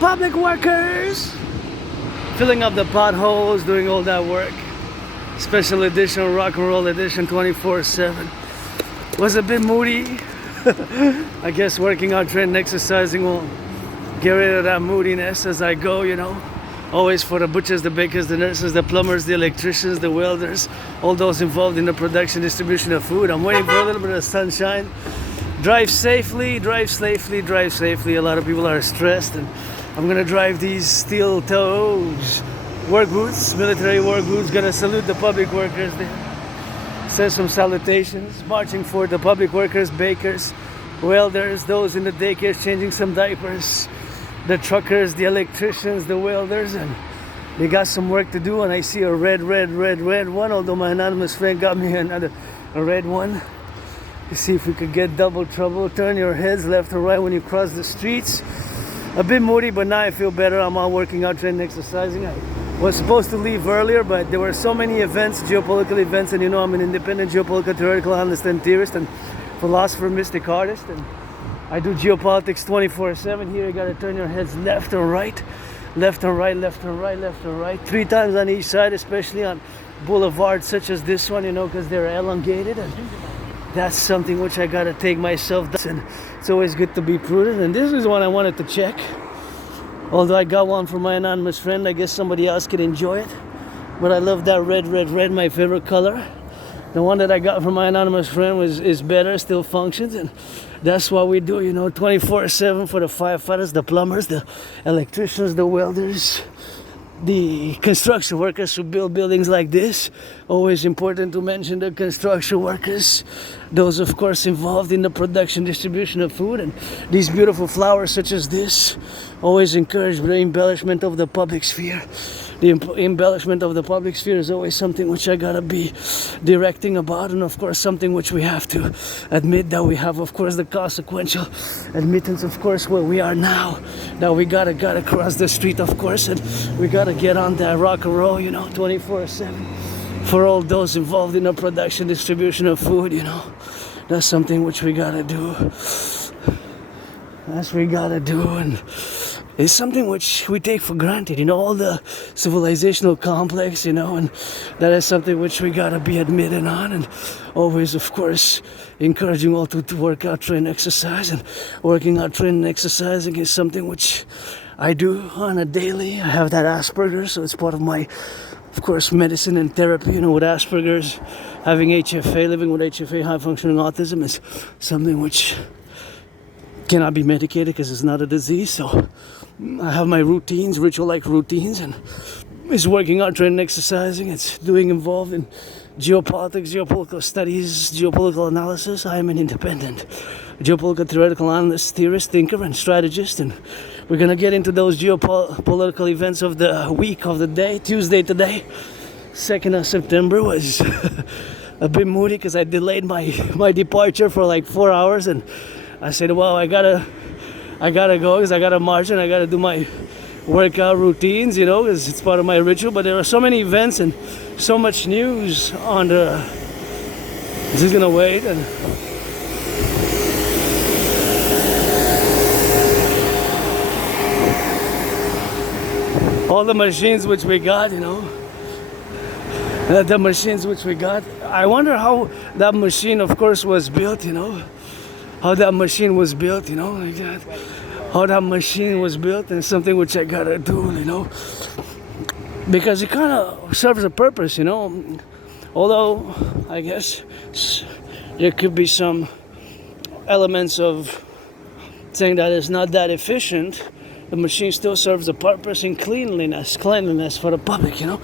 public workers! Filling up the potholes, doing all that work. Special edition, rock and roll edition, 24/7. Was a bit moody. I guess working out, training, exercising will get rid of that moodiness as I go, you know. Always for the butchers, the bakers, the nurses, the plumbers, the electricians, the welders, all those involved in the production, distribution of food. I'm waiting for a little bit of sunshine. Drive safely, drive safely, drive safely. A lot of people are stressed, and I'm gonna drive these steel toes work boots, military work boots. Gonna salute the public workers there. Send some salutations, marching for the public workers, bakers, welders, those in the daycares changing some diapers, the truckers, the electricians, the welders, and they got some work to do. And I see a red one, although my anonymous friend got me a red one. You see if we could get double trouble. Turn your heads left or right when you cross the streets. A bit moody, but now I feel better. I'm out working out, training, exercising. I was supposed to leave earlier, but there were so many events, geopolitical events, and you know I'm an independent geopolitical theoretical analyst and theorist and philosopher, mystic artist, and I do geopolitics 24/7. Here you gotta turn your heads left or right, left or right, left or right, left or right, 3 times on each side, especially on boulevards such as this one, you know, because they're elongated, and that's something which I gotta take myself down. And it's always good to be prudent, and this is one I wanted to check. Although I got one from my anonymous friend, I guess somebody else could enjoy it. But I love that red, my favorite color. The one that I got from my anonymous friend is better, still functions, and that's what we do, you know, 24/7 for the firefighters, the plumbers, the electricians, the welders, the construction workers who build buildings like this. Always important to mention the construction workers. Those, of course, involved in the production, distribution of food, and these beautiful flowers such as this always encourage the embellishment of the public sphere. The embellishment of the public sphere is always something which I gotta be directing about, and of course something which we have to admit that we have, of course, the consequential admittance, of course, where we are now, that we gotta cross the street, of course, and we gotta get on that rock and roll, you know, 24/7 for all those involved in the production, distribution of food, you know. That's something which we gotta do. That's what we gotta do, and it's something which we take for granted, you know, all the civilizational complex, you know, and that is something which we gotta be admitted on, and always, of course, encouraging all to work out, train, exercise, and working out, training, exercising is something which I do on a daily. I have that Asperger's, so it's part of my, of course, medicine and therapy, you know, with Asperger's, having HFA, living with HFA, high functioning autism, is something which cannot be medicated because it's not a disease. So I have my routines, ritual-like routines, and it's working out, training, exercising. It's doing involved in geopolitics, geopolitical studies, geopolitical analysis. I am an independent geopolitical theoretical analyst, theorist, thinker, and strategist, and we're gonna get into those geopolitical events of the week, of the day. Tuesday today, 2nd of September, was a bit moody because I delayed my departure for like 4 hours, and I said, well, I gotta go because I gotta march and I gotta do my workout routines, you know, because it's part of my ritual. But there are so many events and so much news on the. Just gonna wait and. All the machines which we got, you know. The machines which we got. I wonder how that machine, of course, was built, you know. How that machine was built, you know, like that. How that machine was built, and something which I gotta do, you know. Because it kind of serves a purpose, you know. Although, I guess, there could be some elements of saying that it's not that efficient. The machine still serves a purpose in cleanliness for the public, you know.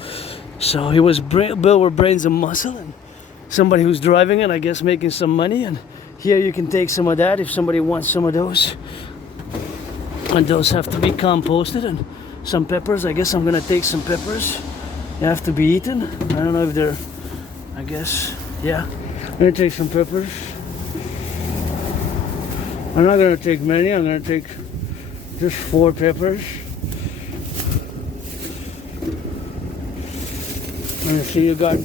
So it was built with brains and muscle, and somebody who's driving it, I guess, making some money. And here you can take some of that if somebody wants some of those. And those have to be composted, and some peppers. I guess I'm gonna take some peppers. They have to be eaten. I don't know if they're, I guess, yeah. I'm gonna take some peppers. I'm not gonna take many, I'm gonna take just 4 peppers. And see, you got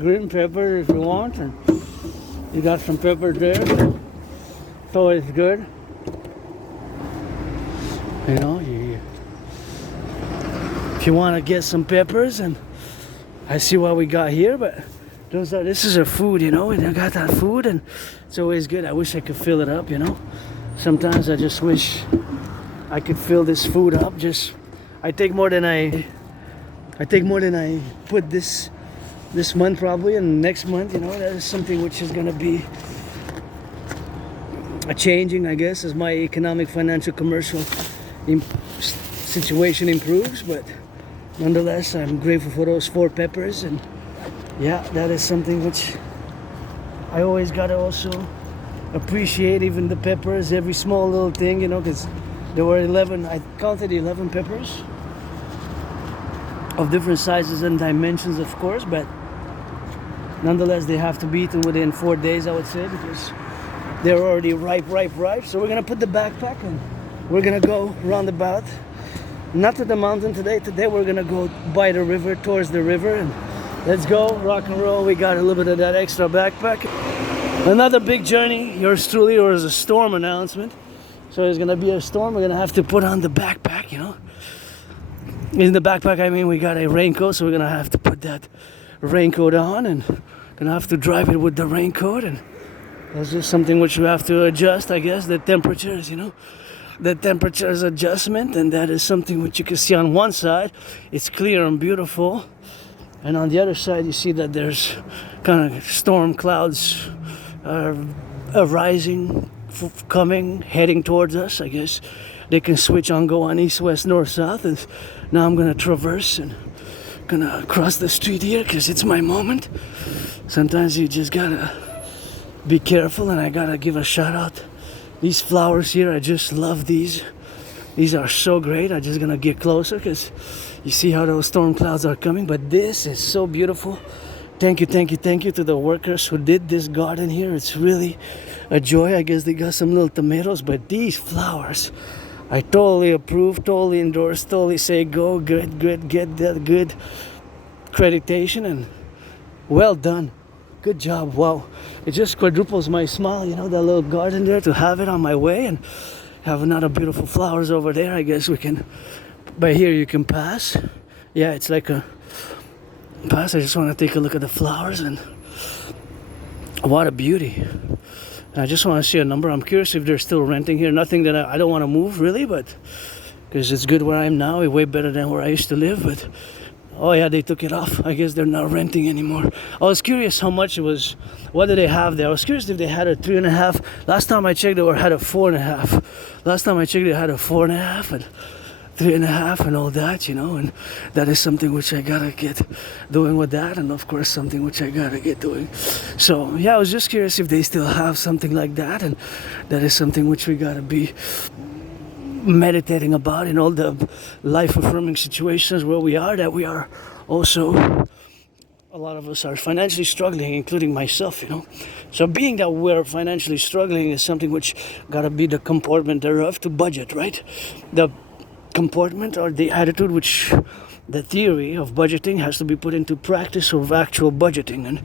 green pepper if you want, and you got some pepper there. It's always good. You know, if you want to get some peppers, and I see what we got here, but this is our food, you know, and I got that food, and it's always good. I wish I could fill it up, you know. Sometimes I just wish I could fill this food up. I take more than I put this month probably, and next month, you know, that is something which is gonna be a changing, I guess, as my economic, financial, commercial situation improves. But nonetheless, I'm grateful for those 4 peppers, and yeah, that is something which I always gotta also appreciate, even the peppers, every small little thing, you know, because there were 11, I counted 11 peppers of different sizes and dimensions, of course, but nonetheless, they have to be eaten within 4 days, I would say, because they're already ripe. So we're gonna put the backpack and we're gonna go roundabout, not to the mountain today. Today we're gonna go by the river, towards the river, and let's go rock and roll. We got a little bit of that extra backpack. Another big journey, yours truly. There was a storm announcement, so there's gonna be a storm. We're gonna have to put on the backpack, you know. In the backpack, I mean, we got a raincoat, so we're gonna have to put that raincoat on, and gonna have to drive it with the raincoat, and that's just something which we have to adjust, I guess. The temperatures, you know, the temperatures adjustment, and that is something which you can see on one side. It's clear and beautiful, and on the other side, you see that there's kind of storm clouds arising, coming, heading towards us. I guess they can switch on, go on east, west, north, south, and now I'm gonna traverse and gonna cross the street here because it's my moment. Sometimes you just gotta be careful, and I gotta give a shout out. These flowers here, I just love these. These are so great. I'm just gonna get closer because you see how those storm clouds are coming, but this is so beautiful. Thank you to the workers who did this garden here. It's really a joy. I guess they got some little tomatoes, but these flowers, I totally approve, totally endorse, totally say go, good, get that good accreditation, and well done. Good job. Wow. It just quadruples my smile, you know, that little garden there, to have it on my way and have another beautiful flowers over there. I guess we can, by here you can pass. Yeah, it's like a pass. I just want to take a look at the flowers, and what a beauty. And I just want to see a number. I'm curious if they're still renting here. Nothing that I don't want to move really, but because it's good where I am now. It's way better than where I used to live, but oh yeah, they took it off. I guess they're not renting anymore. I was curious how much it was. What do they have there? I was curious if they had a 3.5. Last time I checked, they had a 4.5. Last time I checked, they had a 4.5 and 3.5 and all that, you know. And that is something which I gotta get doing with that, and of course something which I gotta get doing. So yeah, I was just curious if they still have something like that, and that is something which we gotta be meditating about in all the life-affirming situations where we are, that we are also, a lot of us are financially struggling, including myself, you know. So being that we're financially struggling is something which gotta be the comportment thereof to budget, right? The comportment or the attitude which the theory of budgeting has to be put into practice of actual budgeting. And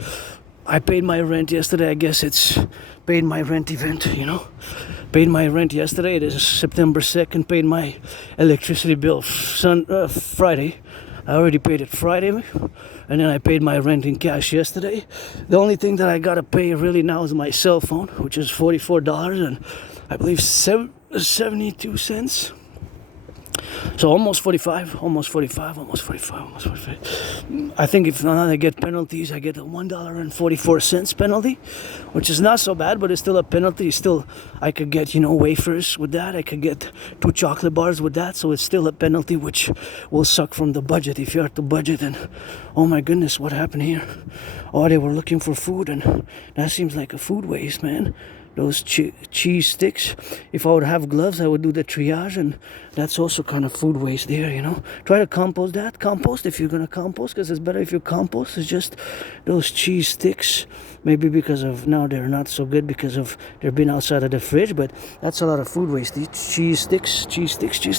I paid my rent yesterday. I guess it's paid my rent event, you know. Paid my rent yesterday. It is September 2nd. Paid my electricity bill Friday. I already paid it Friday, and then I paid my rent in cash yesterday. The only thing that I gotta pay really now is my cell phone, which is $44 and I believe 72 cents. So almost 45. I think if not I get penalties, I get a $1.44 penalty, which is not so bad, but it's still a penalty. Still, I could get, you know, wafers with that. I could get 2 chocolate bars with that. So it's still a penalty, which will suck from the budget if you are to budget. And oh my goodness, what happened here? Oh, they were looking for food, and that seems like a food waste, man. Those cheese sticks. If I would have gloves, I would do the triage, and that's also kind of food waste there, you know. Try to compost that. Compost if you're gonna compost, because it's better if you compost. It's just those cheese sticks. Maybe because of now they're not so good because of they've been outside of the fridge, but that's a lot of food waste. These cheese sticks.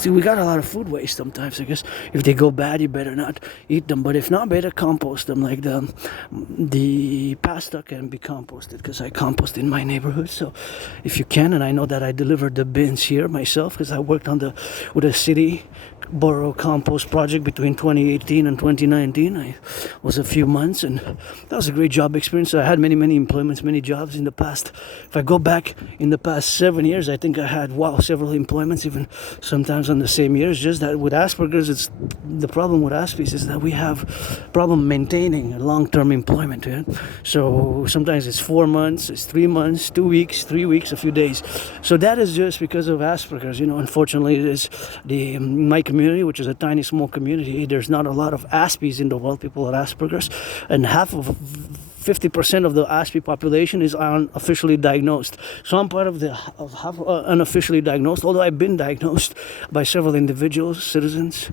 We got a lot of food waste sometimes. I guess if they go bad, you better not eat them. But if not, better compost them. Like the pasta can be composted because I compost in my neighborhood. So So if you can, and I know that I delivered the bins here myself because I worked with a city borough compost project between 2018 and 2019. I was a few months, and that was a great job experience. I had many employments, many jobs in the past. If I go back in the past 7 years, I think I had several employments, even sometimes on the same years. Just that with Asperger's, it's the problem with Aspies is that we have problem maintaining long-term employment. Yeah? So sometimes it's 4 months, it's 3 months, 2 weeks, 3 weeks, a few days. So that is just because of Asperger's. Unfortunately, it is my community, which is a tiny small community. There's not a lot of Aspies in the world, people with Asperger's, and 50% of the Aspie population is unofficially diagnosed. So I'm part of half unofficially diagnosed, although I've been diagnosed by several individuals, citizens,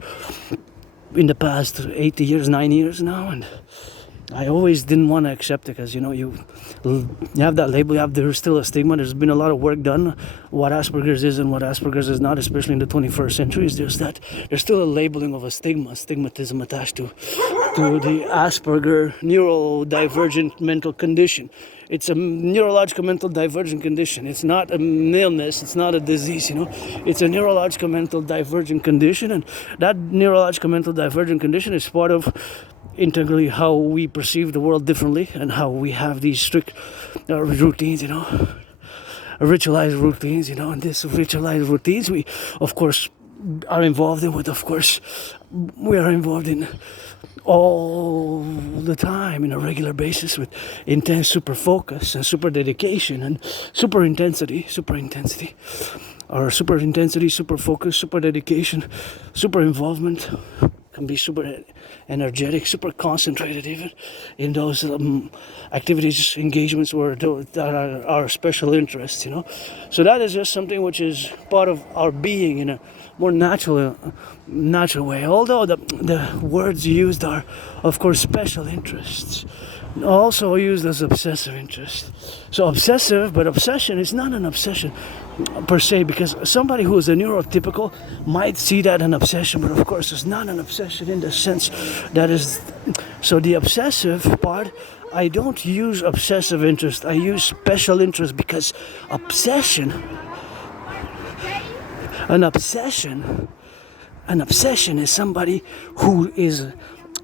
in the past 8 years, 9 years now, and I always didn't want to accept it because, you have that label, there's still a stigma. There's been a lot of work done, what Asperger's is and what Asperger's is not, especially in the 21st century. Is just that there's still a labeling of a stigmatism attached to the Asperger neurodivergent mental condition. It's a neurological mental divergent condition. It's not an illness. It's not a disease, It's a neurological mental divergent condition, and that neurological mental divergent condition is part of integrally how we perceive the world differently and how we have these strict routines, ritualized routines, and this ritualized routines we, of course, are involved in we are involved in all the time in a regular basis with intense super focus and super dedication and super intensity, or super intensity, super focus, super dedication, super involvement. Can be super energetic, super concentrated even in those activities, engagements that are our special interests, So that is just something which is part of our being in a more natural way. Although the words used are, of course, special interests, also used as obsessive interest. So obsessive, but obsession is not an obsession per se, because somebody who is a neurotypical might see that an obsession, but of course it's not an obsession in the sense that is. So the obsessive part, I don't use obsessive interest, I use special interest, because an obsession is somebody who is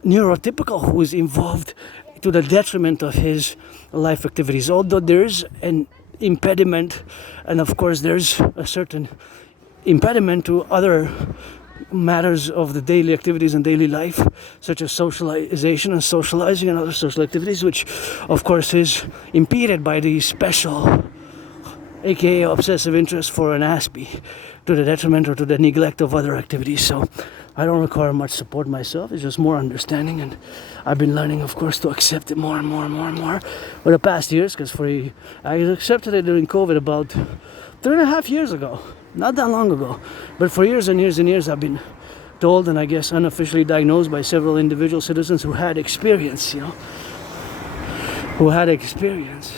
neurotypical, who is involved to the detriment of his life activities. Although there is an impediment, and of course there's a certain impediment to other matters of the daily activities and daily life, such as socialization and socializing and other social activities, which of course is impeded by the special, aka obsessive interest for an Aspie, to the detriment or to the neglect of other activities. So I don't require much support myself, it's just more understanding, and I've been learning, of course, to accept it more and more for the past years, because I accepted it during COVID about 3.5 years ago, not that long ago, but for years and years and years I've been told, and I guess unofficially diagnosed by several individual citizens who had experience, who had experience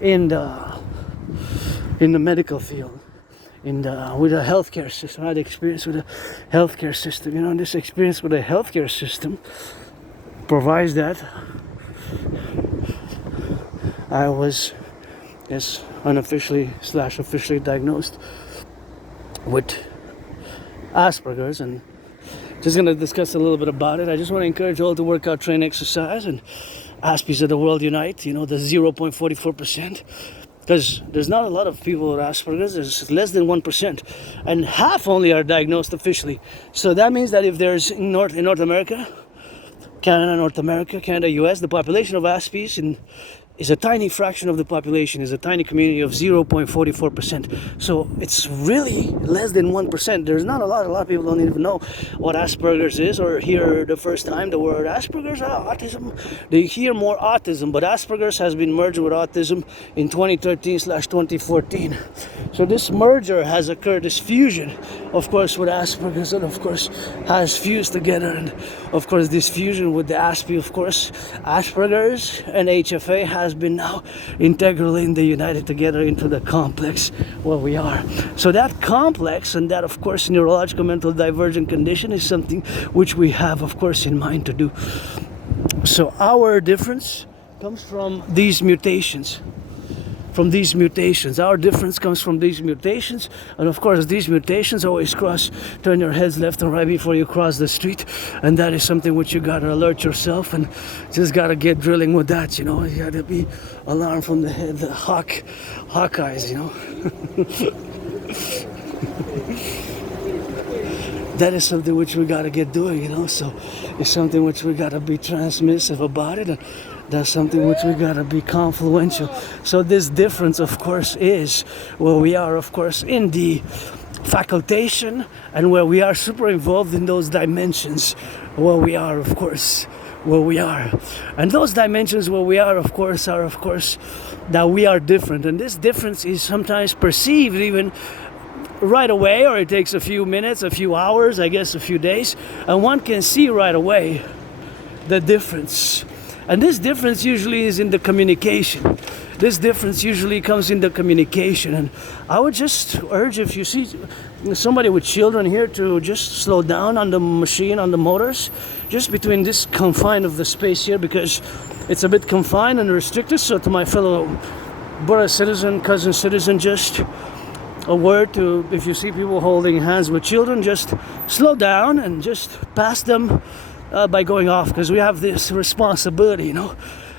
in the medical field, with a healthcare system. I had experience with a healthcare system, and this experience with a healthcare system provides that I was, unofficially / officially diagnosed with Asperger's, and just going to discuss a little bit about it. I just want to encourage you all to work out, train, exercise, and Aspies of the world unite, the 0.44%, because there's not a lot of people with Asperger's. There's less than 1%, and half only are diagnosed officially. So that means that if there's in North America, Canada, US, the population of Aspies is a tiny fraction of the population, is a tiny community of 0.44%. So it's really less than 1%. There's not a lot of people don't even know what Asperger's is, or hear the first time the word Asperger's, autism. They hear more autism, but Asperger's has been merged with autism in 2013/2014. So this merger has occurred, this fusion, of course, with Asperger's, and of course has fused together, and of course this fusion with the Aspie, of course, Asperger's and HFA has has been now integrally in the united together into the complex where we are. So that complex and that, of course, neurological mental divergent condition is something which we have, of course, in mind to do. So our difference comes from these mutations. Our difference comes from these mutations, and of course these mutations always turn your heads left and right before you cross the street, and that is something which you gotta alert yourself and just gotta get drilling with that, you know. You gotta be alarmed from the head, the hawk eyes, you know. That is something which we gotta get doing, you know. So it's something which we gotta be transmissive about it, and that's something which we gotta be confluential. So this difference, of course, is where we are, of course, in the facultation, and where we are super involved in those dimensions where we are, of course, where we are. And those dimensions where we are, of course, that we are different. And this difference is sometimes perceived even right away, or it takes a few minutes, a few hours, I guess a few days, and one can see right away the difference. And this difference usually is in the communication. This difference usually comes in the communication. And I would just urge, if you see somebody with children here, to just slow down on the machine, on the motors, just between this confine of the space here, because it's a bit confined and restricted. So to my fellow brother citizen, cousin citizen, just a word to, if you see people holding hands with children, just slow down and just pass them by going off, because we have this responsibility, you know.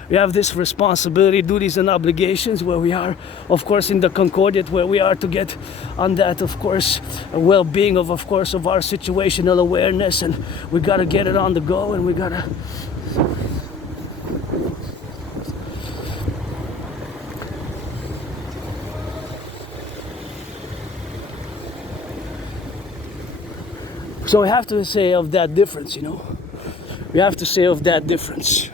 We have this responsibility, duties and obligations where we are, of course, in the concordiate, where we are to get on that, of course, well-being of course, of our situational awareness, and we gotta get it on the go, and we gotta so we have to say of that difference, you know. We have to say of that difference.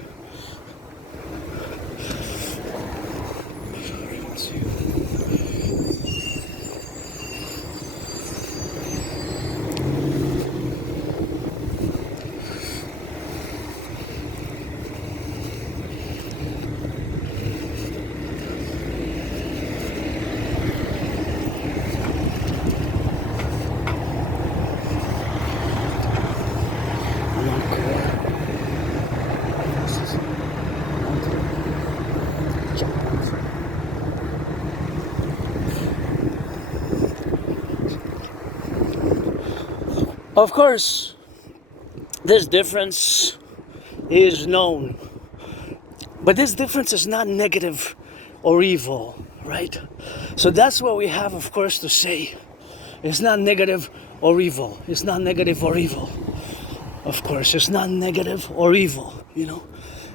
Of course, this difference is known, but this difference is not negative or evil, right? So that's what we have, of course, to say. It's not negative or evil. It's not negative or evil. Of course, it's not negative or evil, you know.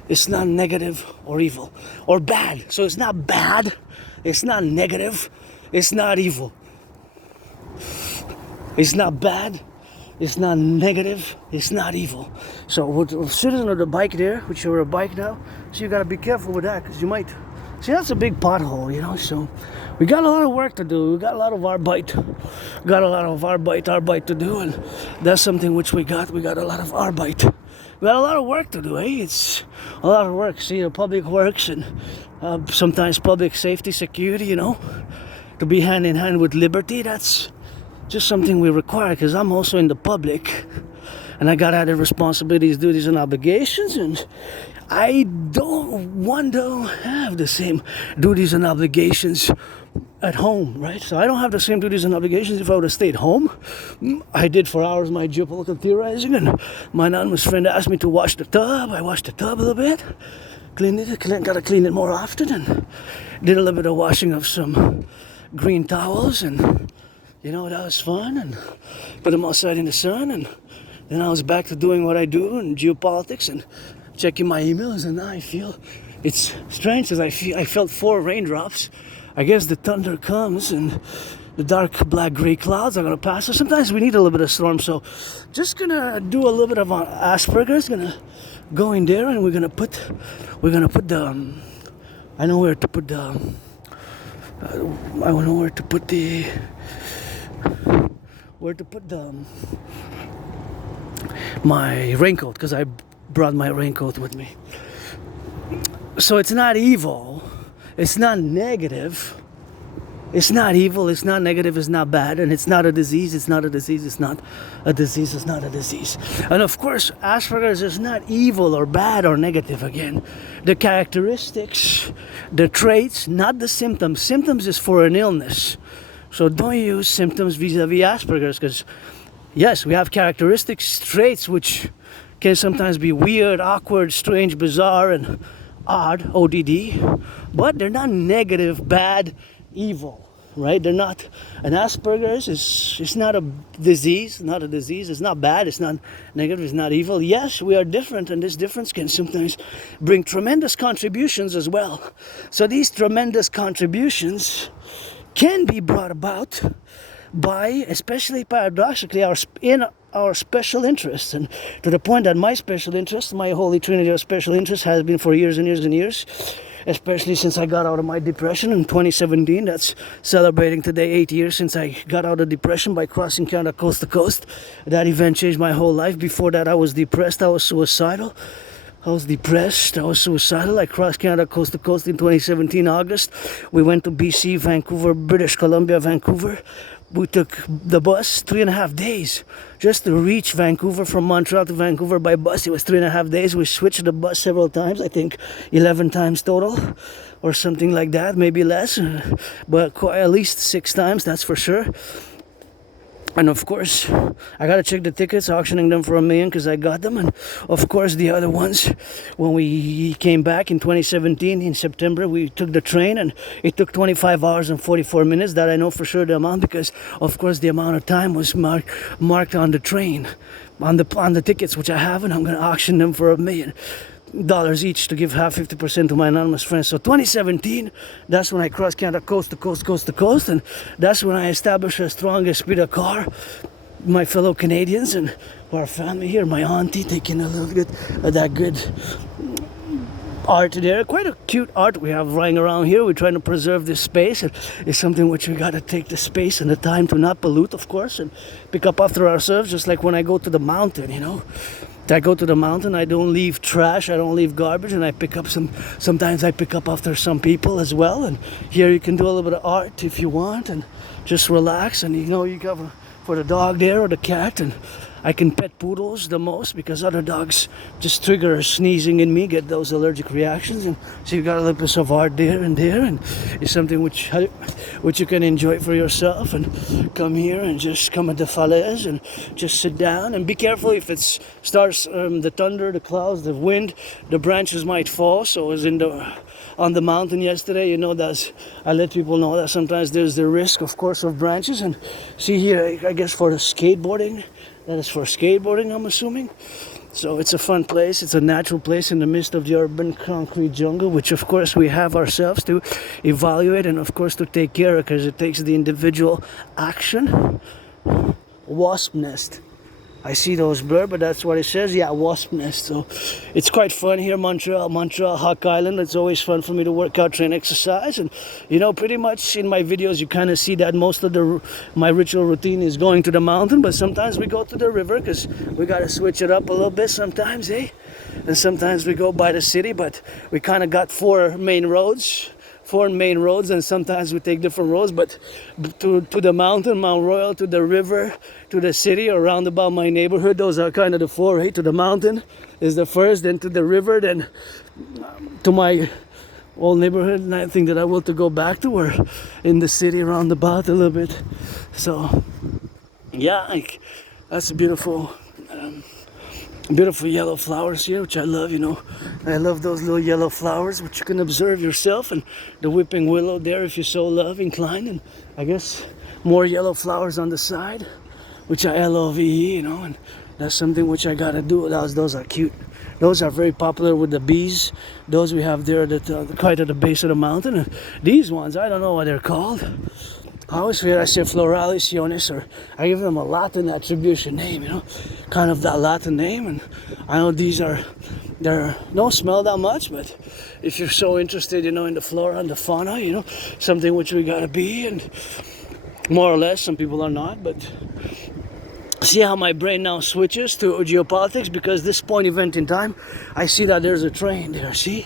It's not negative or evil or bad. So it's not bad. It's not negative. It's not evil. It's not bad. It's not negative, it's not evil. So with the citizen of the bike there, which you're a bike now, so you gotta be careful with that, because you might, see, that's a big pothole, you know. So we got a lot of work to do. We got a lot of arbeit. We got a lot of arbeit to do, and that's something which we got a lot of arbeit. We got a lot of work to do, eh? It's a lot of work. See, the public works and sometimes public safety, security, you know, to be hand in hand with liberty, that's just something we require, because I'm also in the public and I got added responsibilities, duties and obligations, and I don't want to have the same duties and obligations at home, right? So I don't have the same duties and obligations if I would have stayed home. I did for hours my geopolitical theorizing, and my anonymous friend asked me to wash the tub. I washed the tub a little bit, cleaned it, gotta clean it more often, and did a little bit of washing of some green towels, and you know, that was fun, and put them outside in the sun, and then I was back to doing what I do in geopolitics and checking my emails, and now I feel, it's strange, as I felt 4 raindrops. I guess the thunder comes and the dark black gray clouds are gonna pass. So sometimes we need a little bit of storm, so just gonna do a little bit of Asperger's, gonna go in there, and we're gonna put the, I know where to put the, I don't know where to put my raincoat, because I brought my raincoat with me. So it's not evil It's not negative. It's not evil, it's not negative, it's not bad, and it's not a disease, it's not a disease, it's not a disease, it's not a disease. And of course, Asperger's is not evil or bad or negative again. The characteristics, the traits, not the symptoms. Symptoms is for an illness. So don't use symptoms vis-a-vis Asperger's, because yes, we have characteristics, traits, which can sometimes be weird, awkward, strange, bizarre, and odd, ODD, but they're not negative, bad, evil, right? They're not. And Asperger's is not a disease, not a disease. It's not bad, it's not negative, it's not evil. Yes, we are different, and this difference can sometimes bring tremendous contributions as well. So these tremendous contributions can be brought about by, especially paradoxically, our special interests, and to the point that my special interest, my holy trinity of special interest, has been for years and years and years, especially since I got out of my depression in 2017. That's celebrating today 8 years since I got out of depression by crossing Canada coast to coast. That event changed my whole life. Before that, I was depressed, I was suicidal. I was depressed, I was suicidal. I crossed Canada coast to coast in 2017 August. We went to BC, Vancouver, British Columbia, Vancouver. We took the bus 3.5 days just to reach Vancouver. From Montreal to Vancouver by bus, it was 3.5 days. We switched the bus several times, I think 11 times total or something like that, maybe less, but at least 6 times, that's for sure. And of course, I gotta check the tickets, auctioning them for $1 million because I got them. And of course, the other ones, when we came back in 2017, in September, we took the train, and it took 25 hours and 44 minutes. That I know for sure the amount, because of course the amount of time was marked on the train, on the tickets, which I have, and I'm gonna auction them for $1 million each to give half 50% to my anonymous friends. So 2017, that's when I crossed Canada coast to coast, coast to coast, and that's when I established a strong esprit de corps. My fellow Canadians and our family here, my auntie taking a little bit of that good art there. Quite a cute art we have lying around here. We're trying to preserve this space. It's something which we got to take the space and the time to not pollute, of course, and pick up after ourselves, just like when I go to the mountain, you know. I go to the mountain, I don't leave trash, I don't leave garbage, and I pick up sometimes I pick up after some people as well. And here you can do a little bit of art if you want, and just relax, and you know, you cover for the dog there or the cat. And I can pet poodles the most because other dogs just trigger sneezing in me, get those allergic reactions. And so you got a little bit of art there, and it's something which you can enjoy for yourself, and come here and just come at the falaise and just sit down, and be careful if it starts the thunder, the clouds, the wind, the branches might fall. So I was on the mountain yesterday, you know, I let people know that sometimes there's the risk, of course, of branches. And see here, I guess for the skateboarding, that is for skateboarding, I'm assuming. So it's a fun place. It's a natural place in the midst of the urban concrete jungle, which of course we have ourselves to evaluate and of course to take care of, because it takes the individual action. Wasp nest. I see those blur, but that's what it says. Yeah, wasp nest. So it's quite fun here, Montreal, Hawk Island. It's always fun for me to work out, train, exercise. And you know, pretty much in my videos you kind of see that most of my ritual routine is going to the mountain, but sometimes we go to the river because we got to switch it up a little bit sometimes, eh? And sometimes we go by the city, but we kind of got four main roads, and sometimes we take different roads, but to the mountain, Mount Royal, to the river, to the city, or round about my neighborhood, those are kind of the four, right? To the mountain is the first, then to the river, then to my old neighborhood, and I think that I will to go back to, or in the city around about a little bit. So yeah, that's a beautiful yellow flowers here, which I love, you know. I love those little yellow flowers, which you can observe yourself, and the weeping willow there if you so love, inclined, and I guess more yellow flowers on the side, which I love, you know, and that's something which I gotta do. Those are cute. Those are very popular with the bees. Those we have there that quite at the base of the mountain. And these ones, I don't know what they're called. I always hear I say floralis jeunesse, or I give them a Latin attribution name, you know, kind of that Latin name. And I know they don't smell that much, but if you're so interested, you know, in the flora and the fauna, you know, something which we gotta be, and more or less, some people are not, but see how my brain now switches to geopolitics, because this point event in time, I see that there's a train there, see?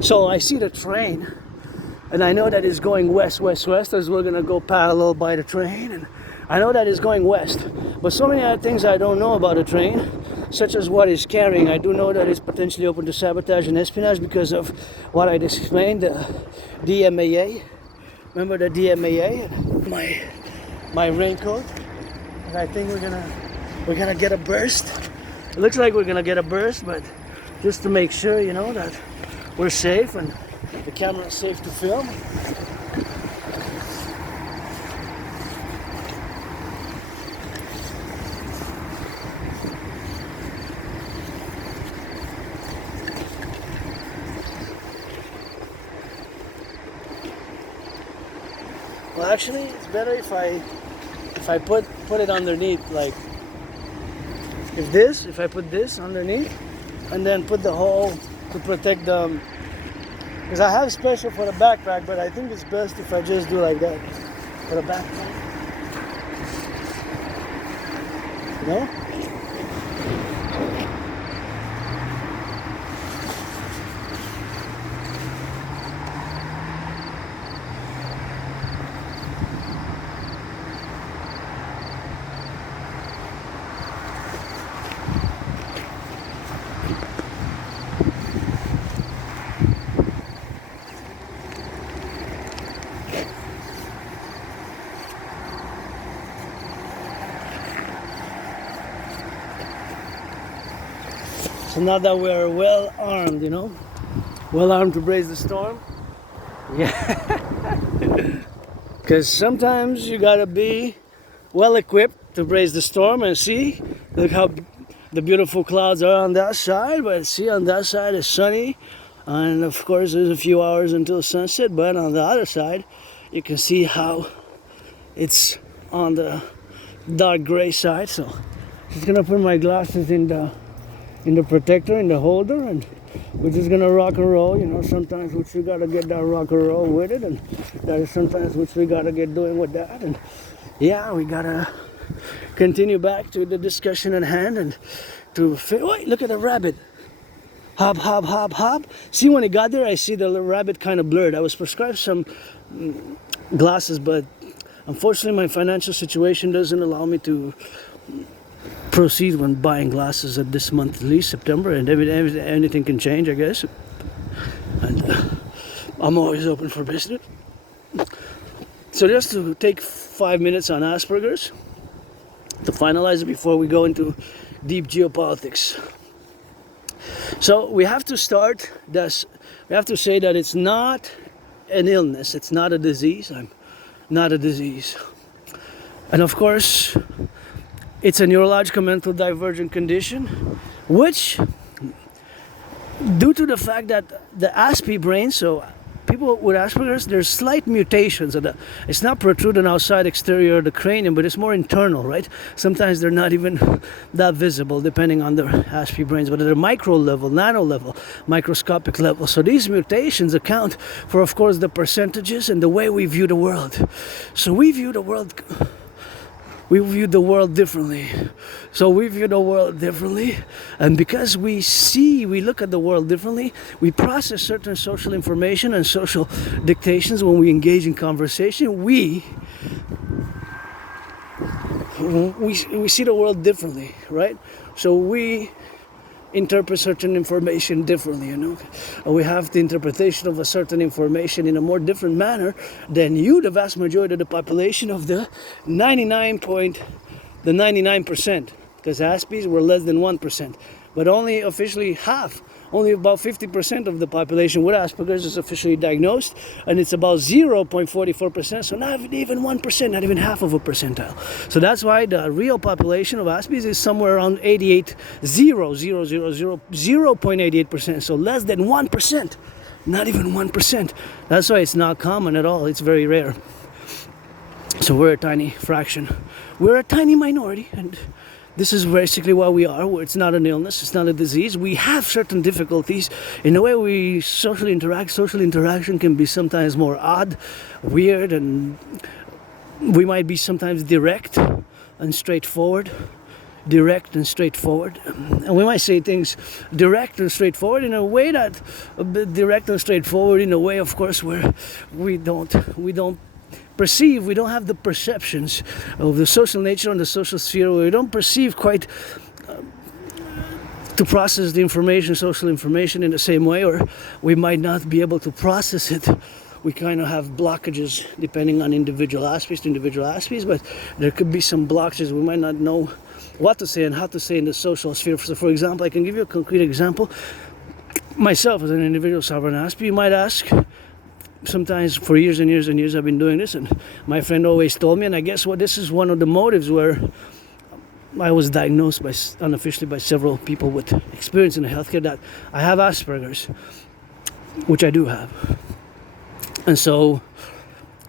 So I see the train and I know that it's going west, west, west, as we're gonna go parallel by the train, and I know that it's going west. But so many other things I don't know about the train, such as what it's carrying. I do know that it's potentially open to sabotage and espionage because of what I just explained, the DMAA. Remember the DMAA? My raincoat. And I think we're gonna get a burst. It looks like we're gonna get a burst, but just to make sure, you know, that we're safe and the camera is safe to film. Well, actually, it's better if I put it underneath, like if I put this underneath and then put the hole to protect the, because I have special for the backpack, but I think it's best if I just do like that for the backpack, you know? So now that we're well armed, you know, well armed to brave the storm, yeah. Because sometimes you gotta be well equipped to brave the storm. And see, look how the beautiful clouds are on that side, but see, on that side it's sunny, and of course there's a few hours until sunset. But on the other side, you can see how it's on the dark gray side. So I'm just gonna put my glasses in the protector, in the holder, and we're just gonna rock and roll. You know, sometimes which we gotta get that rock and roll with it, and that is sometimes which we gotta get doing with that. And yeah, we gotta continue back to the discussion at hand and to wait, look at the rabbit. Hop, hop, hop, hop. See, when it got there, I see the little rabbit kind of blurred. I was prescribed some glasses, but unfortunately my financial situation doesn't allow me to proceed when buying glasses at this month, at least September, and anything can change, I guess. And I'm always open for business. So just to take 5 minutes on Asperger's to finalize it before we go into deep geopolitics. So we have to start this. We have to say that it's not an illness. It's not a disease. I'm not a disease. And of course, it's a neurological mental divergent condition, which, due to the fact that the ASP brain, so people with Asperger's, there's slight mutations. It's not protruding outside exterior of the cranium, but it's more internal, right? Sometimes they're not even that visible, depending on their ASP brains, but at a micro level, nano level, microscopic level. So these mutations account for, of course, the percentages and the way we view the world. So we view the world differently. So we view the world differently, and because we look at the world differently, we process certain social information and social dictations when we engage in conversation. We see the world differently, right? So we interpret certain information differently, you know. We have the interpretation of a certain information in a more different manner than you, the vast majority of the population of the 99%, because Aspies were less than 1%, but only officially half. Only about 50% of the population with Asperger's is officially diagnosed, and it's about 0.44%, so not even 1%, not even half of a percentile. So that's why the real population of Aspies is somewhere around 0.88%, so less than 1%, not even 1%. That's why it's not common at all, it's very rare. So we're a tiny fraction. We're a tiny minority, and this is basically what we are. It's not an illness, it's not a disease. We have certain difficulties in the way we socially interact. Social interaction can be sometimes more odd, weird, and we might be sometimes direct and straightforward direct and straightforward. And we might say things direct and straightforward in a way that, a bit direct and straightforward in a way, of course, where we don't perceive, we don't have the perceptions of the social nature and the social sphere, where we don't perceive quite to process the information, social information in the same way, or we might not be able to process it. We kind of have blockages depending on individual aspects, but there could be some blockages. We might not know what to say and how to say in the social sphere. So for example, I can give you a concrete example. Myself as an individual sovereign aspect, you might ask, sometimes for years and years and years I've been doing this, and my friend always told me, and I guess what this is one of the motives where I was diagnosed unofficially by several people with experience in the healthcare, that I have Asperger's, which I do have. And so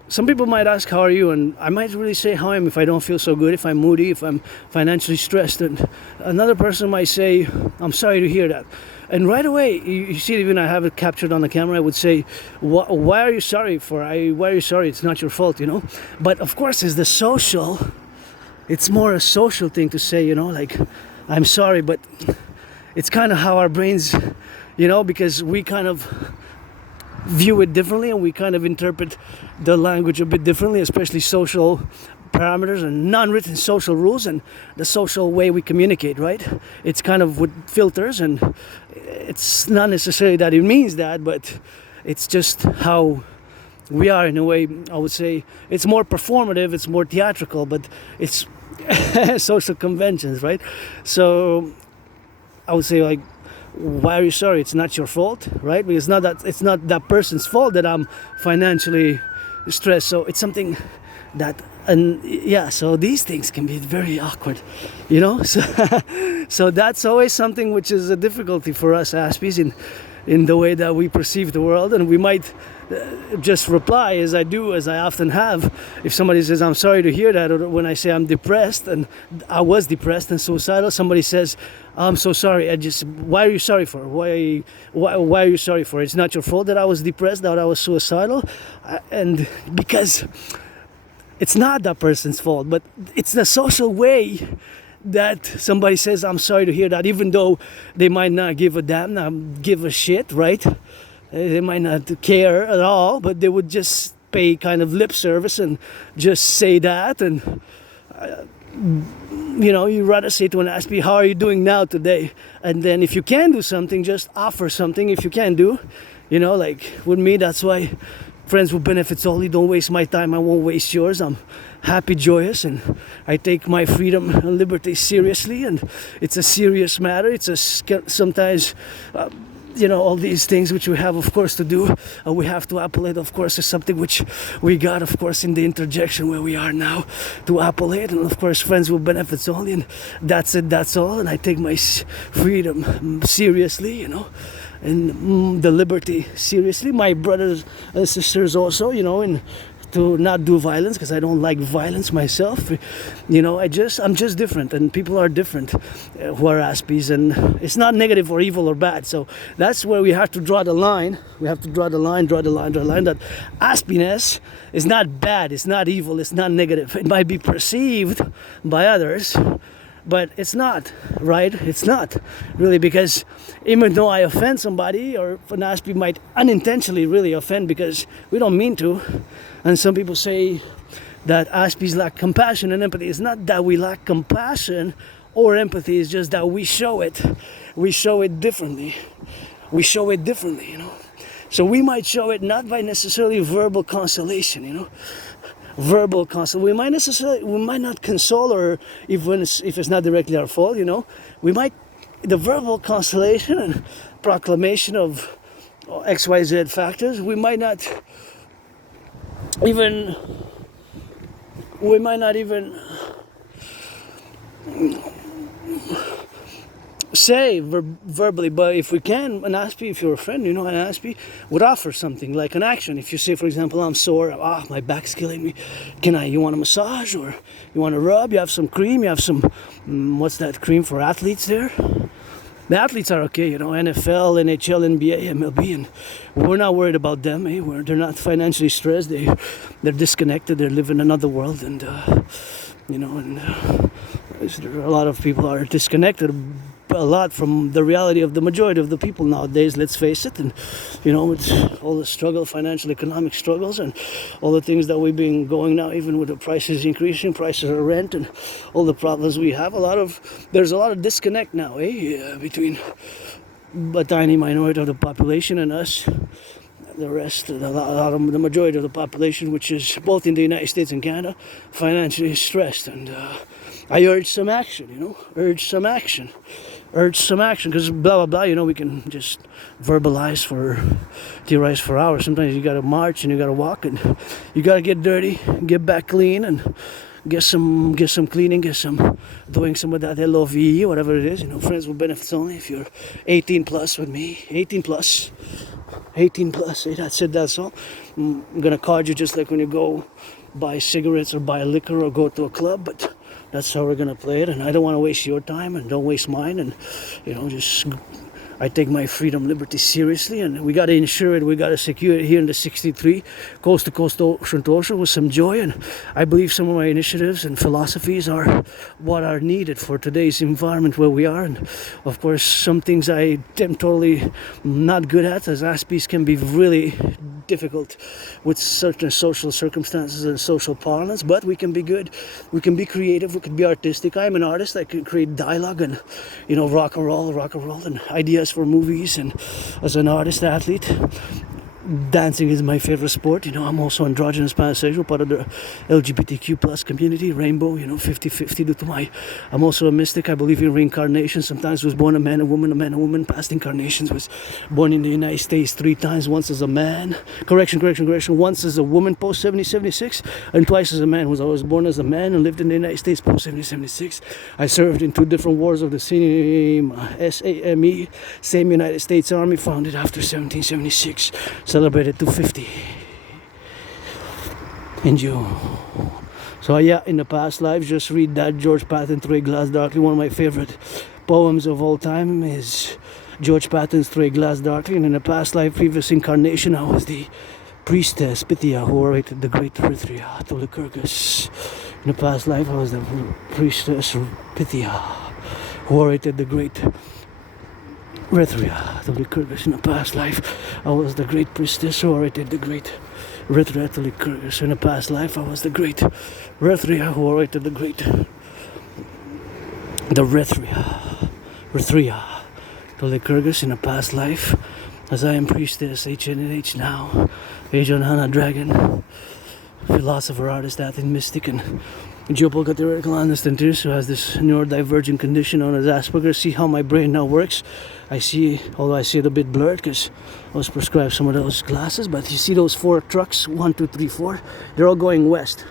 some people might ask, how are you? And I might really say how I am if I don't feel so good, if I'm moody, if I'm financially stressed. And another person might say, I'm sorry to hear that. And right away, you see, even I have it captured on the camera, I would say, why are you sorry why are you sorry? It's not your fault, But of course, it's more a social thing to say, like, I'm sorry, but it's kind of how our brains, because we kind of view it differently and we kind of interpret the language a bit differently, especially social parameters and non-written social rules and the social way we communicate, right? It's kind of with filters, and it's not necessarily that it means that, but it's just how we are in a way. I would say it's more performative, it's more theatrical, but it's social conventions, right? So I would say, like, why are you sorry? It's not your fault, right? Because it's not that person's fault that I'm financially stressed. So it's something that, and yeah, so these things can be very awkward, so that's always something which is a difficulty for us Aspies in the way that we perceive the world. And we might just reply, as I often have, if somebody says, I'm sorry to hear that, or when I say I'm depressed, and I was depressed and suicidal, somebody says, I'm so sorry, why are you sorry for? Why are you sorry for? It's not your fault that I was depressed, that I was suicidal. And because it's not that person's fault, but it's the social way that somebody says, I'm sorry to hear that, even though they might not give a damn, not give a shit, right? They might not care at all, but they would just pay kind of lip service and just say that. And you rather say to an Aspie, how are you doing now today? And then if you can do something, just offer something. If you can do, like with me, that's why friends with benefits only, don't waste my time, I won't waste yours. I'm happy, joyous, and I take my freedom and liberty seriously, and it's a serious matter. It's sometimes all these things which we have, of course, to do, we have to appellate, of course, is something which we got, of course, in the interjection where we are now, to appellate. And of course, friends with benefits only, and that's it, that's all. And I take my freedom seriously, and the liberty seriously. My brothers and sisters also, and to not do violence, because I don't like violence myself. I'm just different, and people are different who are Aspies, and it's not negative or evil or bad. So that's where we have to draw the line. We have to draw the line that Aspiness is not bad, it's not evil, it's not negative. It might be perceived by others, but it's not, right? It's not really, because even though I offend somebody, or an Aspie might unintentionally really offend because we don't mean to. And some people say that Aspies lack compassion and empathy. It's not that we lack compassion or empathy, it's just that we show it. We show it differently. So we might show it not by necessarily verbal consolation, verbal console. We might not console, or even if it's not directly our fault, the verbal consolation and proclamation of XYZ factors, we might not even say verbally, but if we can, an Aspie, if you're a friend, an Aspie would offer something like an action. If you say, for example, I'm sore, my back's killing me, you want a massage, or you want to rub, you have some cream, you have some, what's that cream for athletes there? The athletes are okay, NFL, NHL, NBA, MLB, and we're not worried about them. They're not financially stressed. They're disconnected. They live in another world, and A lot of people are disconnected a lot from the reality of the majority of the people nowadays, let's face it. And it's all the struggle, financial economic struggles, and all the things that we've been going now, even with the prices increasing, prices of rent, and all the problems we have. There's a lot of disconnect now, between a tiny minority of the population and us. The rest, the majority of the population, which is both in the United States and Canada, financially stressed. And I urge some action, urge some action, because blah, blah, blah, we can just theorize for hours. Sometimes you gotta march and you gotta walk and you gotta get dirty, get back clean, and get some cleaning, get some doing some of that LOVE, whatever it is, friends with benefits only. If you're 18 plus with me, 18 plus, I said that song. I'm gonna card you just like when you go buy cigarettes or buy liquor or go to a club, but that's how we're gonna play it. And I don't want to waste your time, and don't waste mine, and I take my freedom, liberty seriously, and we got to ensure it, we got to secure it here in the 63, coast to coast, ocean to ocean, with some joy. And I believe some of my initiatives and philosophies are what are needed for today's environment where we are. And of course, some things I am totally not good at, as aspies can be really difficult with certain social circumstances and social parlance, but we can be good, we can be creative, we can be artistic. I'm an artist. I can create dialogue and rock and roll and ideas for movies. And as an artist, athlete, dancing is my favorite sport. I'm also androgynous, pansexual, part of the LGBTQ plus community, rainbow, 50-50 due to I'm also a mystic. I believe in reincarnation. Sometimes was born a man and woman, past incarnations was born in the United States 3 times, once as a man, correction, once as a woman post 70-76, and twice as a man. I was born as a man and lived in the United States post 70-76. I served in 2 different wars of the same SAME, same United States Army, founded after 1776. Celebrated 250 in June. So in the past lives, just read that George Patton, Through a Glass Darkly. One of my favorite poems of all time is George Patton's Through a Glass Darkly. And in the past life, previous incarnation, I was the priestess Pythia who orated the great Erythrea to Lycurgus. In the past life, I was the priestess Pythia who orated the great Erythrea to Lycurgus. In a past life, I was the great priestess who orated the great Erythrea to Lycurgus. In a past life, I was the great Erythrea who orated the great Erythrea to Lycurgus. In a past life, as I am priestess H and H now, Asian Hana Dragon, philosopher, artist, athlete, mystic, and geopolitical theoretical understand who has this neurodivergent condition known as Asperger's. See how my brain now works. Although I see it a bit blurred because I was prescribed some of those glasses, but you see those 4 trucks, 1, 2, 3, 4, they're all going west.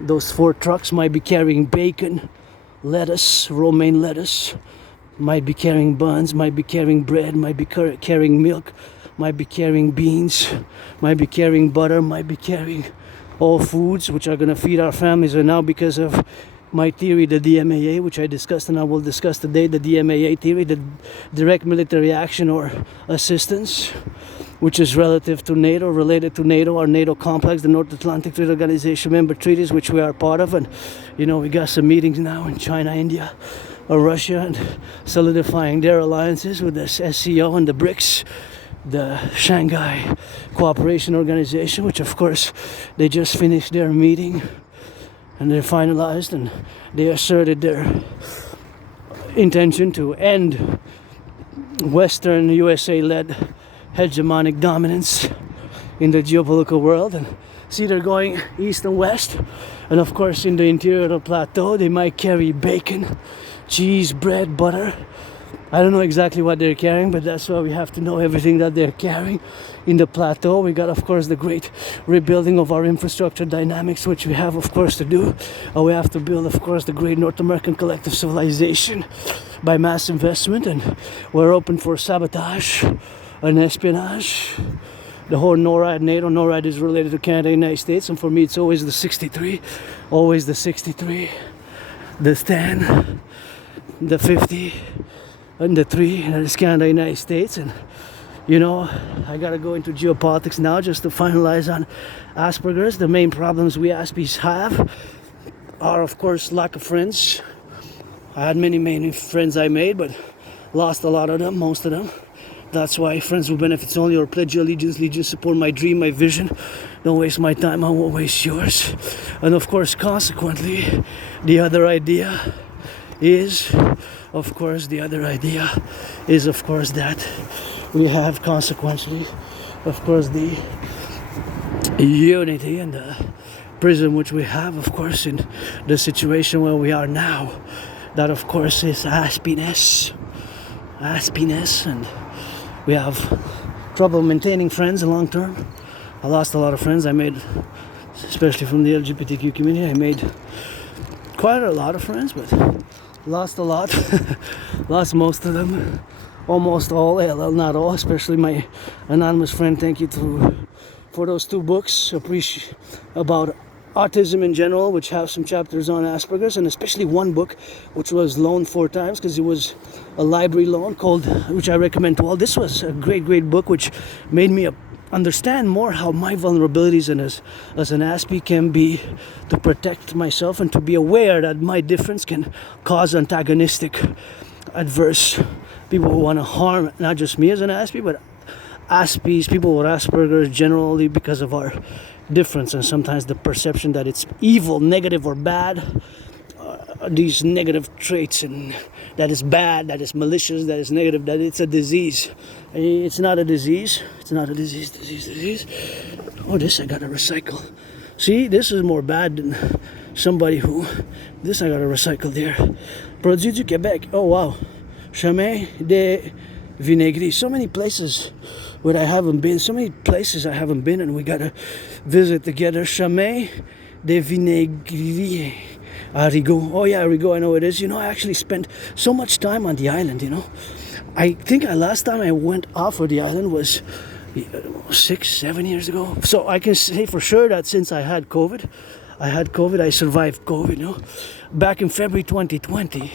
Those 4 trucks might be carrying bacon, lettuce, romaine lettuce, might be carrying buns, might be carrying bread, might be carrying milk, might be carrying beans, might be carrying butter, might be carrying all foods which are going to feed our families. And now, because of my theory, the DMAA, which I discussed and I will discuss today, the DMAA theory, the direct military action or assistance, which is relative to NATO, related to NATO, our NATO complex, the North Atlantic Treaty Organization member treaties, which we are part of. And we got some meetings now in China, India, or Russia, and solidifying their alliances with the SCO and the BRICS, the Shanghai Cooperation Organization, which of course they just finished their meeting and they're finalized, and they asserted their intention to end Western USA-led hegemonic dominance in the geopolitical world. And see, they're going east and west, and of course in the interior of the plateau they might carry bacon, cheese, bread, butter. I don't know exactly what they're carrying, but that's why we have to know everything that they're carrying. In the plateau, we got, of course, the great rebuilding of our infrastructure dynamics, which we have, of course, to do. We have to build, of course, the great North American collective civilization by mass investment, and we're open for sabotage and espionage. The whole NORAD, NATO, NORAD is related to Canada, United States, and for me it's always the 63, always the 63, the 10, the 50, and the 3, and it's Canada, United States. And I gotta go into geopolitics now just to finalize on Asperger's. The main problems we Aspies have are, of course, lack of friends, I had many friends I made, but lost a lot of them, most of them. That's why friends with benefits only, or pledge your allegiance, support my dream, my vision. Don't waste my time, I won't waste yours. And of course, consequently, the other idea is, of course, that we have consequently, of course, the unity and the prism which we have, of course, in the situation where we are now. That, of course, is aspiness, and we have trouble maintaining friends long term. I lost a lot of friends I made, especially from the LGBTQ community. I made quite a lot of friends, but lost a lot. Lost most of them, almost all, not all, especially my anonymous friend. Thank you for those 2 books about autism in general, which have some chapters on Asperger's, and especially one book which was loaned 4 times because it was a library loan, which I recommend to all. This was a great book which made me understand more how my vulnerabilities and as an ASPE can be to protect myself and to be aware that my difference can cause antagonistic, adverse people who want to harm not just me as an ASPE, but ASPEs, people with Asperger's generally, because of our difference and sometimes the perception that it's evil, negative, or bad. These negative traits, and that is bad, that is malicious, that is negative, that it's a disease. It's not a disease. It's not a disease. Oh, this I gotta recycle. See, this is more bad than somebody who... This I gotta recycle there. Produit du Québec. Oh, wow. Chemin de Vinaigre. So many places where I haven't been. And we gotta visit together. Chemin de Vinaigre. Rigaud. Oh yeah, Rigaud, I know it is. You know, I actually spent so much time on the island, you know. I think last time I went off of the island was 6-7 years ago. So I can say for sure that since I had COVID, I survived COVID, you know. Back in February 2020,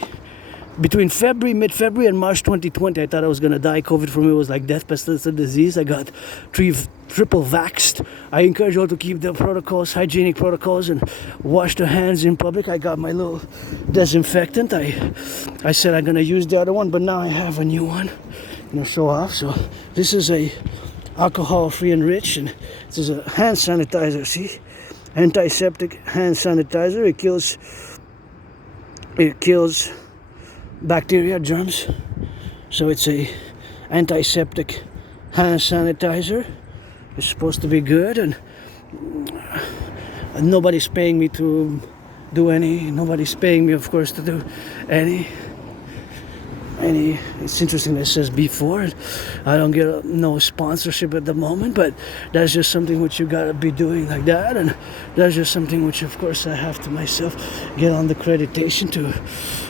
between mid-February and March 2020, I thought I was going to die. COVID for me was like death, pestilence, and disease. I got triple vaxxed. I encourage you all to keep the protocols, hygienic protocols, and wash their hands in public. I got my little disinfectant. I said I'm going to use the other one, but now I have a new one. I'm going to show off. So this is a alcohol-free and rich, and this is a hand sanitizer, see? Antiseptic hand sanitizer. It kills bacteria, germs. So it's a antiseptic hand sanitizer. It's supposed to be good, and nobody's paying me to do any. Nobody's paying me, of course, to do any. It's interesting that it says before. I don't get no sponsorship at the moment, but that's just something which you gotta be doing like that, and that's just something which, of course, I have to myself get on the accreditation to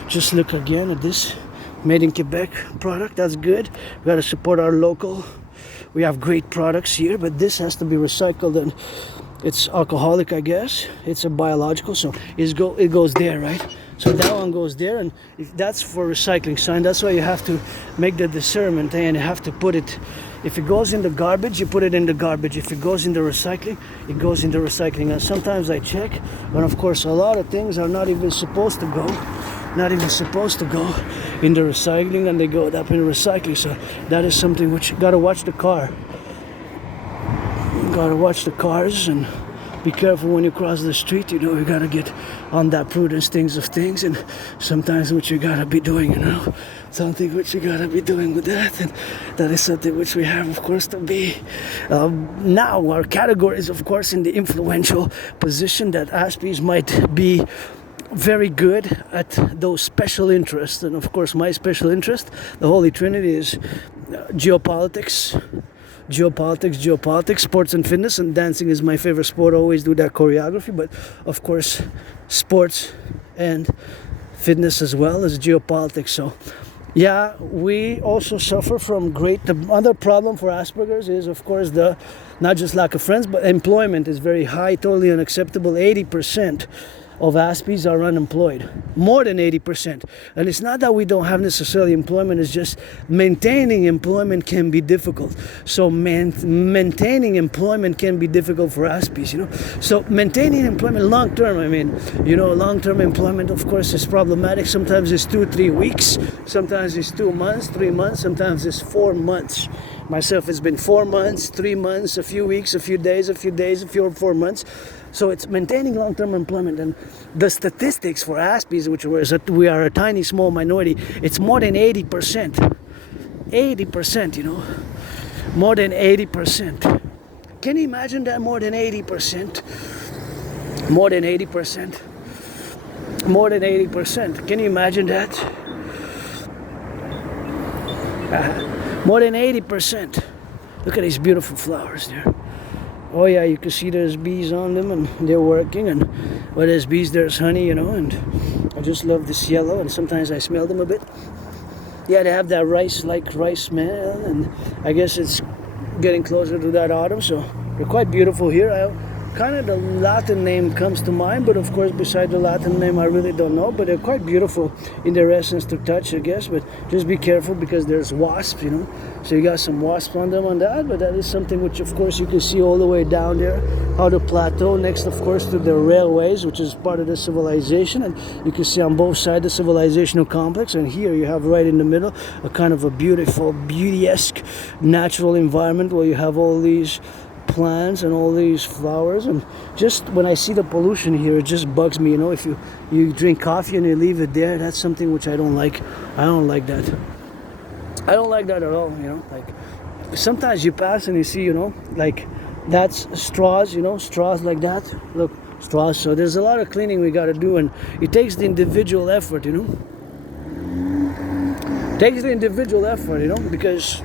just look again at this made in Quebec product. That's good. We gotta support our local. We have great products here, but this has to be recycled, and it's alcoholic, I guess. It's a biological, so it goes there, right? So that one goes there, and that's for recycling sign. That's why you have to make the discernment, and you have to put it. If it goes in the garbage, you put it in the garbage. If it goes in the recycling, it goes in the recycling. And sometimes I check, and of course a lot of things are not even supposed to go in the recycling, and they go up in the recycling. So that is something which you gotta watch the car. You gotta watch the cars and be careful when you cross the street. You know, you gotta get on that prudence things, and sometimes what you gotta be doing, you know, something which you gotta be doing with that, and that is something which we have, of course, to be. Now our category is, of course, in the influential position that ASPEs might be very good at those special interests, and of course my special interest, the Holy Trinity, is geopolitics, sports and fitness, and dancing is my favorite sport. I always do that choreography, but of course sports and fitness as well as geopolitics. So yeah, we also suffer from the other problem for Asperger's is, of course, not just lack of friends, but employment is very high, totally unacceptable. 80% of Aspies are unemployed, more than 80%. And it's not that we don't have necessarily employment, it's just maintaining employment can be difficult. So maintaining employment can be difficult for Aspies, you know. So maintaining employment long term, I mean, you know, long-term employment, of course, is problematic. Sometimes it's 2-3 weeks, sometimes it's 2 months, 3 months, sometimes it's 4 months. Myself, it's been 4 months, 3 months, a few weeks, a few days, a few 4 months. So it's maintaining long-term employment. And the statistics for Aspies, which was that we are a tiny small minority, it's more than 80%. 80%, you know, more than 80%. Can you imagine that? More than 80%. More than 80%. More than 80%. Can you imagine that? More than 80%. Look at these beautiful flowers there. Oh yeah, you can see there's bees on them and they're working, and where there's bees there's honey, you know, and I just love this yellow, and sometimes I smell them a bit. Yeah, they have that rice-like rice smell, and I guess it's getting closer to that autumn, so they're quite beautiful here. Kind of the Latin name comes to mind, but of course beside the Latin name I really don't know, but they're quite beautiful in their essence to touch, I guess. But just be careful because there's wasps, you know, so you got some wasps on them on that. But that is something which of course you can see all the way down there on the plateau, next of course to the railways, which is part of the civilization, and you can see on both sides the civilizational complex, and here you have right in the middle a kind of a beautiful, beauty-esque natural environment where you have all these plants and all these flowers. And just when I see the pollution here, it just bugs me, you know. If you drink coffee and you leave it there, that's something which I don't like. I don't like that. I don't like that at all, you know. Like sometimes you pass and you see, you know, like that's straws, you know, straws like that. Look, straws. So there's a lot of cleaning we got to do, and it takes the individual effort, you know. It takes the individual effort, you know, because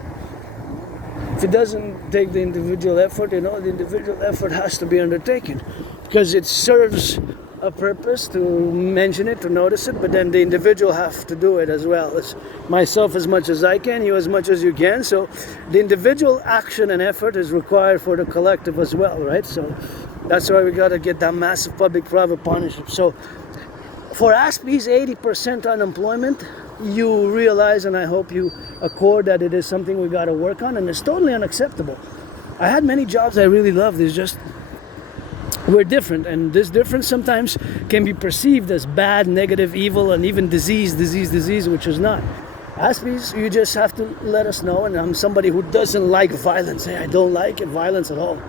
if it doesn't take the individual effort, you know, the individual effort has to be undertaken because it serves a purpose to mention it, to notice it, but then the individual have to do it as well. It's myself as much as I can, you as much as you can. So the individual action and effort is required for the collective as well, right? So that's why we got to get that massive public-private partnership. So for Aspies, 80% unemployment, you realize, and I hope you accord, that it is something we got to work on, and it's totally unacceptable. I had many jobs I really loved. It's just we're different, and this difference sometimes can be perceived as bad, negative, evil, and even disease, which is not. Aspies, you just have to let us know, and I'm somebody who doesn't like violence. I don't like violence at all.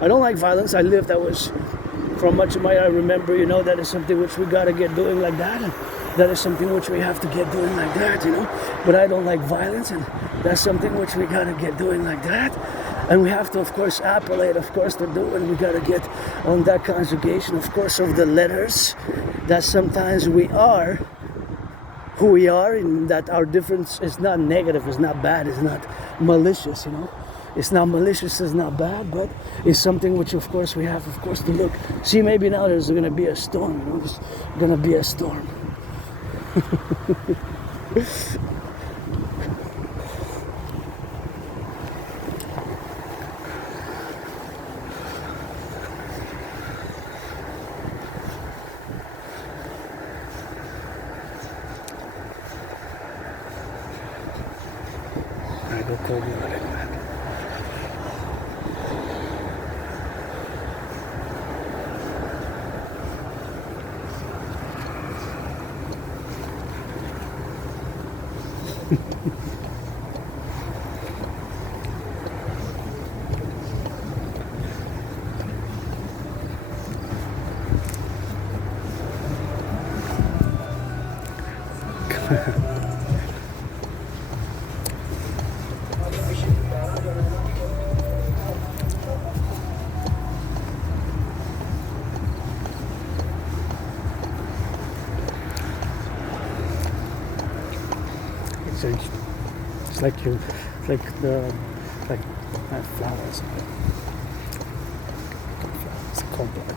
I don't like violence. I lived, that was, from much of my, I remember, you know, that is something which we got to get doing like that. And that is something which we have to get doing like that, you know. But I don't like violence, and that's something which we got to get doing like that. And we have to, of course, appellate, of course, to do it. We got to get on that conjugation, of course, of the letters, that sometimes we are who we are, and that our difference is not negative, it's not bad, it's not malicious, you know. It's not malicious, it's not bad, but it's something which, of course, we have, of course, to look. See, maybe now there's going to be a storm, you know. There's going to be a storm. I go cold blooded. It's like you, like flowers. It's cold blood.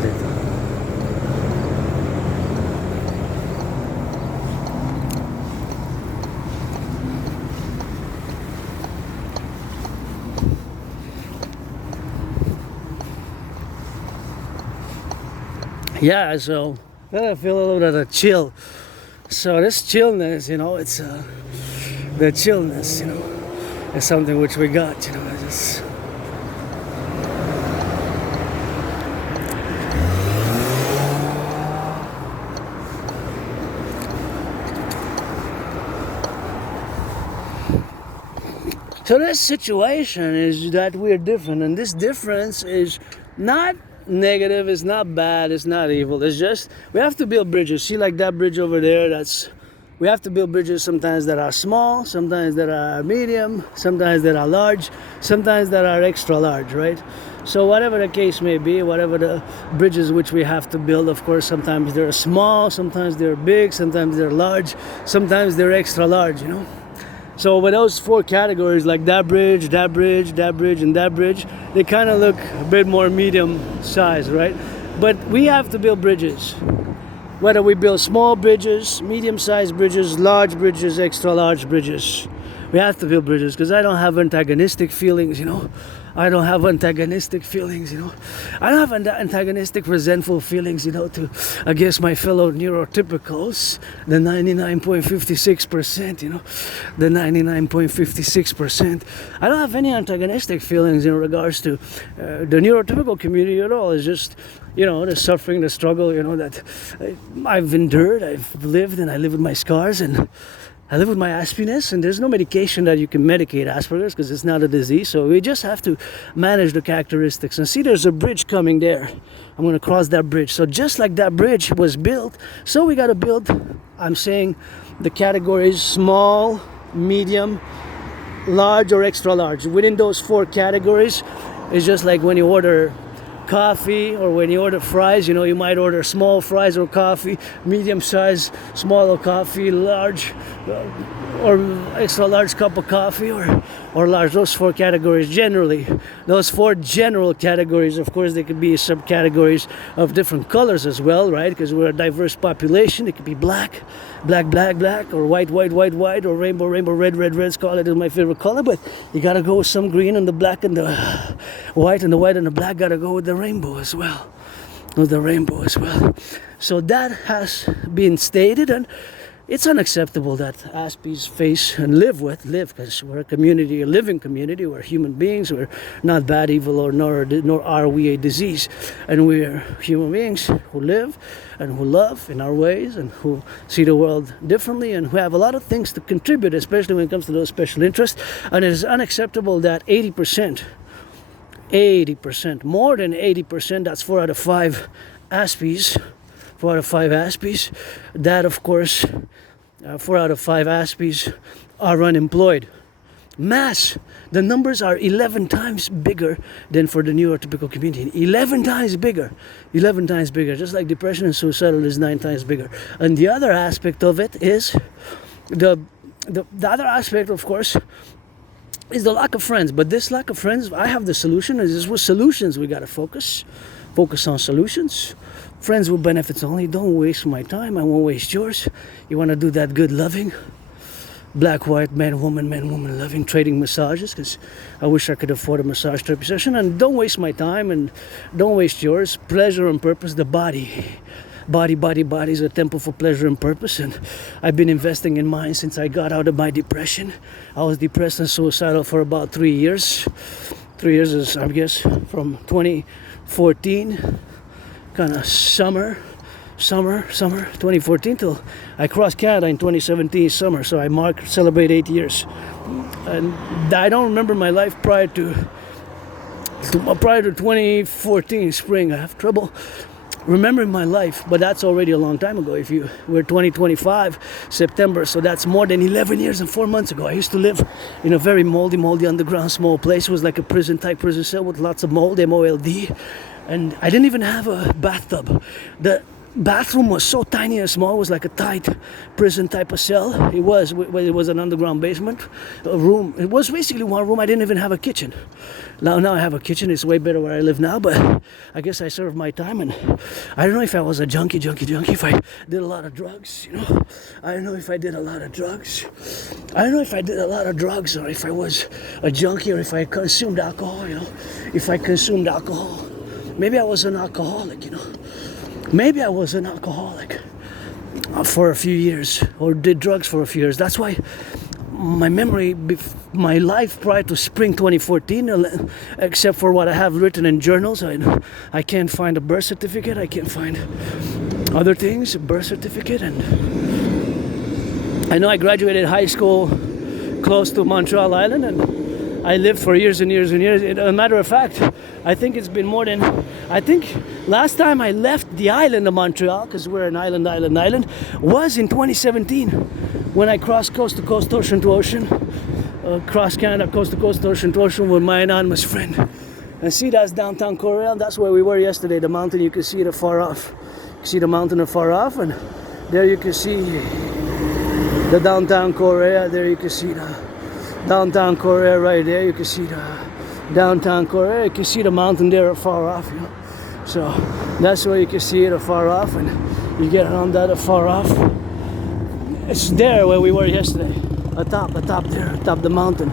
dito. Yeah, so I feel a little bit of a chill. So this chillness, you know, it's the chillness, you know, is something which we got, you know. It's so this situation is that we're different, and this difference is not negative, it's not bad, it's not evil. It's just we have to build bridges. See, like that bridge over there, we have to build bridges sometimes that are small, sometimes that are medium, sometimes that are large, sometimes that are extra large, right? So whatever the case may be, whatever the bridges which we have to build, of course, sometimes they're small, sometimes they're big, sometimes they're large, sometimes they're extra large, you know. So with those four categories, like that bridge, that bridge, that bridge, and that bridge, they kind of look a bit more medium size, right? But we have to build bridges. Whether we build small bridges, medium-sized bridges, large bridges, extra large bridges, we have to build bridges, because I don't have antagonistic feelings, you know. I don't have antagonistic feelings, you know. I don't have antagonistic, resentful feelings, you know, against my fellow neurotypicals, the 99.56%, you know, the 99.56%. I don't have any antagonistic feelings in regards to the neurotypical community at all. It's just, you know, the suffering, the struggle, you know, that I've endured, I've lived, and I live with my scars, and I live with my aspiness, and there's no medication that you can medicate Asperger's, because it's not a disease. So we just have to manage the characteristics. And see, there's a bridge coming there. I'm going to cross that bridge. So just like that bridge was built, so we got to build, I'm saying, the categories small, medium, large, or extra large. Within those four categories, it's just like when you order coffee or when you order fries, you know, you might order small fries or coffee, medium size, small or coffee, large or extra large cup of coffee, or large. Those four categories generally. Those four general categories, of course, they could be subcategories of different colors as well, right? Because we're a diverse population. It could be black, black, black, black, or white, white, white, white, or rainbow, rainbow, red, red, red. Scarlet is my favorite color, but you gotta go with some green, and the black and the white, and the white and the black gotta go with the rainbow as well. With the rainbow as well. So that has been stated, and it's unacceptable that Aspies face and live, because we're a community, a living community. We're human beings. We're not bad, evil, or nor are we a disease. And we're human beings who live and who love in our ways, and who see the world differently, and who have a lot of things to contribute, especially when it comes to those special interests. And it is unacceptable that 80%, more than 80%, that's 4 out of 5 Aspies, 4 out of 5 Aspies, that of course, 4 out of 5 Aspies are unemployed. Mass, the numbers are 11 times bigger than for the neurotypical community. 11 times bigger. 11 times bigger. Just like depression and suicidal is 9 times bigger. And the other aspect of it is, the other aspect, of course, is the lack of friends. But this lack of friends, I have the solution. This is with solutions we gotta focus on solutions. Friends with benefits only. Don't waste my time, I won't waste yours. You want to do that good loving, black, white, man, woman loving, trading massages, because I wish I could afford a massage therapy session. And don't waste my time, and don't waste yours. Pleasure and purpose. The body is a temple for pleasure and purpose, and I've been investing in mine since I got out of my depression. I was depressed and suicidal for about 3 years. 3 years is, I guess, from 2014, kind of summer 2014 till I crossed Canada in 2017 summer. So I celebrate 8 years, and I don't remember my life prior to 2014 spring. I have trouble remembering my life, but that's already a long time ago. We're 2025 September, so that's more than 11 years and 4 months ago. I used to live in a very moldy underground small place. It was like a prison cell with lots of mold, MOLD, and I didn't even have a bathtub. bathroom was so tiny and small. It was like a tight prison type of cell. It was an underground basement, a room. It was basically one room. I didn't even have a kitchen. Now I have a kitchen. It's way better where I live now, but I guess I served my time. And I don't know if I was a junkie, if I did a lot of drugs, you know. I don't know if I did a lot of drugs. I don't know if I did a lot of drugs, or if I was a junkie, or if I consumed alcohol, you know. If I consumed alcohol. Maybe I was an alcoholic, you know. Maybe I was an alcoholic for a few years, or did drugs for a few years. That's why my memory, my life prior to spring 2014, except for what I have written in journals, I can't find a birth certificate. I can't find other things, a birth certificate. And I know I graduated high school close to Montreal Island, and I lived for years and years and years. As a matter of fact, I think it's been more than... I think last time I left the island of Montreal, because we're an island, was in 2017, when I crossed coast to coast, ocean to ocean, cross Canada, coast to coast, ocean to ocean with my anonymous friend. And see, that's downtown Korea. That's where we were yesterday. The mountain, you can see it afar off. You can see the mountain afar off, and there you can see the downtown Korea. There you can see the downtown Korea right there. You can see the downtown Korea. You can see the mountain there afar off, you know. So that's where you can see it afar off, and you get around that afar off. It's there where we were yesterday, atop there, atop the mountain,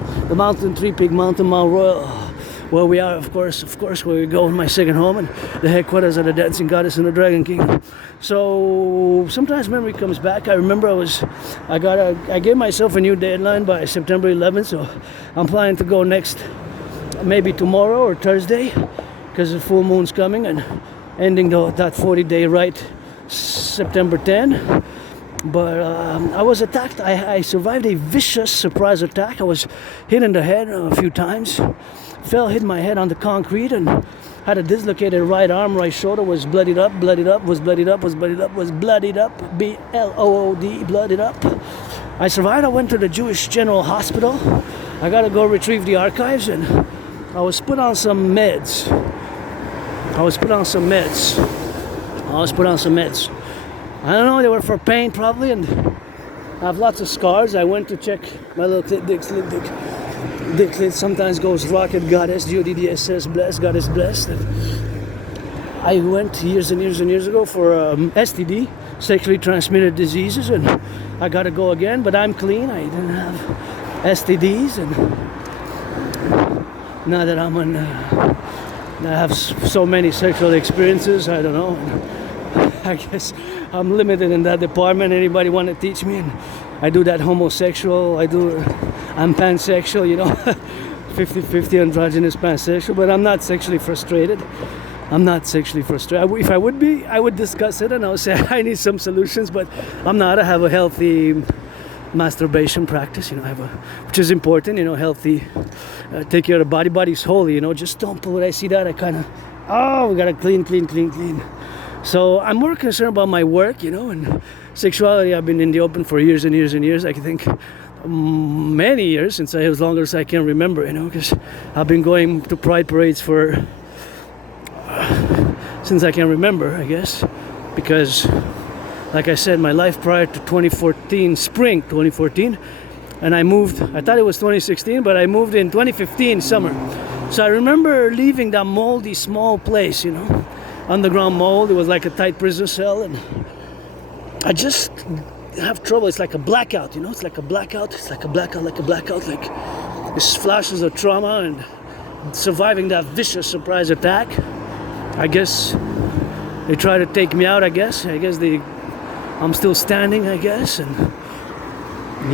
Three Peak Mountain, Mount Royal, where we are, of course, where we go, my second home, and the headquarters of the Dancing Goddess and the Dragon King. So sometimes memory comes back. I remember I gave myself a new deadline by September 11th, so I'm planning to go maybe tomorrow or Thursday, because the full moon's coming, and ending that 40-day rite September 10. But I was attacked. I survived a vicious surprise attack. I was hit in the head a few times. Hit my head on the concrete, and had a dislocated right arm, right shoulder was bloodied up, bloodied up, bloodied up, bloodied up. I survived. I went to the Jewish General Hospital. I got to go retrieve the archives, and I was put on some meds. I don't know, they were for pain probably, and I have lots of scars. I went to check my little clit, dick clit sometimes goes rocket, goddess, GODDSS, blessed, goddess blessed. And I went years and years and years ago for STD, sexually transmitted diseases, and I gotta go again, but I'm clean. I didn't have STDs, and now that I have so many sexual experiences, I don't know. I guess I'm limited in that department. Anybody want to teach me? And I do that homosexual. I'm pansexual, you know, 50-50 androgynous pansexual. But I'm not sexually frustrated. If I would be, I would discuss it and I would say I need some solutions. But I'm not. I have a healthy masturbation practice, you know, which is important, you know, healthy. Take care of the body. Body's holy, you know. Just don't pull it. I see that. I kind of, we gotta clean. So I'm more concerned about my work, you know, and sexuality. I've been in the open for years and years and years. I think many years, since as long as I can remember, you know, because I've been going to pride parades since I can remember, I guess, because like I said, my life prior to 2014, spring 2014, and I moved, I thought it was 2016, but I moved in 2015 summer. So I remember leaving that moldy small place, you know, underground mold. It was like a tight prison cell, and I just have trouble. It's like a blackout, you know. It's like it's flashes of trauma and surviving that vicious surprise attack. I guess they try to take me out. I'm still standing, I guess, and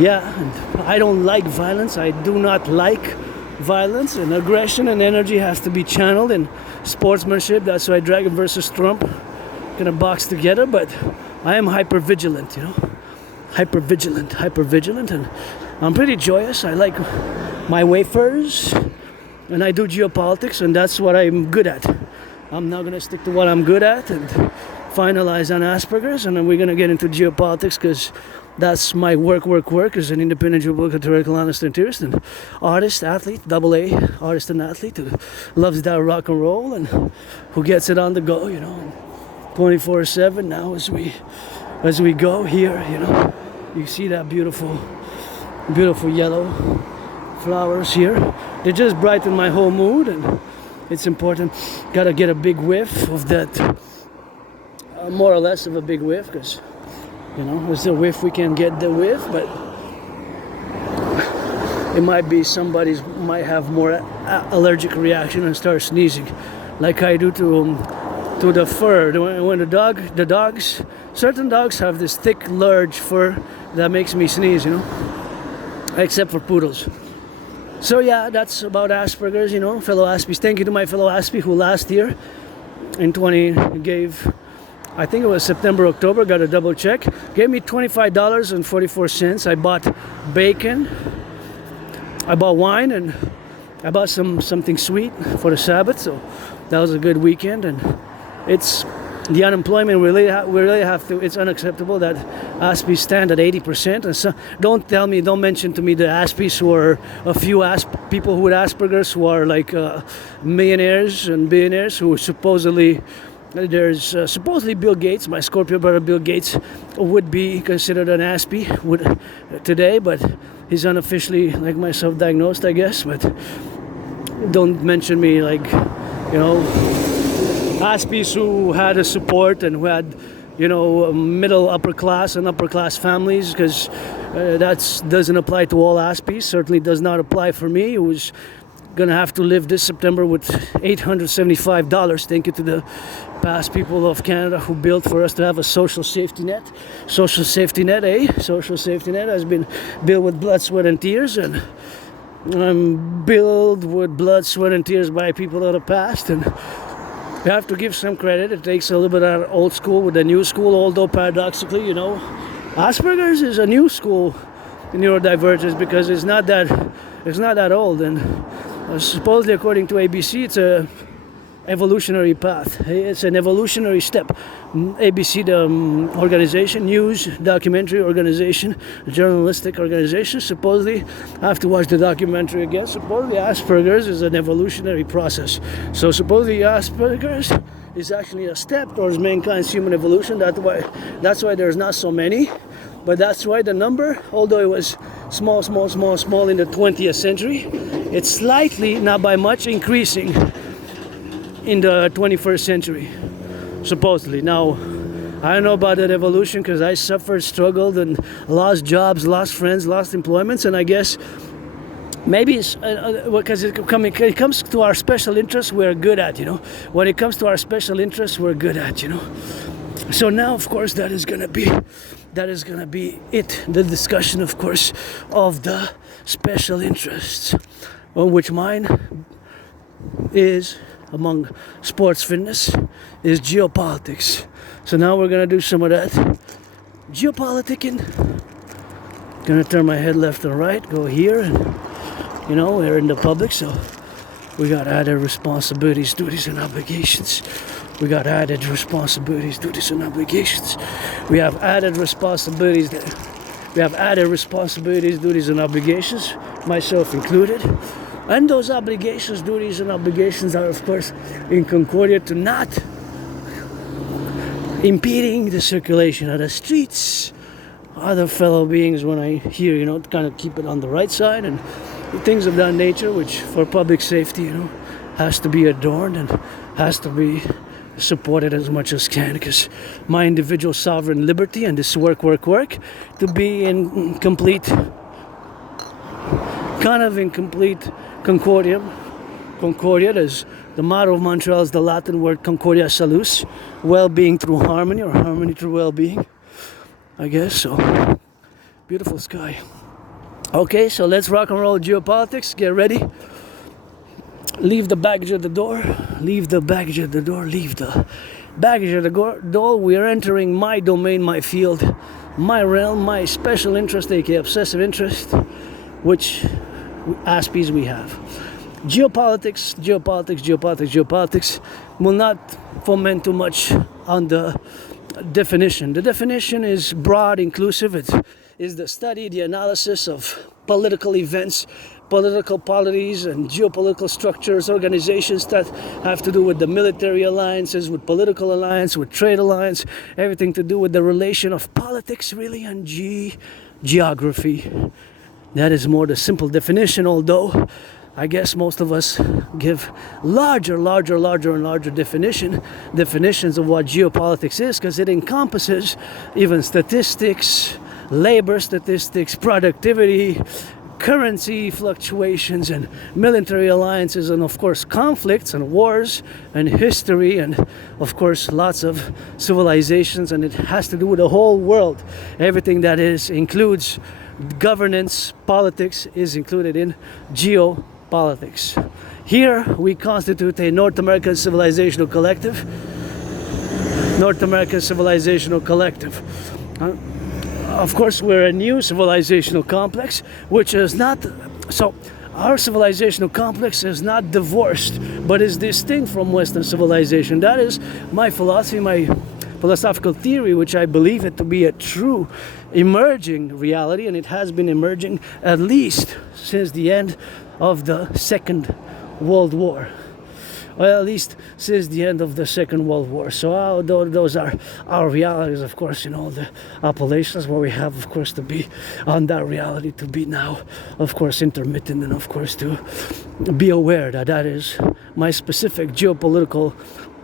yeah. And I don't like violence. I do not like violence, and aggression and energy has to be channeled in sportsmanship. That's why Dragon versus Trump gonna box together. But I am hyper vigilant, you know, hyper vigilant, and I'm pretty joyous. I like my wafers, and I do geopolitics, and that's what I'm good at. I'm now gonna stick to what I'm good at and finalize on Asperger's, and then we're gonna get into geopolitics, because that's my work as an independent geopolitical theoretical honest and theorist and artist, athlete, AA artist and athlete who loves that rock and roll and who gets it on the go, you know. 24/7 now as we go here, you know. You see that beautiful yellow flowers here. They just brighten my whole mood, and it's important. Gotta get a big whiff of that, more or less of a big whiff, because, you know, it's a whiff we can get the whiff, but it might be somebody's might have more allergic reaction and start sneezing, like I do to the fur. When the dogs, certain dogs have this thick, large fur that makes me sneeze, you know, except for poodles. So yeah, that's about Asperger's, you know, fellow Aspies. Thank you to my fellow Aspie who last year in 20 gave, I think it was September, October, got a double check, gave me $25.44. I bought bacon, I bought wine, and I bought something sweet for the Sabbath. So that was a good weekend. And it's the unemployment, we really have to, it's unacceptable that Aspies stand at 80%. And so don't mention to me the Aspies who are a few people with Asperger's who are like millionaires and billionaires who supposedly, there's supposedly Bill Gates, my Scorpio brother Bill Gates, would be considered an Aspie today, but he's unofficially, like myself, diagnosed, I guess. But don't mention me like, you know, Aspies who had a support and who had, you know, middle upper class and upper class families, because that doesn't apply to all Aspies. Certainly does not apply for me, who's gonna have to live this September with $875. Thank you to the past people of Canada who built for us to have a social safety net. Social safety net, eh? Social safety net has been built with blood, sweat, and tears, and built with blood, sweat, and tears by people of the past. And you have to give some credit. It takes a little bit out of old school with the new school, although paradoxically, you know, Asperger's is a new school neurodivergence because it's not that old, and supposedly according to ABC, it's a evolutionary path. It's an evolutionary step. ABC, the organization, news documentary organization, journalistic organization, supposedly, I have to watch the documentary again, supposedly Asperger's is an evolutionary process. So supposedly Asperger's is actually a step towards mankind's human evolution. That's why there's not so many, but that's why the number, although it was small in the 20th century, it's slightly, not by much, increasing in the 21st century, supposedly. Now, I don't know about that evolution because I suffered, struggled, and lost jobs, lost friends, lost employments, and I guess maybe it's because it comes to our special interests we're good at, you know. When it comes to our special interests, we're good at, you know. So now, of course, that is gonna be it. The discussion, of course, of the special interests, on which mine is, among sports fitness, is geopolitics. So now we're gonna do some of that geopoliticking. Gonna turn my head left and right, go here, and you know, we're in the public, so we got added responsibilities, duties, and obligations. We got added responsibilities, duties, and obligations. We have added responsibilities. Duties, and obligations, myself included. And those obligations, duties, and obligations are, of course, in concordia to not impeding the circulation of the streets. Other fellow beings, when I hear, you know, to kind of keep it on the right side, and things of that nature, which for public safety, you know, has to be adorned and has to be supported as much as can, because my individual sovereign liberty and this work to be in complete concordia, as the motto of Montreal is the Latin word concordia salus, well-being through harmony, or harmony through well-being, I guess. So beautiful sky. Okay, so let's rock and roll geopolitics. Get ready. Leave the baggage at the door. Leave the baggage at the door. Leave the baggage at the door. We are entering my domain, my field, my realm, my special interest, aka obsessive interest, which Aspies we have. Geopolitics will not foment too much on the definition. The definition is broad, inclusive. It is the study, the analysis of political events political polities and geopolitical structures, organizations that have to do with the military alliances, with political alliance, with trade alliance, everything to do with the relation of politics really and geography. That is more the simple definition, although I guess most of us give larger definitions of what geopolitics is, because it encompasses even statistics, labor statistics, productivity, currency fluctuations, and military alliances, and of course conflicts and wars and history, and of course lots of civilizations, and it has to do with the whole world. Everything that includes governance, politics is included in geopolitics. Here we constitute a North American civilizational collective. North American civilizational collective. Of course, we're a new civilizational complex, which is not so. Our civilizational complex is not divorced, but is distinct from Western civilization. That is my philosophy, my philosophical theory, which I believe it to be a true emerging reality, and it has been emerging at least since the end of the Second World War. Well, at least since the end of the Second World War. So those are our realities, of course, the appellations where we have, of course, to be on that reality, to be now, of course, intermittent, and of course to be aware that that is my specific geopolitical,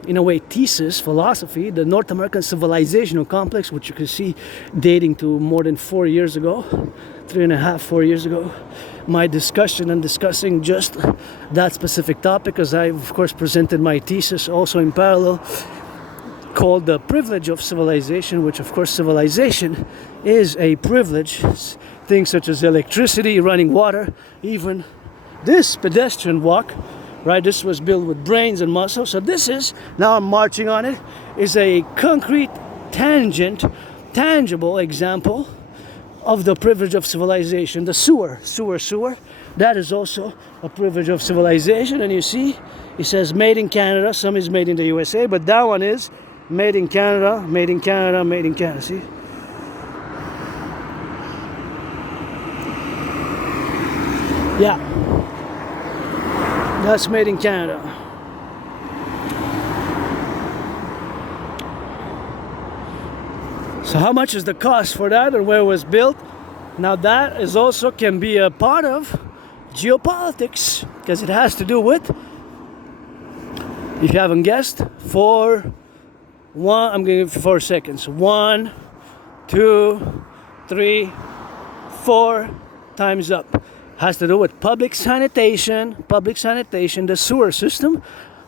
in a way, thesis, philosophy, the North American civilizational complex, which you can see dating to more than 4 years ago, 3.5, 4 years ago. My discussion and discussing just that specific topic, as I of course presented my thesis also in parallel, called the privilege of civilization, which of course civilization is a privilege. Things such as electricity, running water, even this pedestrian walk, right? This was built with brains and muscle. So this is, now I'm marching on it, is a concrete, tangible example of the privilege of civilization. The sewer, that is also a privilege of civilization. And you see, it says made in Canada, some is made in the USA, but that one is made in Canada, made in Canada, made in Canada, see? Yeah, that's made in Canada. So how much is the cost for that, or where it was built? Now that is also can be a part of geopolitics, because it has to do with, if you haven't guessed, I'm going to give you 4 seconds. 1, 2, 3, 4, time's up. Has to do with public sanitation, the sewer system,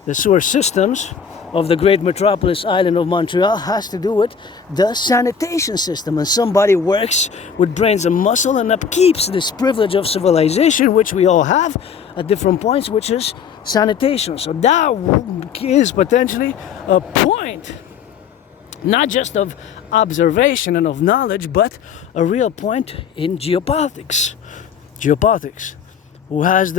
the sewer systems of the great metropolis island of Montreal has to do with the sanitation system. And somebody works with brains and muscle and upkeeps this privilege of civilization, which we all have at different points, which is sanitation. So that is potentially a point, not just of observation and of knowledge, but a real point in geopolitics. Who has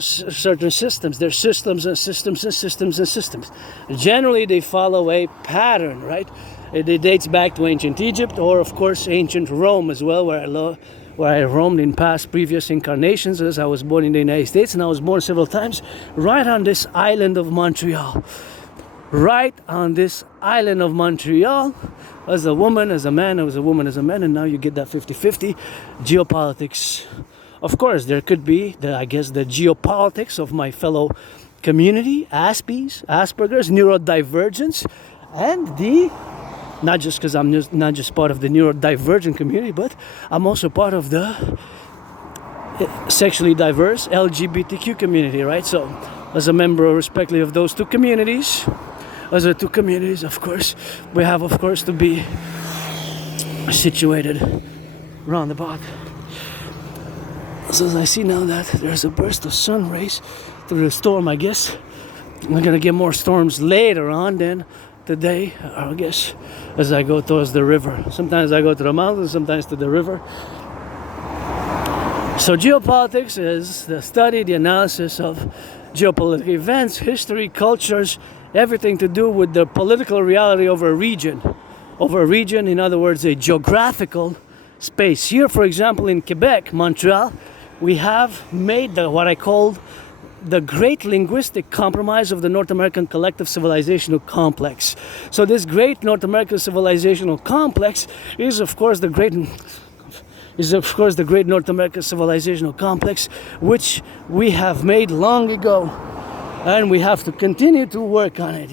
certain systems. There's systems and systems and systems and systems. Generally, they follow a pattern, right? It dates back to ancient Egypt, or of course ancient Rome as well, where I roamed in previous incarnations, as I was born in the United States, and I was born several times right on this island of Montreal. Right on this island of Montreal, as a woman, as a man, as a woman, as a man, and now you get that 50-50 geopolitics. Of course, there could be, the geopolitics of my fellow community, Asperger's, neurodivergence, and not just because I'm not just part of the neurodivergent community, but I'm also part of the sexually diverse LGBTQ community, right? So, as a member, respectively, of those two communities, of course, we have, of course, to be situated roundabout. So as I see now that there's a burst of sun rays through the storm, I guess we're gonna get more storms later on then today, I guess, as I go towards the river. Sometimes I go to the mountains, sometimes to the river. So geopolitics is the study, the analysis of geopolitical events, history, cultures, everything to do with the political reality of a region. In other words, a geographical space. Here, for example, in Quebec, Montreal, we have made what I called the great linguistic compromise of the North American collective civilizational complex. So this great North American civilizational complex is of course the great North American civilizational complex, which we have made long ago, and we have to continue to work on it.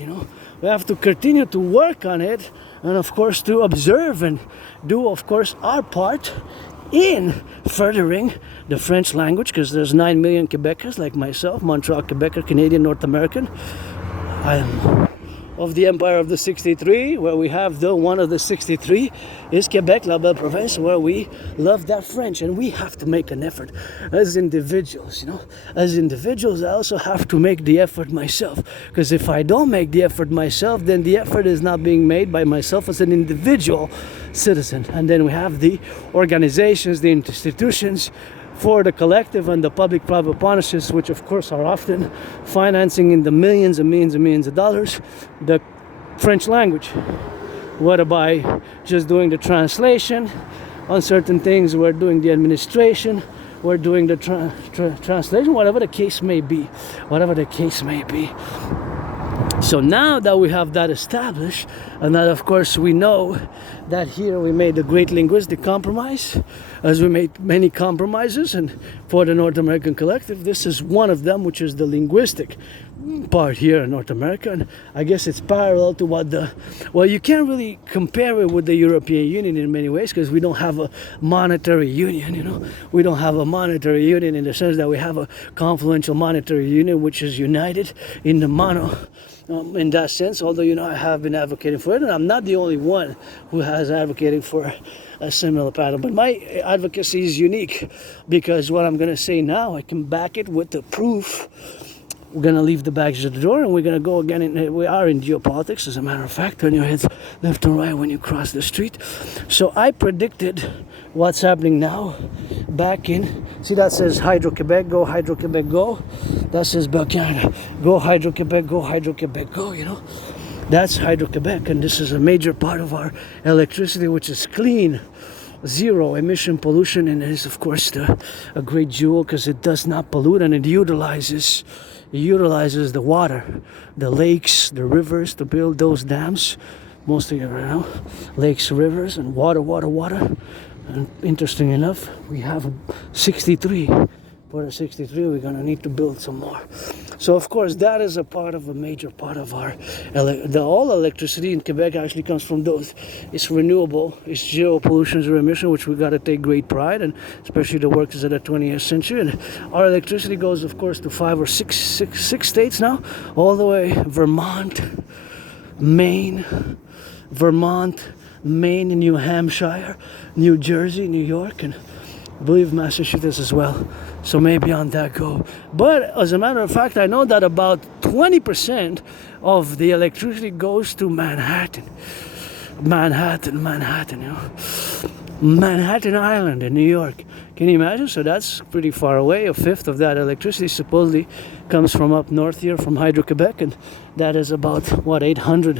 We have to continue to work on it, and of course to observe and do of course our part in furthering the French language, because there's 9 million Quebecers like myself, Montreal Quebecer, Canadian, North American. I am of the Empire of the 63, where we have one of the 63 is Quebec, la belle province, where we love that French, and we have to make an effort as individuals. As individuals, I also have to make the effort myself, because if I don't make the effort myself, then the effort is not being made by myself as an individual citizen. And then we have the organizations, the institutions for the collective and the public-private partnerships, which of course are often financing in the millions and millions and millions of dollars the French language, whether by just doing the translation on certain things, we're doing the administration, we're doing the translation, whatever the case may be. So now that we have that established, and that of course we know that here we made a great linguistic compromise, as we made many compromises, and for the North American collective, this is one of them, which is the linguistic part here in North America. And I guess it's parallel to you can't really compare it with the European Union in many ways, because we don't have a monetary union. We don't have a monetary union in the sense that we have a confluential monetary union which is united in the mono. In that sense, although I have been advocating for it, and I'm not the only one who has advocating for a similar pattern, but my advocacy is unique, because what I'm going to say now, I can back it with the proof. We're going to leave the baggage at the door, and we're going to go again. We are in geopolitics, as a matter of fact. Turn your heads left and right when you cross the street. So I predicted what's happening now back in, see that says Hydro-Quebec, go Hydro-Quebec, go. That says Bell Canada, go Hydro-Quebec, go Hydro-Quebec, go, That's Hydro-Quebec, and this is a major part of our electricity, which is clean, zero emission pollution, and it is of course a great jewel, because it does not pollute, and it utilizes the water, the lakes, the rivers, to build those dams, mostly around lakes, rivers, and water. And interesting enough, we have 63. For the 63, we're going to need to build some more. So of course that is a major part of our all electricity in Quebec actually comes from those. It's renewable, it's zero pollution, zero emission, which we got to take great pride in, especially the workers of the 20th century. And our electricity goes of course to 5 or 6 states now, all the way Vermont, Maine, New Hampshire, New Jersey, New York, and I believe Massachusetts as well. So maybe on that go. But as a matter of fact, I know that about 20% of the electricity goes to Manhattan, Manhattan Island in New York. Can you imagine? So that's pretty far away. A fifth of that electricity supposedly comes from up north here, from Hydro-Quebec, and that is about 800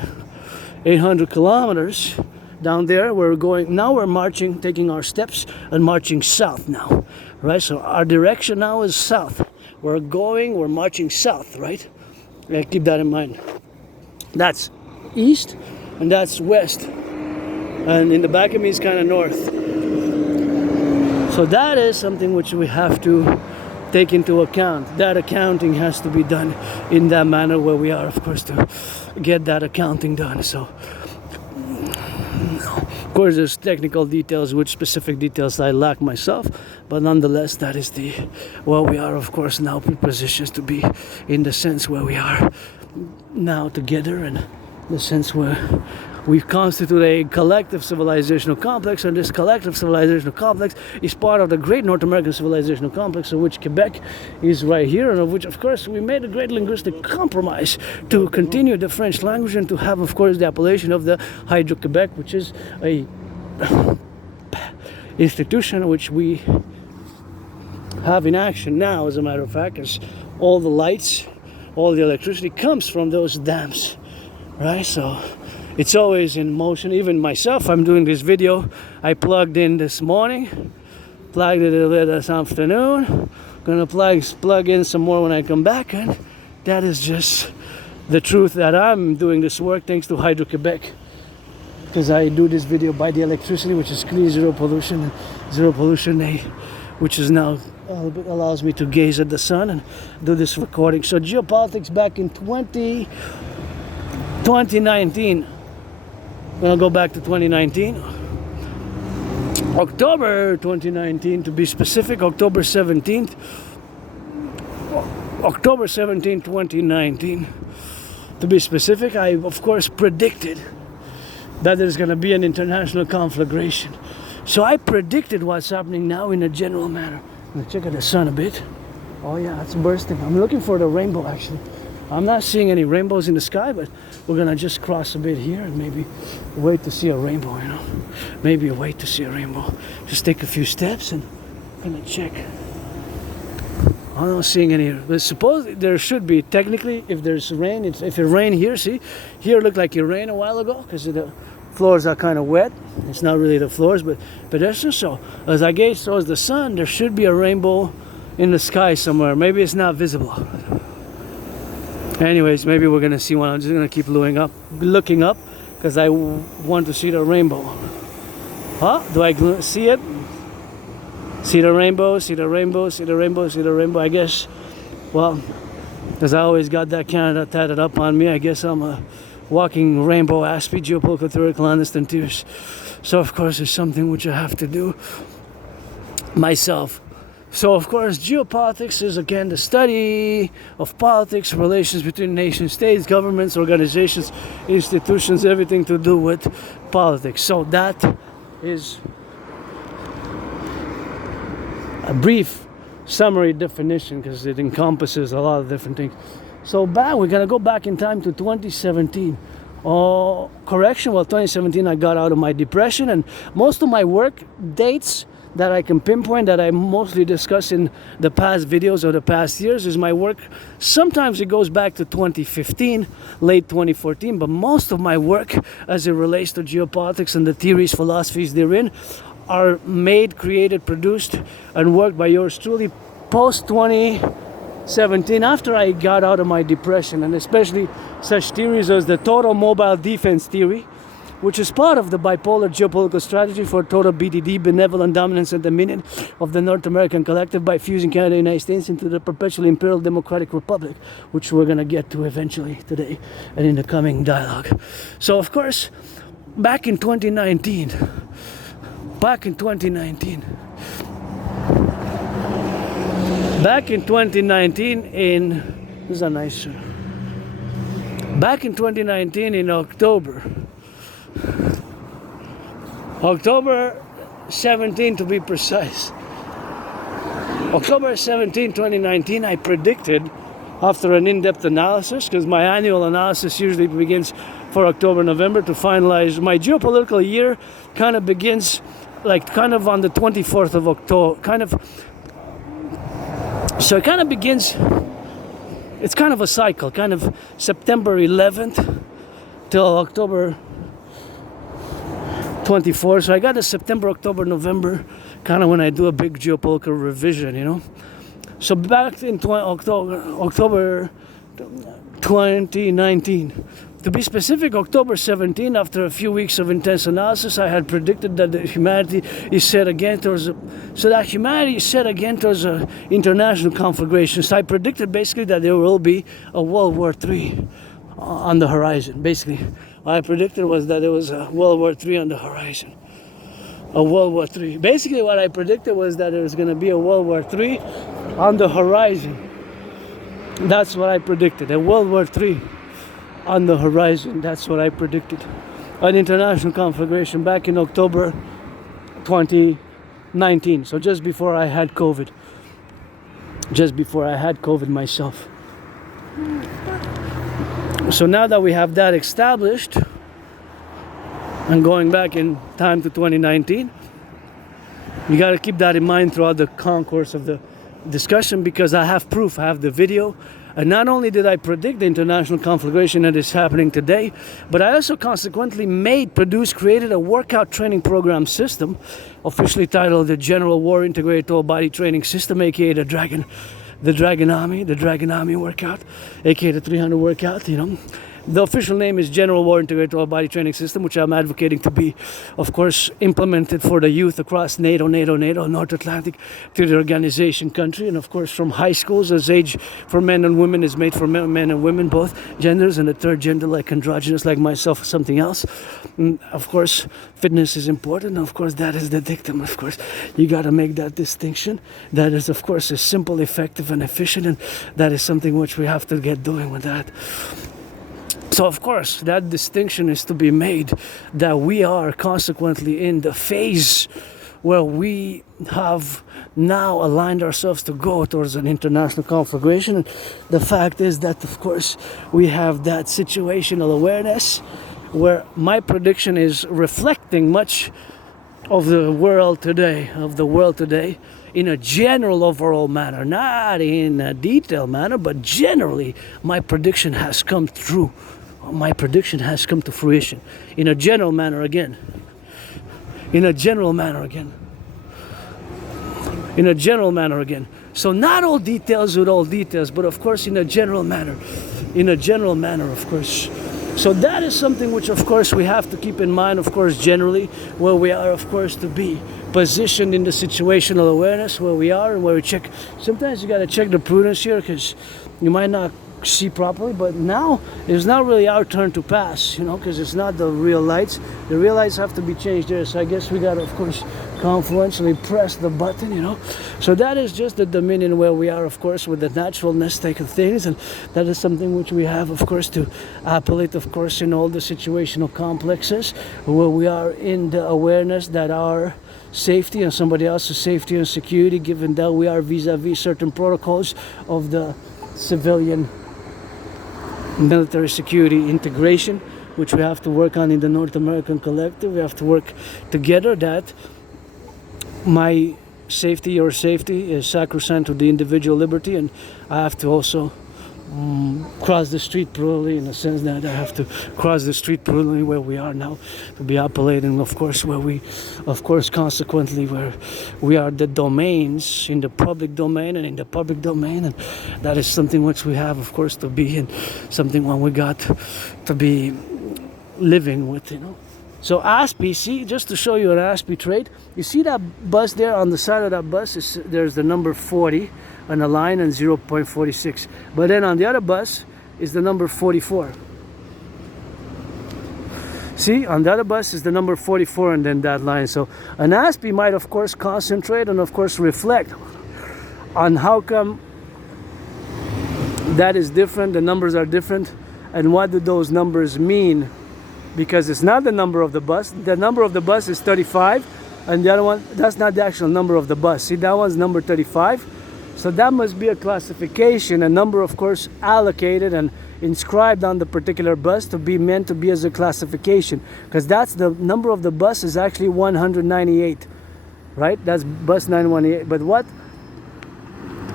kilometers down there. We're marching, taking our steps and marching south now, right? So our direction now is south. We're marching south, right? Yeah, keep that in mind. That's east and that's west, and in the back of me is kind of north. So that is something which we have to take into account. That accounting has to be done in that manner, where we are of course to get that accounting done. So of course, there's technical details, which specific details I lack myself, but nonetheless, that is where we are, of course, now positioned to be, in the sense where we are now together, and the sense where we constitute a collective civilizational complex, and this collective civilizational complex is part of the great North American civilizational complex, of which Quebec is right here, and of which, of course, we made a great linguistic compromise to continue the French language and to have, of course, the appellation of the Hydro-Quebec, which is a institution which we have in action now, as a matter of fact, as all the lights, all the electricity comes from those dams, right? So it's always in motion. Even myself, I'm doing this video, I plugged in this morning Plugged it a little bit this afternoon. Gonna plug in some more when I come back, and that is just the truth that I'm doing this work thanks to Hydro-Quebec, because I do this video by the electricity, which is clean, zero pollution, and zero pollution, which is now allows me to gaze at the sun and do this recording. So geopolitics back in 2019. I'm gonna go back to 2019. October 2019 to be specific, October 17th. October 17, 2019 to be specific. I of course predicted that there's going to be an international conflagration. So I predicted what's happening now in a general manner. Let's check out the sun a bit. Oh yeah, it's bursting. I'm looking for the rainbow actually. I'm not seeing any rainbows in the sky, but we're gonna just cross a bit here and maybe wait to see a rainbow, you know. Maybe wait to see a rainbow. Just take a few steps and I'm gonna check. I'm not seeing any, but suppose there should be, technically, if there's rain, if it rain here, see? Here it looked like it rained a while ago because the floors are kind of wet. It's not really the floors, but pedestrians. So as I gaze towards the sun, there should be a rainbow in the sky somewhere. Maybe it's not visible. Anyways, maybe we're gonna see one. I'm just gonna keep looking up because I want to see the rainbow. Huh? Do I see it? See the rainbow, see the rainbow, see the rainbow, see the rainbow. I guess, well, because I always got that Canada tatted up on me, I guess I'm a walking rainbow aspie, geopolitical theory, clandestine tears. So of course it's something which I have to do myself. So of course geopolitics is again the study of politics, relations between nation states, governments, organizations, institutions, everything to do with politics. So that is a brief summary definition because it encompasses a lot of different things. So we're gonna go back in time to 2017. Oh, correction, well 2017 I got out of my depression, and most of my work dates that I can pinpoint, that I mostly discuss in the past videos of the past years, is my work. Sometimes it goes back to 2015, late 2014, but most of my work as it relates to geopolitics and the theories, philosophies therein are made, created, produced, and worked by yours truly post 2017, after I got out of my depression, and especially such theories as the total mobile defense theory, which is part of the bipolar geopolitical strategy for total BDD, benevolent dominance and dominion of the North American collective by fusing Canada and the United States into the perpetual imperial democratic republic, which we're going to get to eventually today and in the coming dialogue. So of course, back in 2019, in October 17 to be precise. October 17, 2019, I predicted, after an in-depth analysis, because my annual analysis usually begins for October, November to finalize. My geopolitical year kind of begins kind of on the 24th of October, so it kind of begins, it's kind of a cycle, kind of September 11th till October 24th. So I got a September, October, November, kind of when I do a big geopolitical revision, you know. So back in October 2019, to be specific, October 17, after a few weeks of intense analysis, I had predicted that humanity is set again towards international conflagration. So I predicted basically that there will be a World War III on the horizon. Basically, what I predicted was that there was a World War III on the horizon. A World War III. Basically, what I predicted was that there was going to be a World War III on the horizon. That's what I predicted. A World War III on the horizon. That's what I predicted. An international conflagration back in October 2019. So just before I had COVID. Just before I had COVID myself. So now that we have that established, and going back in time to 2019, you got to keep that in mind throughout the concourse of the discussion, because I have proof. I have the video And not only did I predict the international conflagration that is happening today, but I also consequently created a workout training program system, officially titled the General War Integrated Total Body Training System, aka the Draconis workout, aka the 300 workout, you know. The official name is General War Integrated Total Body Training System, which I'm advocating to be, of course, implemented for the youth across NATO, North Atlantic, to the organization country, and of course from high schools, as age for men and women is made for men and women, both genders, and the third gender, like androgynous, like myself, something else. And of course, fitness is important. Of course, that is the dictum. Of course, you got to make that distinction. That is, of course, is simple, effective, and efficient, and that is something which we have to get doing with that. So of course that distinction is to be made, that we are consequently in the phase where we have now aligned ourselves to go towards an international conflagration. And the fact is that of course we have that situational awareness where my prediction is reflecting much of the world today, in a general overall manner, not in a detailed manner, but generally my prediction has come true. My prediction has come to fruition in a general manner again. So not all details with all details, but of course in a general manner, of course. So that is something which of course we have to keep in mind, of course, generally where we are, of course, to be positioned in the situational awareness where we are and where we check. Sometimes you got to check the prudence here because you might not see properly, but now it's not really our turn to pass, you know, because it's not the real lights. The real lights have to be changed there, so I guess we gotta, of course, confluentially press the button, you know. So that is just the dominion where we are, of course, with the naturalness take of things, and that is something which we have, of course, to appellate, of course, in all the situational complexes where we are in the awareness that our safety and somebody else's safety and security, given that we are vis-a-vis certain protocols of the civilian military security integration, which we have to work on in the North American Collective. We have to work together that my safety, your safety, is sacrosanct to the individual liberty, and I have to also cross the street prudently, in the sense that I have to cross the street prudently where we are now, to be operating, of course, where we, of course, consequently, where we are the domains in the public domain and in the public domain, and that is something which we have, of course, to be, and something when we got to be living with, you know. So ASPE, see, just to show you an ASPE trait, you see that bus there on the side of that bus, there's the number 40 on the line and 0.46. But then on the other bus is the number 44. See, on the other bus is the number 44 and then that line. So an ASPE might, of course, concentrate and, of course, reflect on how come that is different, the numbers are different, and what do those numbers mean. Because it's not the number of the bus. The number of the bus is 35, and the other one, that's not the actual number of the bus. See, that one's number 35. So that must be a classification, a number, of course, allocated and inscribed on the particular bus to be meant to be as a classification. Because that's the number of the bus is actually 198, right? That's bus 918. But what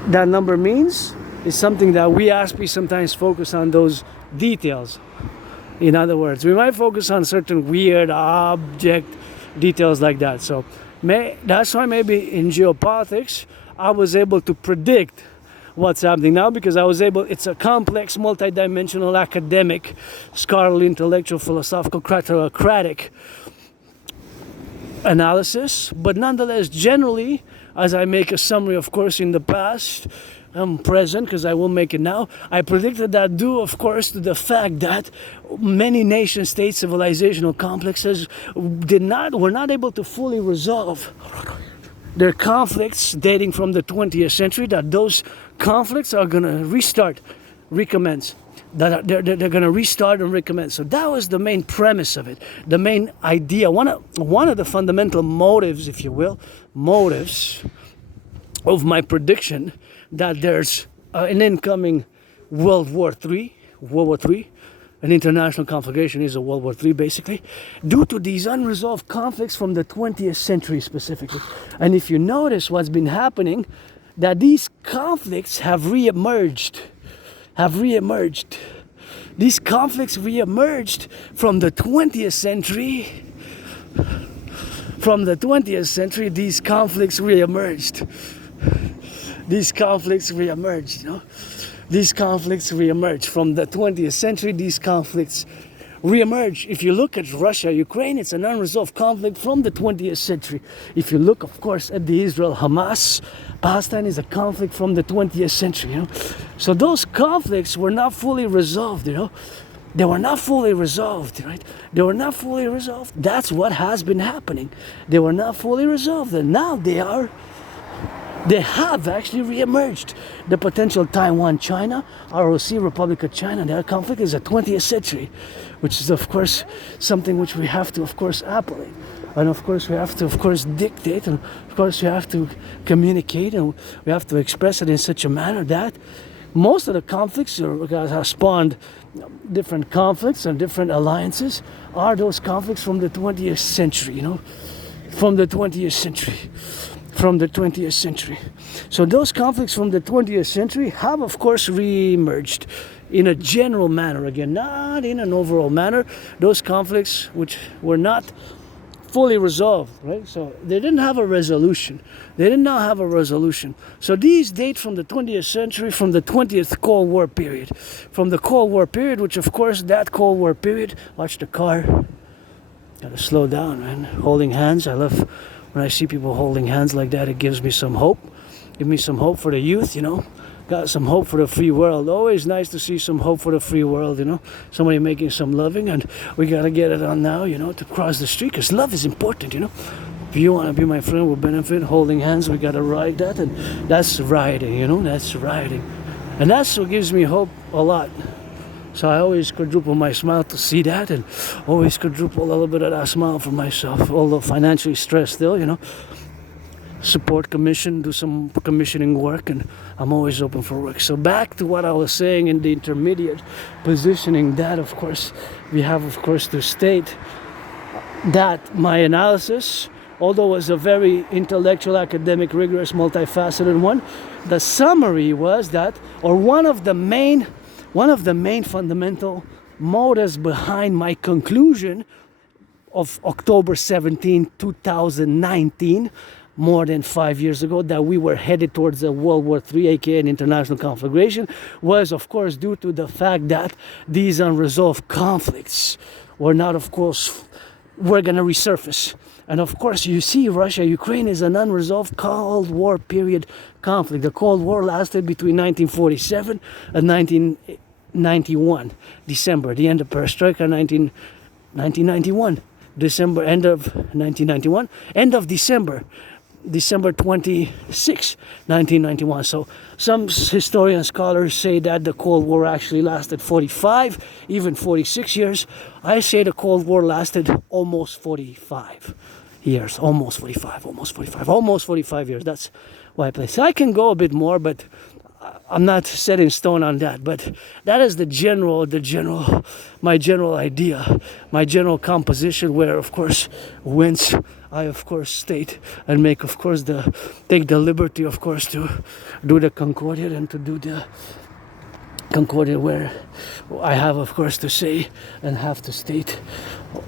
that number means is something that we ASPE sometimes focus on those details. In other words, we might focus on certain weird object details like that. So that's why maybe in geopolitics, I was able to predict what's happening now, because it's a complex, multidimensional, academic, scholarly, intellectual, philosophical, cratic analysis. But nonetheless, generally, as I make a summary, of course, in the past, present, because I will make it now, I predicted that due, of course, to the fact that many nation-state civilizational complexes were not able to fully resolve their conflicts dating from the 20th century, that those conflicts are going to recommence. That they're going to restart and recommence. So that was the main premise of it, the main idea. One of the fundamental motives, if you will, of my prediction that there's an incoming World War III, an international conflagration is a World War III basically, due to these unresolved conflicts from the 20th century specifically. And if you notice what's been happening, that these conflicts have re-emerged have re-emerged. These conflicts re-emerged from the 20th century. From the 20th century, these conflicts re-emerged. These conflicts re-emerged, you know. These conflicts re-emerged from the 20th century. These conflicts re-emerge. If you look at Russia, Ukraine, it's an unresolved conflict from the 20th century. If you look, of course, at the Israel-Hamas, Palestine is a conflict from the 20th century, you know. So those conflicts were not fully resolved, you know. They were not fully resolved, right? They were not fully resolved. That's what has been happening. They were not fully resolved, and now they have actually re-emerged. The potential Taiwan-China, ROC, Republic of China, their conflict is a 20th century, which is, of course, something which we have to, of course, appellate. And, of course, we have to, of course, dictate, and, of course, we have to communicate, and we have to express it in such a manner that most of the conflicts have spawned different conflicts and different alliances are those conflicts from the 20th century, you know, from the 20th century. From the 20th century. So those conflicts from the 20th century have, of course, re-emerged in a general manner. Again, not in an overall manner. Those conflicts which were not fully resolved, right? So they didn't have a resolution. They did not have a resolution. So these date from the 20th century, from the 20th Cold War period. From the Cold War period, which, of course, that Cold War period, watch the car. Gotta slow down, man. Holding hands, I love when I see people holding hands like that. It gives me some hope. Give me some hope for the youth, you know. Got some hope for the free world. Always nice to see some hope for the free world, you know. Somebody making some loving, and we gotta get it on now, you know, to cross the street, because love is important, you know. If you want to be my friend, we'll benefit. Holding hands, we gotta ride that, and that's riding, you know. That's riding. And that's what gives me hope a lot. So I always quadruple my smile to see that, and always quadruple a little bit of that smile for myself, although financially stressed still, you know. Support commission, do some commissioning work, and I'm always open for work. So back to what I was saying in the intermediate positioning, that, of course, we have, of course, to state that my analysis, although it was a very intellectual, academic, rigorous, multifaceted one, the summary was that, or one of the main fundamental motives behind my conclusion of October 17, 2019, more than 5 years ago, that we were headed towards a World War III, aka an international conflagration, was, of course, due to the fact that these unresolved conflicts were not, of course, were going to resurface. And of course, you see, Russia-Ukraine is an unresolved Cold War period conflict. The Cold War lasted between 1947 and 1991, December, the end of Perestroika, 1991, December, end of 1991, end of December 26, 1991. So some historian scholars say that the Cold War actually lasted 45, even 46 years. I say the Cold War lasted almost 45 years, almost 45 years. That's why I play. So I can go a bit more, but I'm not set in stone on that. But that is my general idea, my general composition, where, of course, whence I, of course, state and make, of course, take the liberty, of course, to do the Concordiat and to do the Concordiat, where I have, of course, to say and have to state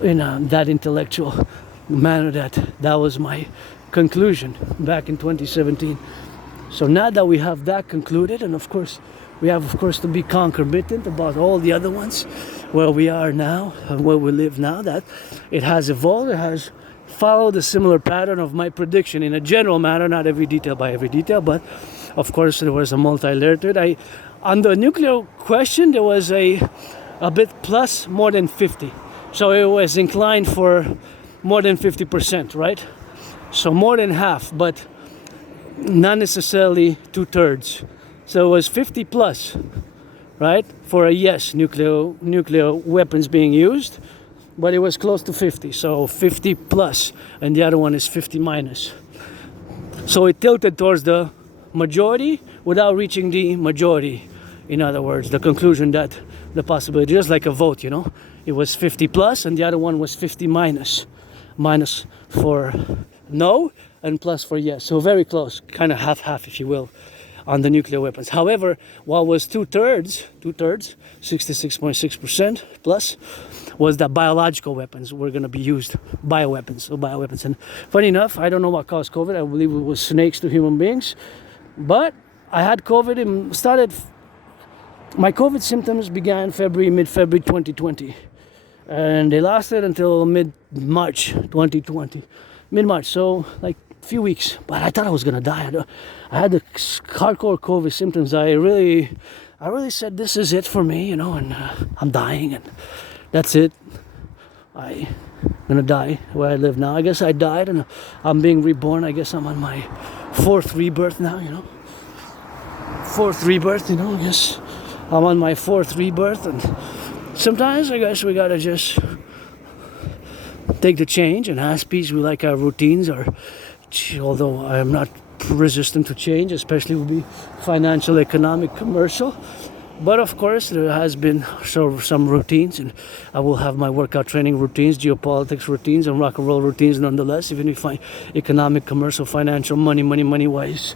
in that intellectual manner that was my conclusion back in 2017. So now that we have that concluded, and of course we have, of course, to be concomitant about all the other ones, where we are now and where we live now, that it has evolved, it has followed a similar pattern of my prediction in a general manner, not every detail by every detail, but of course there was a multi-layer to it. On the nuclear question, there was a bit plus more than 50. So it was inclined for more than 50%, right? So more than half, but not necessarily 2/3. So it was 50 plus, right? For a yes, nuclear weapons being used, but it was close to 50. So 50 plus, and the other one is 50 minus. So it tilted towards the majority without reaching the majority. In other words, the conclusion that the possibility, just like a vote, you know, it was 50 plus, and the other one was 50 minus. Minus for no and plus for yes. So very close, kind of half-half, if you will. on the nuclear weapons. However, what was two-thirds, 66.6% plus, was that biological weapons were going to be used, bioweapons. And funny enough, I don't know what caused COVID. I believe it was snakes to human beings. But I had COVID and my COVID symptoms began mid-February 2020. And they lasted until mid-March 2020. Mid-March, so like a few weeks. But I thought I was going to die. I had the hardcore COVID symptoms. I really said, this is it for me, and I'm dying, and that's it. I'm gonna die where I live now. I guess I died and I'm being reborn. I guess I'm on my fourth rebirth now, I guess I'm on my fourth rebirth, and sometimes I guess we gotta just take the change and as peace we like our routines, although I am not resistant to change, especially will be financial, economic, commercial. But of course, there has been some routines, and I will have my workout training routines, geopolitics routines, and rock and roll routines nonetheless, even if my economic, commercial, financial, money-wise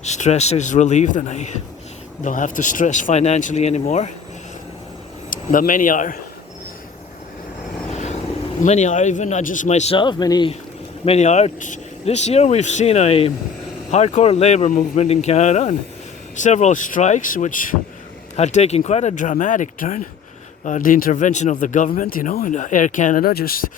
stress is relieved, and I don't have to stress financially anymore. But many are, even not just myself, many are. This year we've seen a hardcore labor movement in Canada, and several strikes, which had taken quite a dramatic turn. The intervention of the government, Air Canada just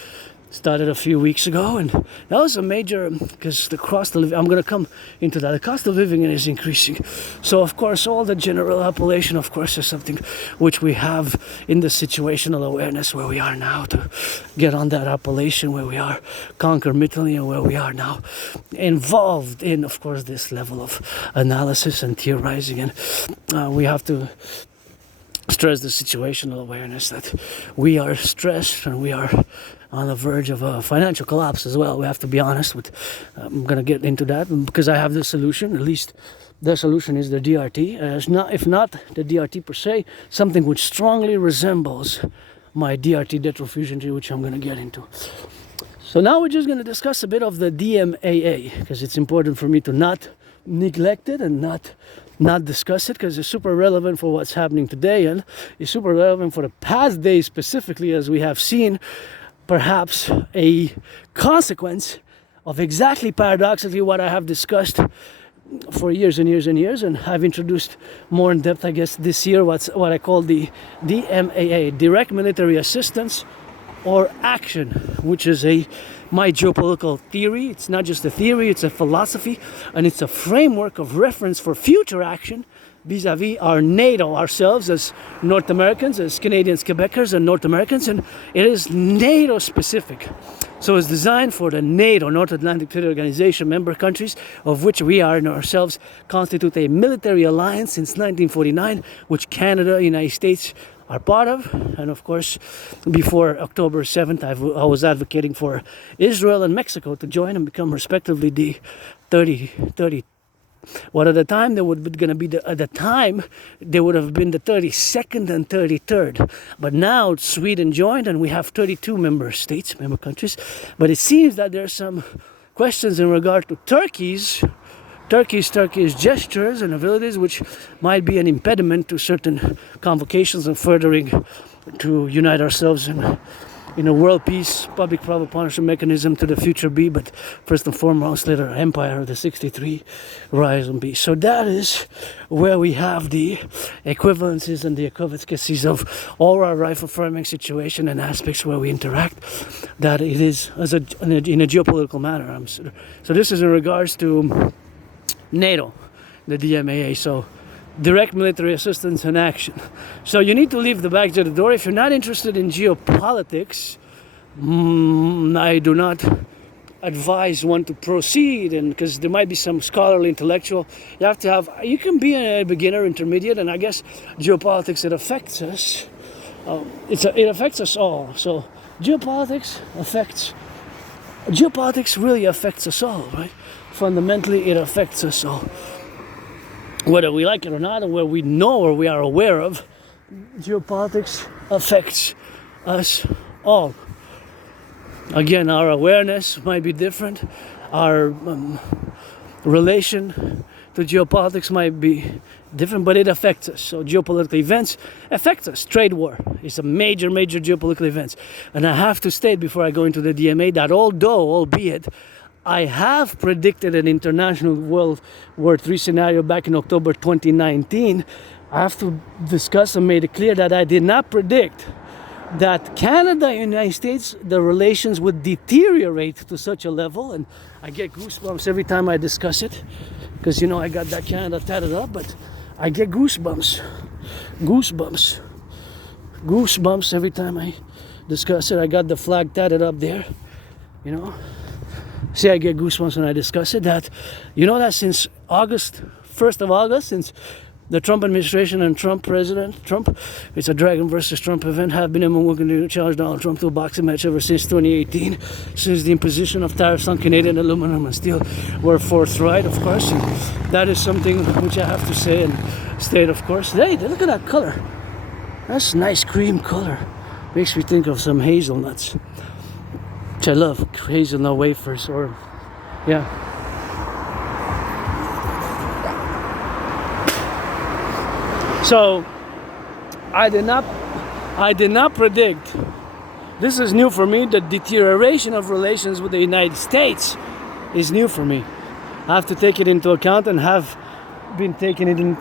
started a few weeks ago, and that was a major, because the cost of living, I'm going to come into that, the cost of living is increasing. So of course all the general appellation, of course, is something which we have in the situational awareness where we are now, to get on that appellation where we are, conquer Italy, and where we are now involved in, of course, this level of analysis and theorizing, and we have to stress the situational awareness that we are stressed and we are on the verge of a financial collapse as well. We have to be honest with. I'm gonna get into that because I have the solution. At least the solution is the DRT. If not the DRT per se, something which strongly resembles my DRT debt refusion tree, which I'm gonna get into. So now we're just gonna discuss a bit of the DMAA, because it's important for me to not neglect it and not discuss it, because it's super relevant for what's happening today, and it's super relevant for the past days specifically, as we have seen perhaps a consequence of exactly paradoxically what I have discussed for years and years and years, and I've introduced more in depth, I guess, this year, what I call the DMAA, direct military assistance or action, which is my geopolitical theory. It's not just a theory, it's a philosophy, and it's a framework of reference for future action vis-a-vis our NATO, ourselves as North Americans, as Canadians, Quebecers, and North Americans, and it is NATO specific. So it's designed for the NATO, North Atlantic Treaty Organization member countries, of which we are ourselves constitute a military alliance since 1949, which Canada, United States are part of. And of course, before October 7th, I was advocating for Israel and Mexico to join and become respectively the 30. What at the time they would have been the 32nd and 33rd. But now Sweden joined, and we have 32 member countries. But it seems that there's some questions in regard to Turkey's gestures and abilities, which might be an impediment to certain convocations and furthering to unite ourselves in a world peace, public-private partnership mechanism to the future be, but first and foremost, let our empire, the 63, rise and be. So that is where we have the equivalencies and the equivalencies of all our right-affirming situation and aspects where we interact, that it is in a geopolitical manner. So this is in regards to NATO, the DMAA. So direct military assistance and action. So you need to leave the bags at the door. If you're not interested in geopolitics, I do not advise one to proceed, and because there might be some scholarly intellectual, you can be a beginner, intermediate, and I guess geopolitics, it affects us. It affects us all. So geopolitics really affects us all, right? Fundamentally, it affects us all. Whether we like it or not, or where we know or we are aware of, geopolitics affects us all. Again, our awareness might be different. Our relation to geopolitics might be different, but it affects us. So geopolitical events affect us. Trade war is a major geopolitical event. And I have to state before I go into the DMA that albeit I have predicted an international World War III scenario back in October 2019, I have to discuss and made it clear that I did not predict that Canada and United States, the relations would deteriorate to such a level. And I get goosebumps every time I discuss it, because, you know, I got that Canada tatted up, but I get goosebumps every time I discuss it. I got the flag tatted up there, you know. See, I get goosebumps when I discuss it. That, you know, that since August, 1st of August, since the Trump administration and President Trump, it's a Dragon versus Trump event, have been working to challenge Donald Trump to a boxing match ever since 2018, since the imposition of tariffs on Canadian aluminum and steel were forthright, of course. And that is something which I have to say and state, of course. Hey, look at that color. That's nice cream color. Makes me think of some hazelnuts, which I love, hazelnut wafers, or, yeah. So I did not predict, this is new for me, the deterioration of relations with the United States is new for me. I have to take it into account and have been taking it into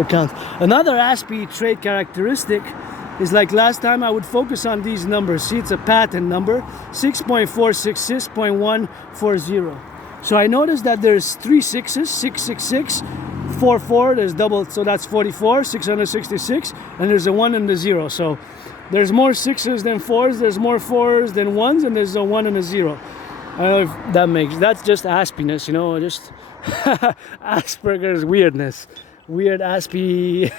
account. Another ASPE trait characteristic is, like last time, I would focus on these numbers. See, it's a patent number, 6.466.140. So I noticed that there's 3 6s, 666, 44, there's double, so that's 44, 666, and there's a 1 and a 0. So there's more 6s than 4s, there's more 4s than 1s, and there's a 1 and a 0. I don't know if that makes, that's just aspiness, you know, just Asperger's weirdness. Weird ASPE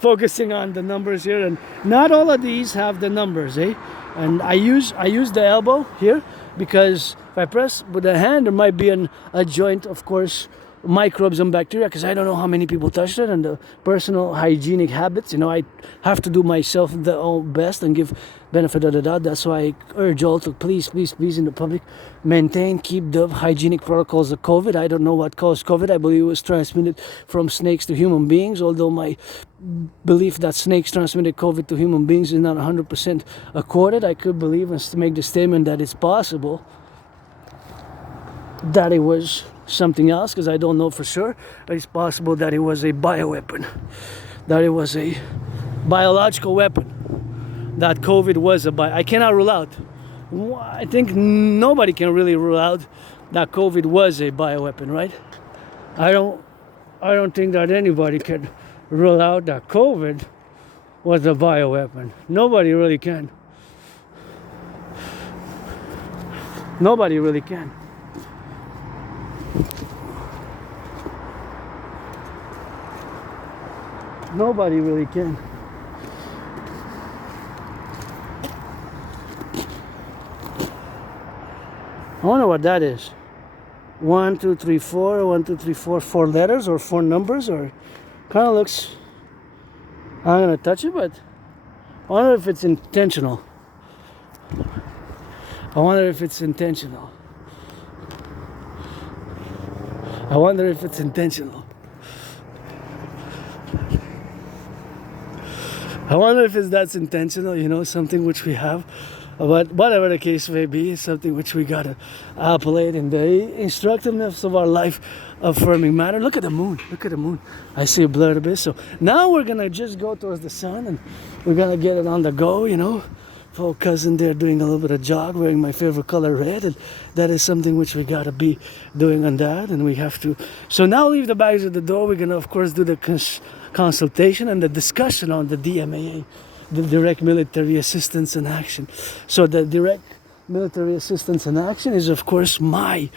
focusing on the numbers here, and not all of these have the numbers, eh? And I use the elbow here because if I press with the hand, there might be a joint, of course, microbes and bacteria, because I don't know how many people touched it, and the personal hygienic habits, you know, I have to do myself the best and give benefit of the doubt. That's why I urge all to please in the public, keep the hygienic protocols of COVID. I don't know what caused COVID. I believe it was transmitted from snakes to human beings, although my belief that snakes transmitted COVID to human beings is not 100% accorded. I could believe and make the statement that it's possible that it was something else, because I don't know for sure. It's possible that it was a bioweapon, that it was a biological weapon, that COVID was I cannot rule out. I think nobody can really rule out that COVID was a bioweapon, right? I don't think that anybody can rule out that COVID was a bioweapon. Nobody really can. Nobody really can. Nobody really can. I wonder what that is. 1, 2, 3, 4. 1, 2, 3, 4. 4 letters or 4 numbers, or kind of looks. I'm gonna touch it, but I wonder if it's intentional. I wonder if it's intentional. I wonder if it's intentional. I wonder if that's intentional, you know, something which we have. But whatever the case may be, it's something which we gotta appellate in the instructiveness of our life affirming matter. Look at the moon. Look at the moon. I see it blurred a bit. So now we're gonna just go towards the sun, and we're gonna get it on the go, you know. Full cousin there doing a little bit of jog, wearing my favorite color, red, and that is something which we gotta be doing on that, and we have to. So now leave the bags at the door. We're gonna, of course, do the consultation and the discussion on the DMAA, the direct military assistance and action. So the direct military assistance and action is, of course, my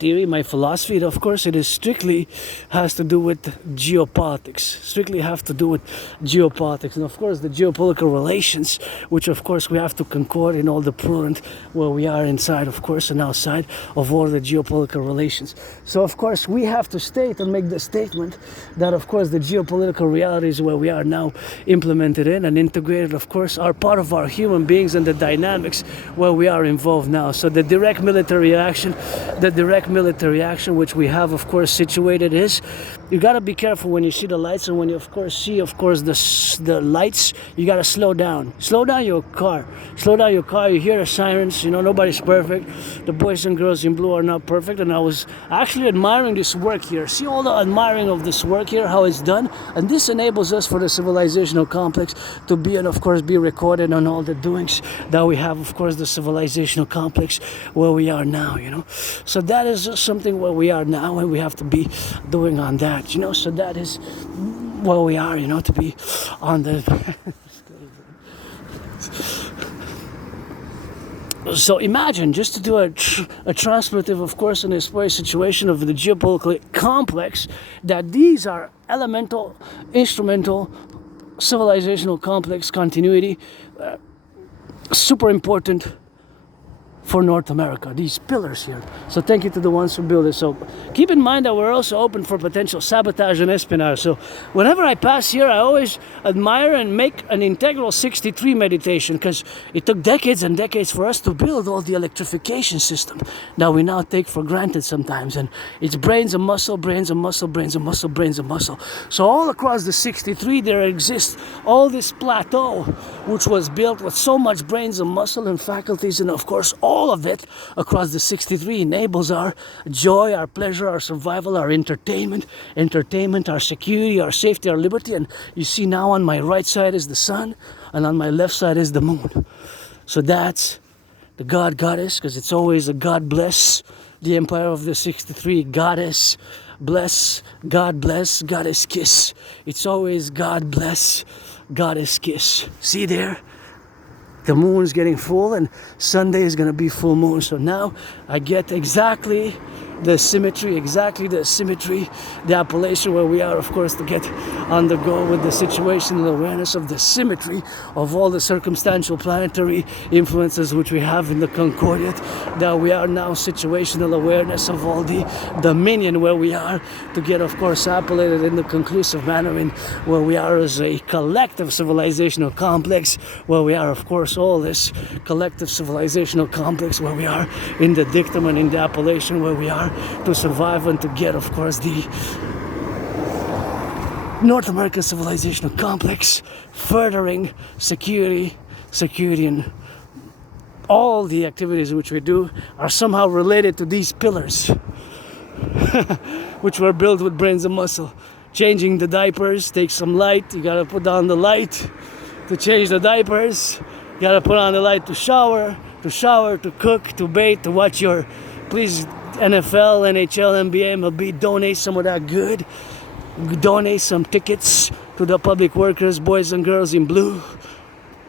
theory, my philosophy. Of course, it is strictly has to do with geopolitics. Strictly have to do with geopolitics, and of course the geopolitical relations, which of course we have to concord in all the prudent where we are inside, of course, and outside of all the geopolitical relations. So of course we have to state and make the statement that of course the geopolitical realities where we are now implemented in and integrated, of course, are part of our human beings and the dynamics where we are involved now. So the direct military action, the direct military action, which we have, of course, situated, is you got to be careful when you see the lights, and when you, of course, see, of course, the lights, you got to slow down. Slow down your car. Slow down your car. You hear the sirens. You know, nobody's perfect. The boys and girls in blue are not perfect. And I was actually admiring this work here. See all the admiring of this work here, how it's done. And this enables us for the civilizational complex to be, and of course, be recorded on all the doings that we have, of course, the civilizational complex where we are now, you know. So that is just something where we are now, and we have to be doing on that, you know. So that is where we are, you know, to be on the so imagine, just to do a translative, of course, in this way, situation of the geopolitical complex, that these are elemental, instrumental, civilizational complex continuity, super important for North America, these pillars here. So thank you to the ones who build it. So keep in mind that we're also open for potential sabotage and espionage. So whenever I pass here, I always admire and make an integral 63 meditation, because it took decades and decades for us to build all the electrification system that we now take for granted sometimes. And it's brains and muscle, brains and muscle, brains and muscle, brains and muscle. So all across the 63 there exists all this plateau which was built with so much brains and muscle and faculties, and of course all of it across the 63 enables our joy, our pleasure, our survival, our entertainment, our security, our safety, our liberty. And you see now on my right side is the sun, and on my left side is the moon. So that's the God Goddess, because it's always a God bless the empire of the 63, Goddess bless, Goddess kiss. It's always God bless, Goddess kiss. See there? The moon is getting full, and Sunday is going to be full moon. So now I get exactly the symmetry, the appellation where we are, of course, to get on the go with the situational awareness of the symmetry of all the circumstantial planetary influences which we have in the Concordiate, that we are now situational awareness of all the dominion where we are, to get, of course, appellated in the conclusive manner in where we are as a collective civilizational complex, where we are, of course, all this collective civilizational complex, where we are in the dictum and in the appellation, where we are to survive and to get, of course, the North American civilizational complex, furthering security, and all the activities which we do are somehow related to these pillars, which were built with brains and muscle. Changing the diapers takes some light. You gotta put down the light to change the diapers. You gotta put on the light to shower, to cook, to bathe, to watch your, please, NFL, NHL, NBA, MLB, donate some of that good. Donate some tickets to the public workers, boys and girls in blue.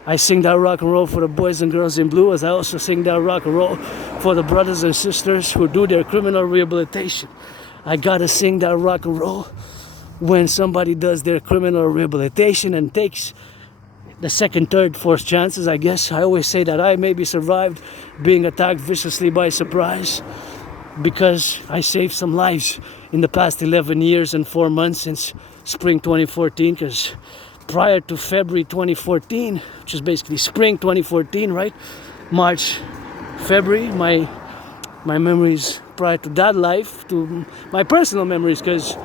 I sing that rock and roll for the boys and girls in blue, as I also sing that rock and roll for the brothers and sisters who do their criminal rehabilitation. I gotta sing that rock and roll when somebody does their criminal rehabilitation and takes the second, third, fourth chances, I guess. I always say that I maybe survived being attacked viciously by surprise, because I saved some lives in the past 11 years and 4 months since spring 2014, because prior to February 2014, which is basically spring 2014, right? March, February, my memories prior to that life, to my personal memories, because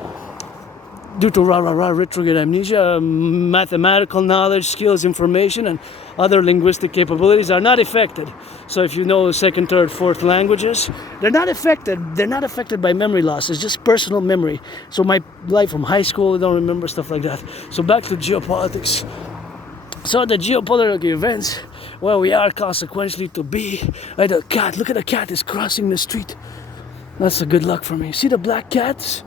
due to retrograde amnesia, mathematical knowledge, skills, information, and other linguistic capabilities are not affected. So if you know second, third, fourth languages, they're not affected. They're not affected by memory loss. It's just personal memory. So my life from high school, I don't remember stuff like that. So back to geopolitics. So the geopolitical events where we are consequentially to be. Like the cat, look at the cat is crossing the street. That's a good luck for me. See the black cats?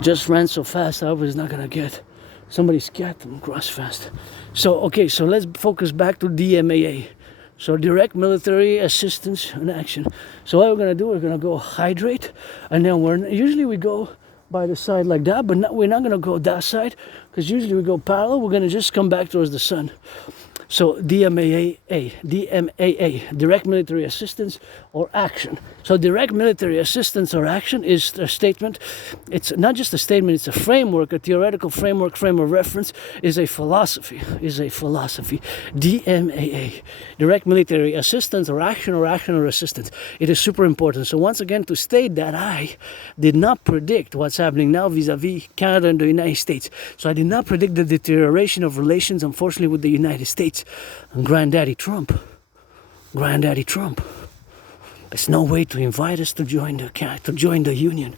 Just ran so fast, I was not gonna get somebody's cat to cross fast. So, okay, so let's focus back to DMAA. So direct military assistance in action. So what we're gonna do, we're gonna go hydrate, and then usually we go by the side like that, but we're not gonna go that side, because usually we go parallel. We're gonna just come back towards the sun. So DMAA, direct military assistance or action. So direct military assistance or action is a statement. It's not just a statement, it's a framework, a theoretical framework, frame of reference, is a philosophy, DMAA, direct military assistance or action or assistance. It is super important. So once again, to state that I did not predict what's happening now vis-a-vis Canada and the United States. So I did not predict the deterioration of relations, unfortunately, with the United States and Granddaddy Trump. There's no way to invite us to join the union,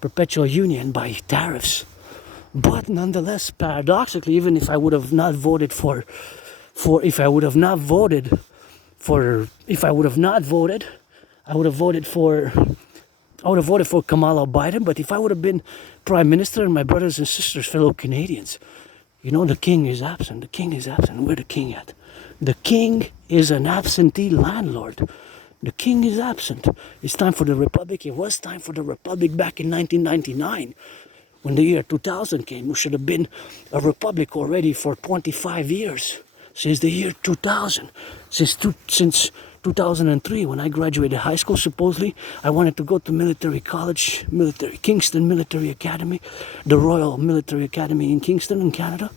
perpetual union by tariffs. But nonetheless, paradoxically, even if I would have not voted I would have voted for Kamala Biden. But if I would have been Prime Minister and my brothers and sisters, fellow Canadians, you know, the king is absent. Where the king at? The king is an absentee landlord. The king is absent. It's time for the Republic. It was time for the Republic back in 1999. When the year 2000 came, we should have been a republic already for 25 years. Since the year 2000. Since 2003, when I graduated high school, supposedly, I wanted to go to military college, Kingston Military Academy, the Royal Military Academy in Kingston in Canada,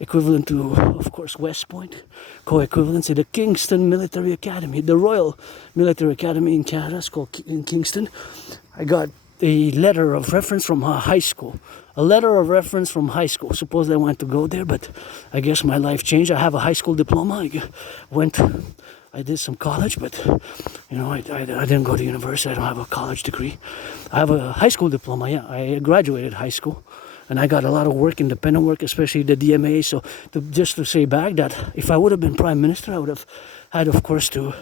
equivalent to, of course, West Point, co-equivalency, the Kingston Military Academy, the Royal Military Academy in Canada, it's called in Kingston. I got a letter of reference from high school. Supposedly I wanted to go there, but I guess my life changed. I have a high school diploma. I did some college, but you know, I didn't go to university. I don't have a college degree. I have a high school diploma. Yeah, I graduated high school, and I got a lot of work, independent work, especially the DMA. So just to say back that if I would have been Prime Minister, I would have had, of course, to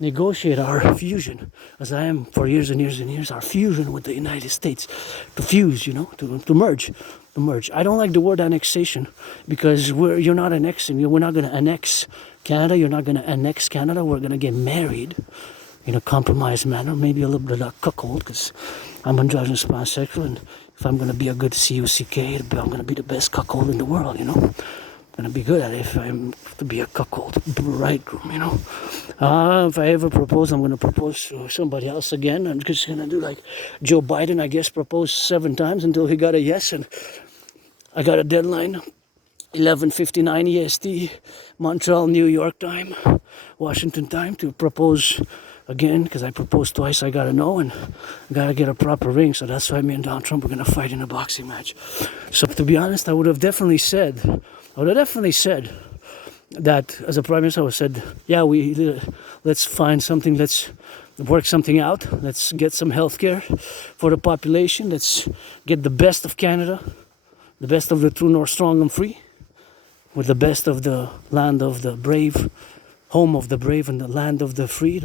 negotiate our fusion, as I am for years and years and years, our fusion with the United States, to fuse, you know, to merge. I don't like the word annexation, because you're not annexing. We're not going to annex Canada. You're not going to annex Canada. We're going to get married in a compromised manner, maybe a little bit of cuckold, because I'm androgynous pansexual, and if I'm going to be a good CUCK, I'm going to be the best cuckold in the world, you know. I'm going to be good at it if I'm to be a cuckold bridegroom, you know. If I ever propose, I'm going to propose to somebody else again. I'm just going to do like Joe Biden, I guess, proposed 7 times until he got a yes, and I got a deadline, 11:59 EST, Montreal, New York time, Washington time, to propose again, because I proposed twice. I got to know, and I got to get a proper ring. So that's why me and Donald Trump are going to fight in a boxing match. So to be honest, I would have definitely said that as a Prime Minister, I would have said, yeah, let's find something, let's work something out, let's get some health care for the population, let's get the best of Canada, the best of the true north, strong and free, with the best of the land of the brave, home of the brave, and the land of the free,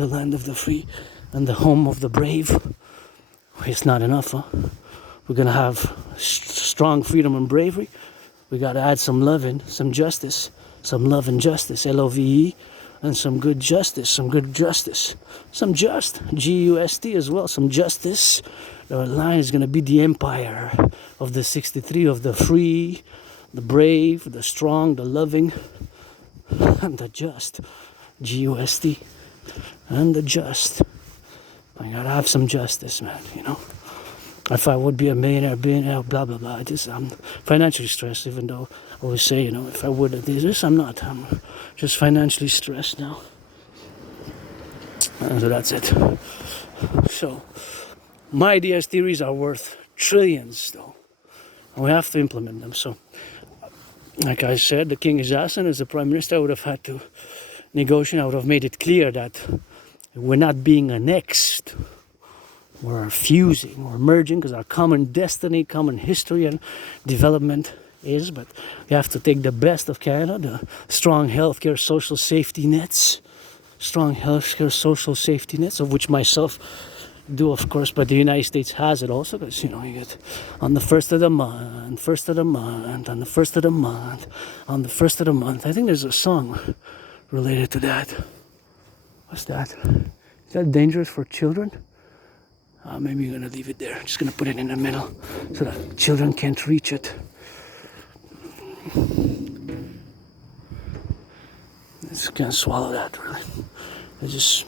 and the home of the brave. It's not enough, huh? We're going to have strong freedom and bravery. We got to add some love in, some justice, some love and justice, LOVE, and some good justice, some just, GUST as well, some justice. Our line is going to be the empire of the 63, of the free, the brave, the strong, the loving, and the just, GUST, and the just. I got to have some justice, man, you know. If I would be a millionaire, billionaire, blah, blah, blah. I'm financially stressed, even though I always say, you know, if I would do this, I'm not. I'm just financially stressed now. And so that's it. So, my ideas, theories are worth trillions, though. And we have to implement them. So, like I said, the king is absent. As the Prime Minister, I would have had to negotiate. I would have made it clear that we're not being annexed. We're fusing, we're merging, because our common destiny, common history and development is, but we have to take the best of Canada, the strong healthcare social safety nets, of which myself do, of course, but the United States has it also, because, you know, you get on the first of the month, I think there's a song related to that. What's that? Is that dangerous for children? Maybe you're going to leave it there. I'm just going to put it in the middle so that children can't reach it. just can't swallow that, really. I just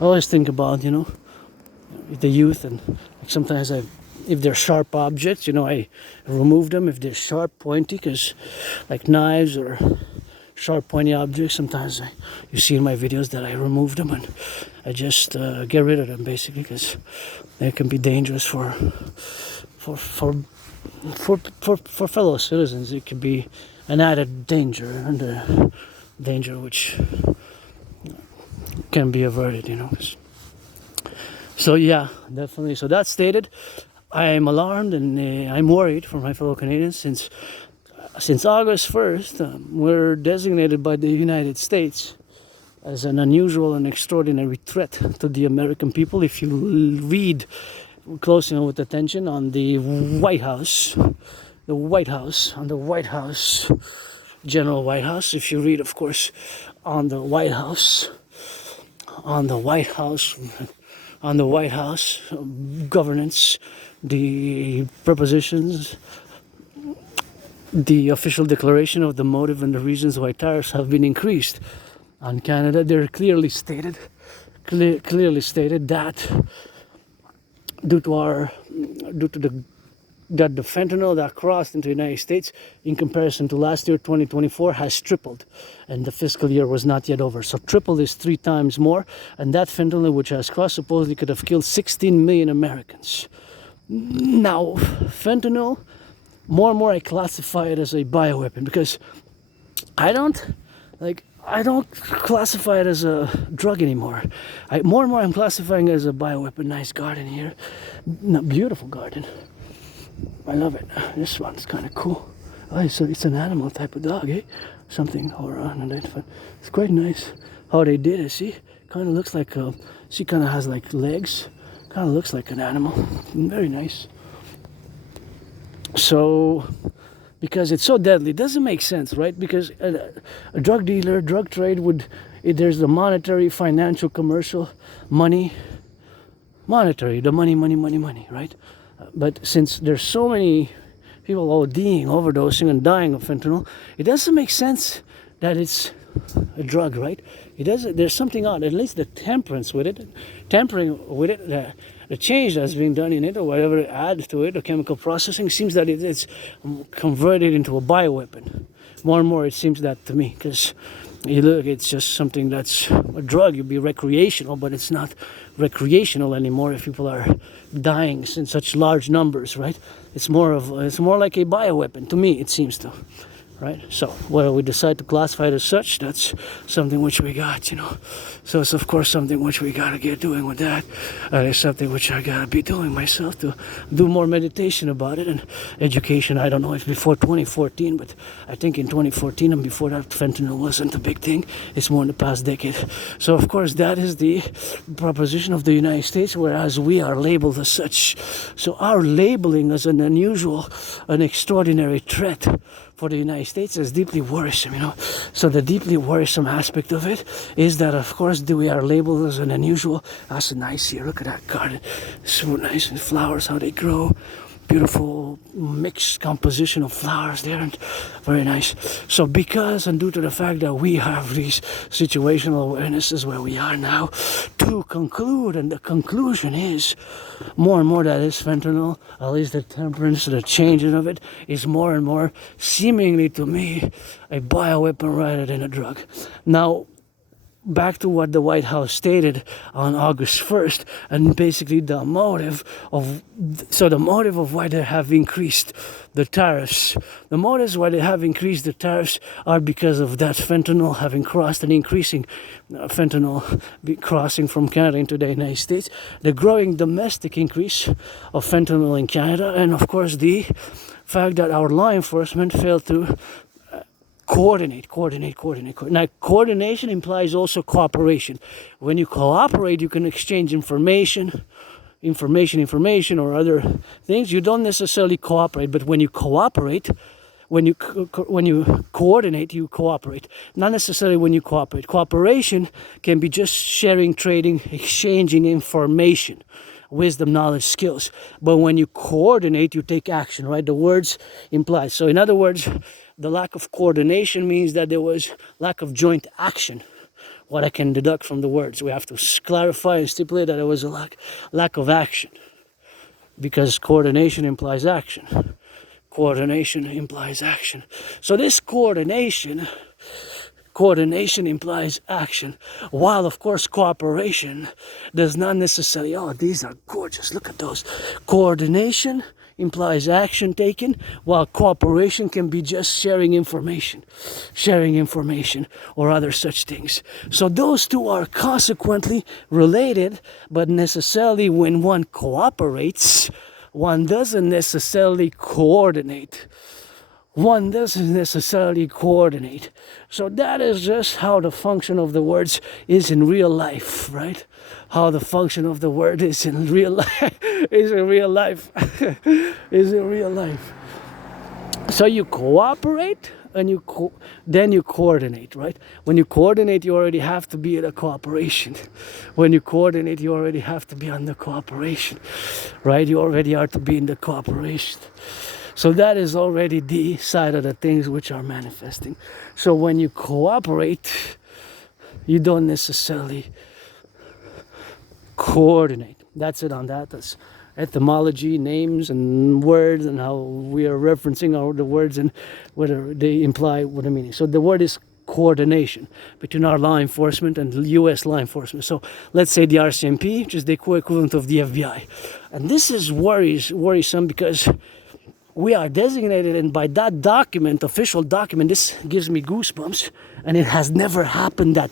always think about, the youth, and like sometimes if they're sharp objects, I remove them if they're sharp, pointy, because like knives or sharp, pointy objects, sometimes you see in my videos that I remove them and I just get rid of them, basically, because they can be dangerous for fellow citizens. It could be an added danger, and a danger which can be averted, 'cause so yeah, definitely. So that stated, I am alarmed and I'm worried for my fellow Canadians since August 1st, we're designated by the United States as an unusual and extraordinary threat to the American people. If you read closely and with attention on the White House, General White House, if you read, of course, on the White House governance, the prepositions, the official declaration of the motive and the reasons why tariffs have been increased on Canada, they're clearly stated that due to the fentanyl that crossed into the United States in comparison to last year, 2024, has tripled, and the fiscal year was not yet over. So triple is 3 times more, and that fentanyl which has crossed supposedly could have killed 16 million Americans. Now, fentanyl, more and more I classify it as a bioweapon, because I don't classify it as a drug anymore. More and more I'm classifying it as a bioweapon. Nice garden here. Beautiful garden. I love it. This one's kind of cool. Oh, so it's an animal type of dog, eh? Something, or unidentified. It's quite nice how they did it. See, kind of looks like she kind of has like legs. Kind of looks like an animal. Very nice. So, because it's so deadly, it doesn't make sense, right? Because a drug dealer, drug trade there's the monetary, financial, commercial, money, monetary, the money, right? But since there's so many people ODing, overdosing, and dying of fentanyl, it doesn't make sense that it's a drug, right? It doesn't. There's something odd. At least the tampering with it, the change that's being done in it, or whatever it adds to it, the chemical processing, seems that it's converted into a bioweapon. More and more, it seems that to me, because you look, it's just something that's a drug. You'd be recreational, but it's not recreational anymore if people are dying in such large numbers, right? It's more like a bioweapon to me. It seems to. Right? So whether we decide to classify it as such, that's something which we got, So it's of course something which we gotta get doing with that. It's something which I gotta be doing myself, to do more meditation about it and education. I don't know if before 2014, but I think in 2014 and before that, fentanyl wasn't a big thing. It's more in the past decade. So of course that is the proposition of the United States, whereas we are labeled as such. So our labeling as an unusual, an extraordinary threat for the United States is deeply worrisome, So the deeply worrisome aspect of it is that, of course, we are labeled as an unusual. That's nice here. Look at that garden. So nice, and flowers, how they grow. Beautiful mixed composition of flowers there, and very nice. So because and due to the fact that we have these situational awarenesses where we are now, to conclude, and the conclusion is more and more that is fentanyl, at least the temperance, the changing of it, is more and more seemingly to me a bioweapon rather than a drug. Now, back to what the White House stated on August 1st, and basically the motive of why they have increased the tariffs. The motives why they have increased the tariffs are because of that fentanyl having crossed, and increasing fentanyl crossing from Canada into the United States, the growing domestic increase of fentanyl in Canada, and of course the fact that our law enforcement failed to coordinate. Now, coordination implies also cooperation. When you cooperate, you can exchange information, or other things. You don't necessarily cooperate, but when you cooperate, when you coordinate, you cooperate. Not necessarily when you cooperate. Cooperation can be just sharing, trading, exchanging information. wisdom, knowledge, skills. But when you coordinate, you take action, right? The words imply. So in other words, the lack of coordination means that there was lack of joint action. What I can deduct from the words, we have to clarify and stipulate that there was a lack of action, because coordination implies action. Coordination implies action. So this coordination implies action, while of course cooperation does not necessarily. Oh, these are gorgeous, look at those. Coordination implies action taken, while cooperation can be just sharing information or other such things. So those two are consequently related, but necessarily when one cooperates, one doesn't necessarily coordinate. So that is just how the function of the words is in real life, right? How the function of the word is in real life. is in real life. So you cooperate and then you coordinate, right? When you coordinate, you already have to be in a cooperation. When you coordinate, you already have to be on the cooperation, right? You already are to be in the cooperation. So that is already the side of the things which are manifesting. So when you cooperate, you don't necessarily coordinate. That's it on that. That's etymology, names and words, and how we are referencing the words and whether they imply what I mean. So the word is coordination between our law enforcement and U.S. law enforcement. So let's say the RCMP, which is the equivalent of the FBI. And this is worrisome because we are designated, and by that document, official document, this gives me goosebumps, and it has never happened that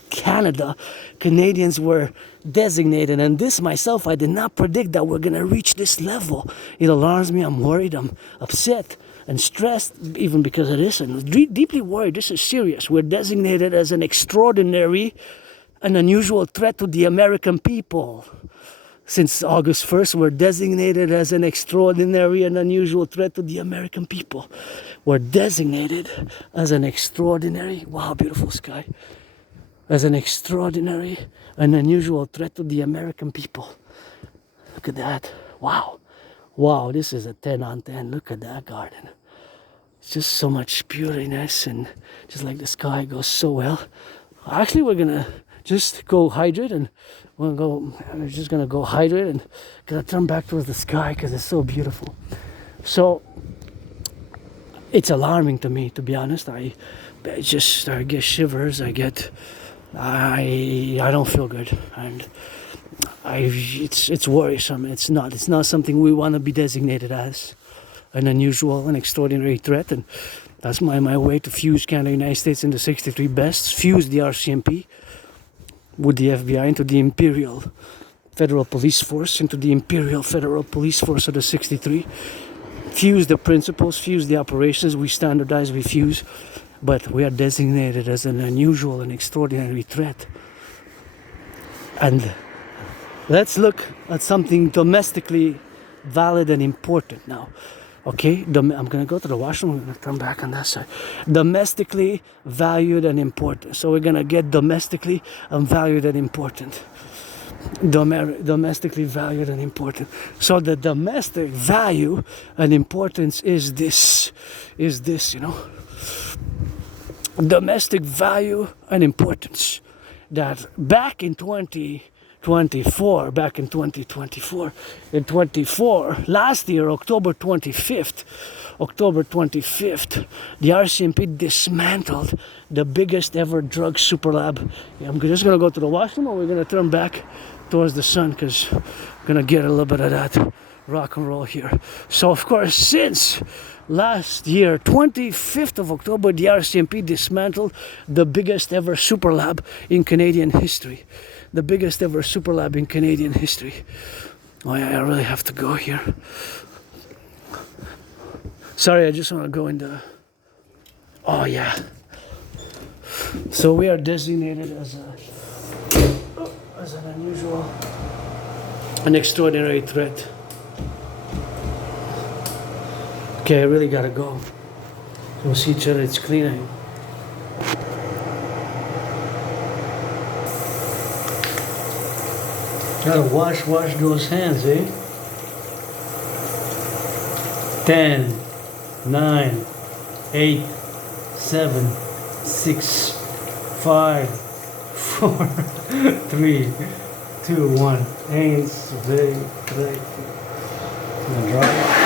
Canadians were designated, and this myself, I did not predict that we're gonna reach this level. It alarms me, I'm worried, I'm upset and stressed, even because of this, and deeply worried. This is serious. We're designated as an extraordinary and unusual threat to the American people. Since August 1st, we're designated as an extraordinary and unusual threat to the American people. We're designated as an extraordinary, wow, beautiful sky, as an extraordinary and unusual threat to the American people. Look at that. Wow. Wow, this is a 10 on 10. Look at that garden. It's just so much pureness, and just like the sky goes so well. Actually, we're going to just go hydrate, and I'm just gonna go hydrate and gonna turn back towards the sky because it's so beautiful. So it's alarming to me, to be honest. I get shivers. I don't feel good, and it's worrisome. It's not something we want to be designated as an unusual and extraordinary threat, and that's my way to fuse Canada, United States into 63 best, fuse the RCMP with the FBI into the Imperial Federal Police Force, into the Imperial Federal Police Force of the 63. Fuse the principles, fuse the operations, we standardize, we fuse, but we are designated as an unusual and extraordinary threat. And let's look at something domestically valid and important now. Okay, I'm going to go to the washroom, I'm going to turn back on that side. Domestically valued and important. So we're going to get domestically valued and important. Domestically valued and important. So the domestic value and importance is this, domestic value and importance. That back in 2024, last year, October 25th, the RCMP dismantled the biggest ever drug super lab. I'm just going to go to the washroom, or we're going to turn back towards the sun because I'm going to get a little bit of that rock and roll here. So, of course, since last year, 25th of October, the RCMP dismantled the biggest ever super lab in Canadian history. The biggest ever super lab in Canadian history. Oh yeah, I really have to go here. Sorry, I just want to go into... Oh yeah. So we are designated as an unusual, an extraordinary threat. Okay, I really gotta go. We'll see each other, it's cleaning. Gotta wash those hands, eh? 10, 9, 8, 7, 6, 5, 4, 3, 2, 1. Hands very tight. And dry.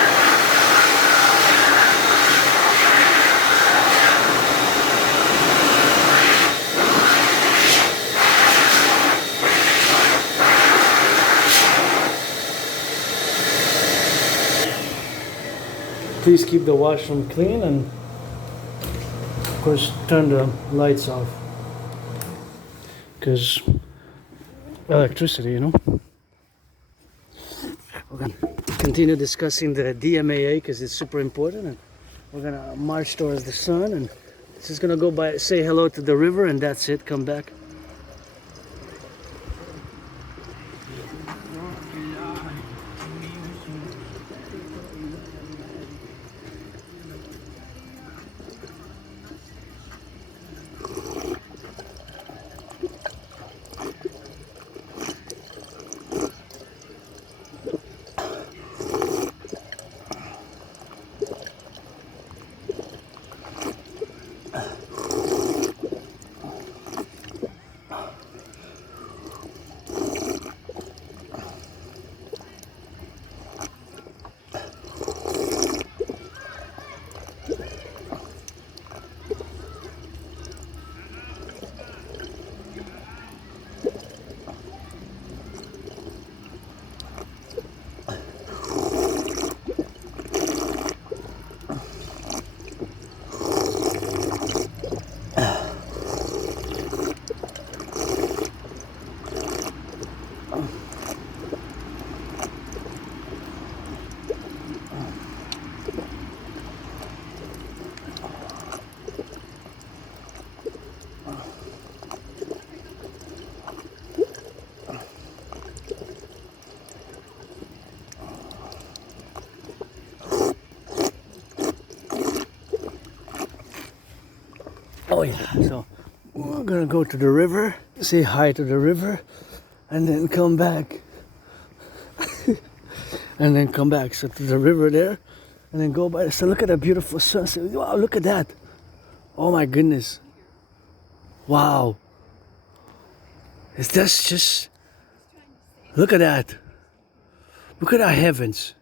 Please keep the washroom clean and of course turn the lights off because electricity, you know. We're gonna continue discussing the DMAA because it's super important, and we're gonna march towards the sun, and it's just gonna go by, say hello to the river, and that's it. Come back. Oh yeah, so we're gonna go to the river, say hi to the river, and then come back. And then come back, so to the river there, and then go by. So look at that beautiful sunset. Wow, look at that. Oh my goodness. Wow. Is this just, look at that. Look at our heavens.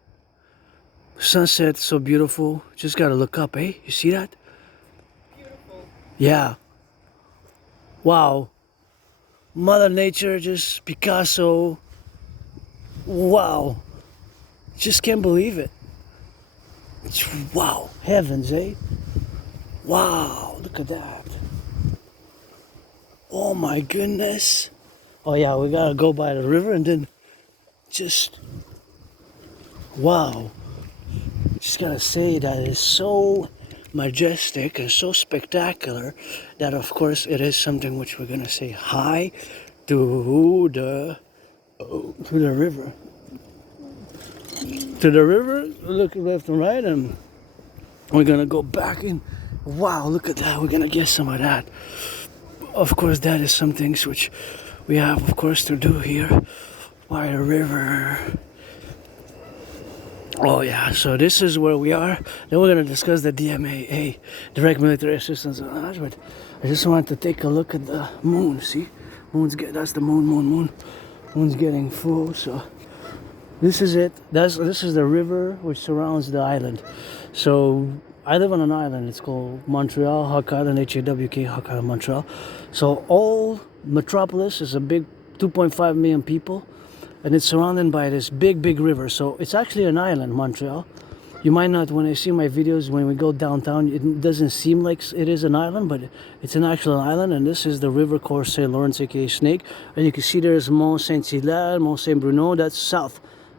Sunset, so beautiful. Just gotta look up, eh? You see that? Yeah. Wow. Mother Nature, just Picasso. Wow. Just can't believe it. Wow. Heavens, eh? Wow. Look at that. Oh my goodness. Oh yeah, we gotta go by the river and then just, wow. Just gotta say that is so majestic and so spectacular that of course it is something which we're gonna say hi to the river. To the river, look left and right, and we're gonna go back in. Wow, look at that, we're gonna get some of that. Of course that is some things which we have of course to do here by the river. Oh yeah, so this is where we are. Then we're going to discuss the DMAA, Direct Military Assistance. But I just want to take a look at the moon, see? That's the moon. Moon's getting full, so this is it. This is the river which surrounds the island. So I live on an island, it's called Montreal, Hawk Island, H-A-W-K, Hawk Island, Montreal. So all Metropolis is a big 2.5 million people. And it's surrounded by this big river. So it's actually an island, Montreal. You might not, when I see my videos, when we go downtown, it doesn't seem like it is an island, but it's an actual island. And this is the river course St. Lawrence, aka Snake. And you can see there's Mont Saint-Hilaire, Mont Saint-Bruno, that's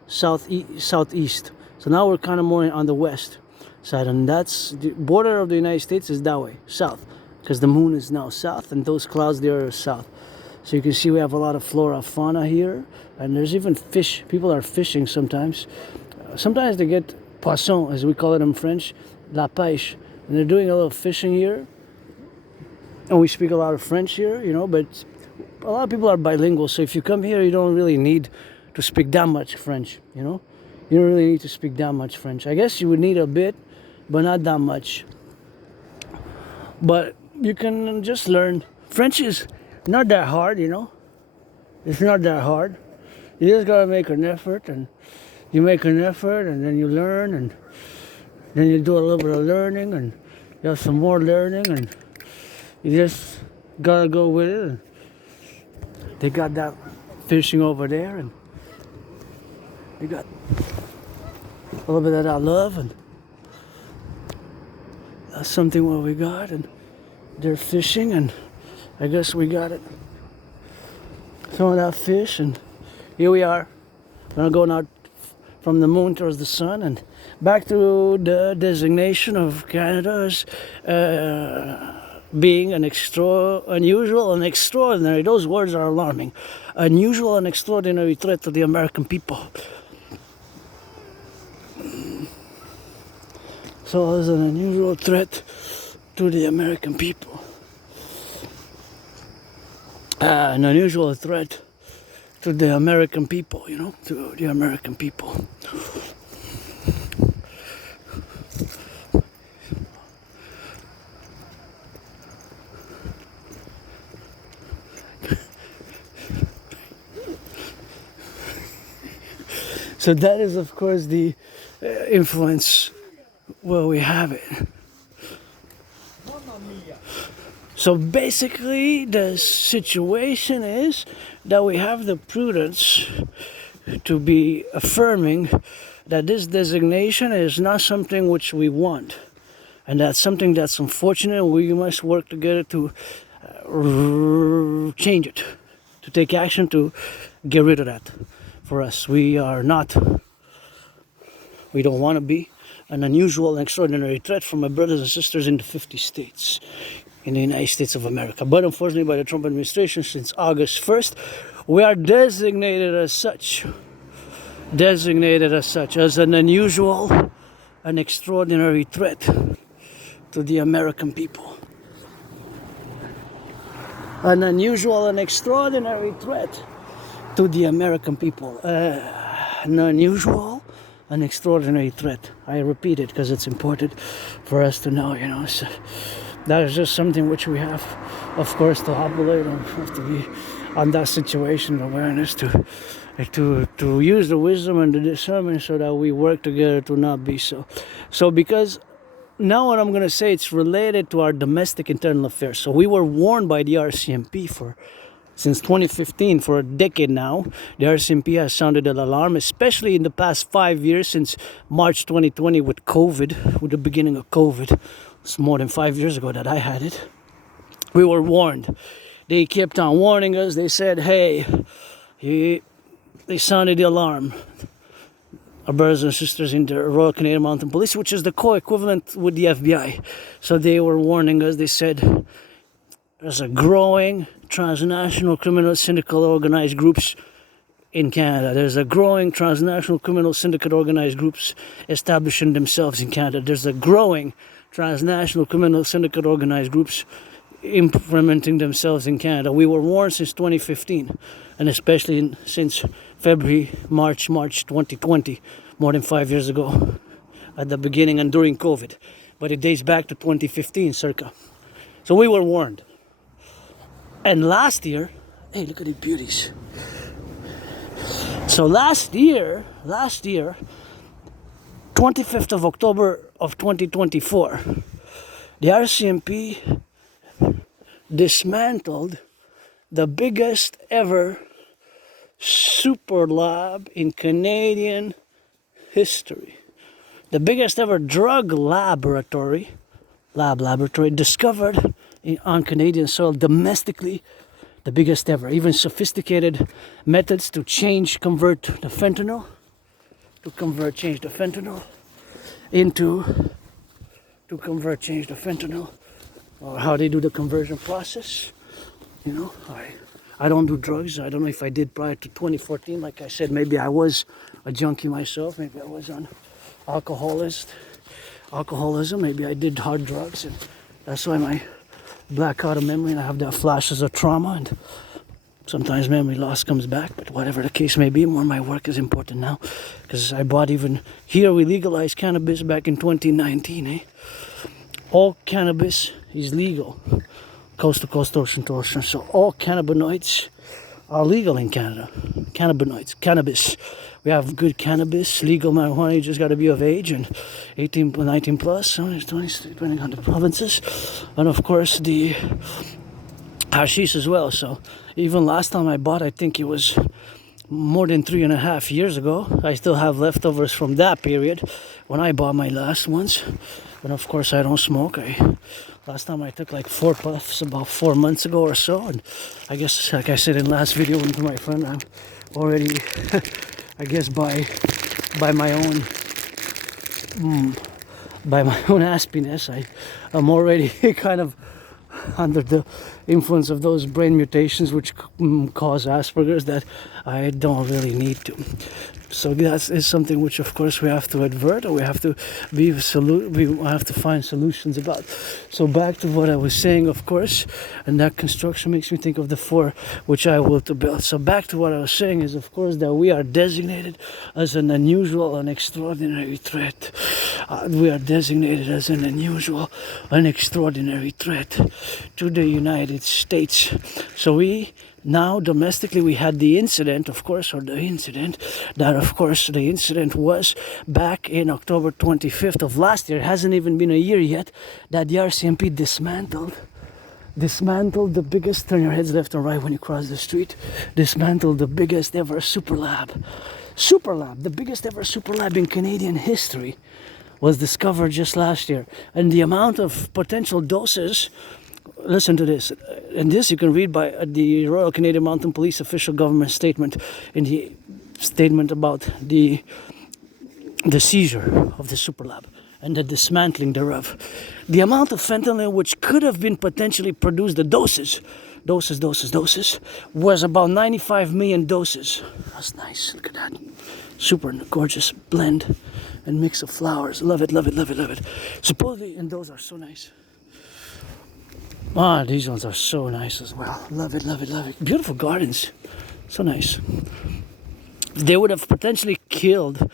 southeast. So now we're kind of more on the west side. And that's, the border of the United States is that way, south. Because the moon is now south, and those clouds there are south. So you can see we have a lot of flora, fauna here, and there's even fish. People are fishing sometimes. Sometimes they get poisson, as we call it in French, la pêche. And they're doing a little fishing here. And we speak a lot of French here, you know, but a lot of people are bilingual, so if you come here, you don't really need to speak that much French, you know? You don't really need to speak that much French. I guess you would need a bit, but not that much. But you can just learn. French is not that hard, you know? It's not that hard. You just gotta make an effort, and you make an effort, and then you learn, and then you do a little bit of learning, and you have some more learning, and you just gotta go with it. And they got that fishing over there, and they got a little bit of that love, and that's something what we got, and they're fishing, and I guess we got it. Some of that fish, and here we are. Gonna go now from the moon towards the sun, and back to the designation of Canada as being an unusual and extraordinary. Those words are alarming. Unusual and extraordinary threat to the American people. So it's an unusual threat to the American people. An unusual threat to the American people, you know, to the American people. So that is, of course, the influence where we have it. So basically, the situation is that we have the prudence to be affirming that this designation is not something which we want, and that's something that's unfortunate. We must work together to change it, to take action to get rid of that. For us, we don't want to be an unusual and extraordinary threat from my brothers and sisters in the 50 states. In the United States of America. But unfortunately, by the Trump administration, since August 1st, we are designated as such, as an unusual and extraordinary threat to the American people. An unusual and extraordinary threat to the American people. An unusual and extraordinary threat. I repeat it because it's important for us to know, you know. So, that is just something which we have, of course, to operate on. We have to be on that situation, awareness to use the wisdom and the discernment so that we work together to not be so. So because now what I'm going to say, it's related to our domestic internal affairs. So we were warned by the RCMP since 2015, for a decade now. The RCMP has sounded an alarm, especially in the past 5 years, since March 2020 with COVID, with the beginning of COVID. It's more than 5 years ago that I had it. We were warned. They kept on warning us. They said, hey, they sounded the alarm. Our brothers and sisters in the Royal Canadian Mounted Police, which is the co-equivalent with the FBI. So they were warning us. They said, there's a growing transnational criminal syndicate organized groups in Canada. There's a growing transnational criminal syndicate organized groups establishing themselves in Canada. There's a growing transnational criminal syndicate organized groups implementing themselves in Canada. We were warned since 2015, and especially since March 2020, more than 5 years ago, at the beginning and during COVID. But it dates back to 2015, circa. So we were warned. And last year, hey, look at these beauties. So last year, 25th of October of 2024, the RCMP dismantled the biggest ever super lab in Canadian history. The biggest ever drug laboratory discovered on Canadian soil domestically, the biggest ever. Even sophisticated methods to change the fentanyl or how they do the conversion process. You know, I don't do drugs. I don't know if I did prior to 2014. Like I said, maybe I was a junkie myself. Maybe I was on alcoholism. Maybe I did hard drugs, and that's why my blackout of memory and I have that flashes of trauma. And Sometimes memory loss comes back, but whatever the case may be, more my work is important now. Because I bought even, here we legalized cannabis back in 2019, eh? All cannabis is legal. Coast to coast, ocean to ocean. So all cannabinoids are legal in Canada. Cannabinoids, cannabis. We have good cannabis, legal marijuana. You just got to be of age and 18, 19 plus, 20, depending on the provinces. And of course the hashish as well. So even last time I bought, I think it was more than 3.5 years ago. I still have leftovers from that period when I bought my last ones. And of course I don't smoke. Last time I took like 4 puffs about 4 months ago or so. And I guess, like I said in last video with my friend, I'm already, I guess by my own aspiness, I'm already kind of under the influence of those brain mutations which cause Asperger's that I don't really need to. So that is something which of course we have to avert, or we have to find solutions about. So back to what I was saying, of course, and that construction makes me think of the 4 which I will to build. So back to what I was saying is, of course, that we are designated as an unusual and extraordinary threat. We are designated as an unusual and extraordinary threat to the United States. So we now domestically we had the incident, of course, the incident was back in October 25th of last year. It hasn't even been a year yet that the RCMP dismantled the biggest, turn your heads left and right when you cross the street, dismantled the biggest ever super lab, the biggest ever super lab in Canadian history was discovered just last year. And the amount of potential doses, listen to this, and this you can read by the Royal Canadian Mounted Police official government statement, in the statement about the seizure of the super lab and the dismantling thereof. The amount of fentanyl which could have been potentially produced, the doses, was about 95 million doses. That's nice, look at that. Super gorgeous blend and mix of flowers. Love it. Supposedly, and those are so nice. These ones are so nice as well. Love it. Beautiful gardens. So nice. They would have potentially killed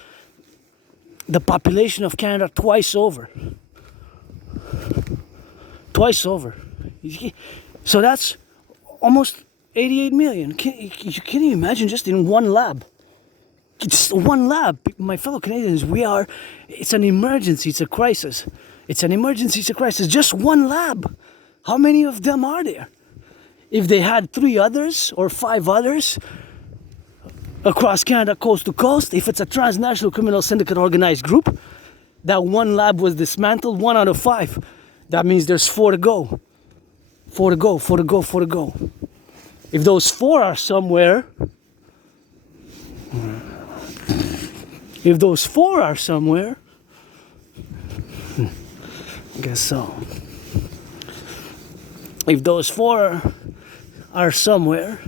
the population of Canada twice over. So that's almost 88 million. Can you imagine just in one lab? It's one lab. My fellow Canadians, it's an emergency, it's a crisis. Just one lab. How many of them are there? If they had 3 others or 5 others across Canada, coast to coast, if it's a transnational criminal syndicate organized group, that one lab was dismantled, 1 out of 5. That means there's 4 to go. 4 to go. If those 4 are somewhere, I guess so. If those 4 are somewhere,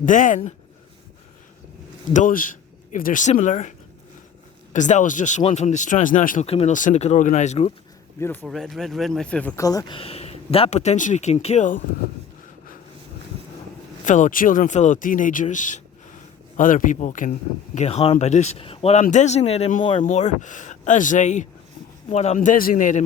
then those, if they're similar, because that was just one from this transnational criminal syndicate organized group, beautiful red, my favorite color, that potentially can kill fellow children, fellow teenagers. Other people can get harmed by this. What I'm designating more and more as a I'm designating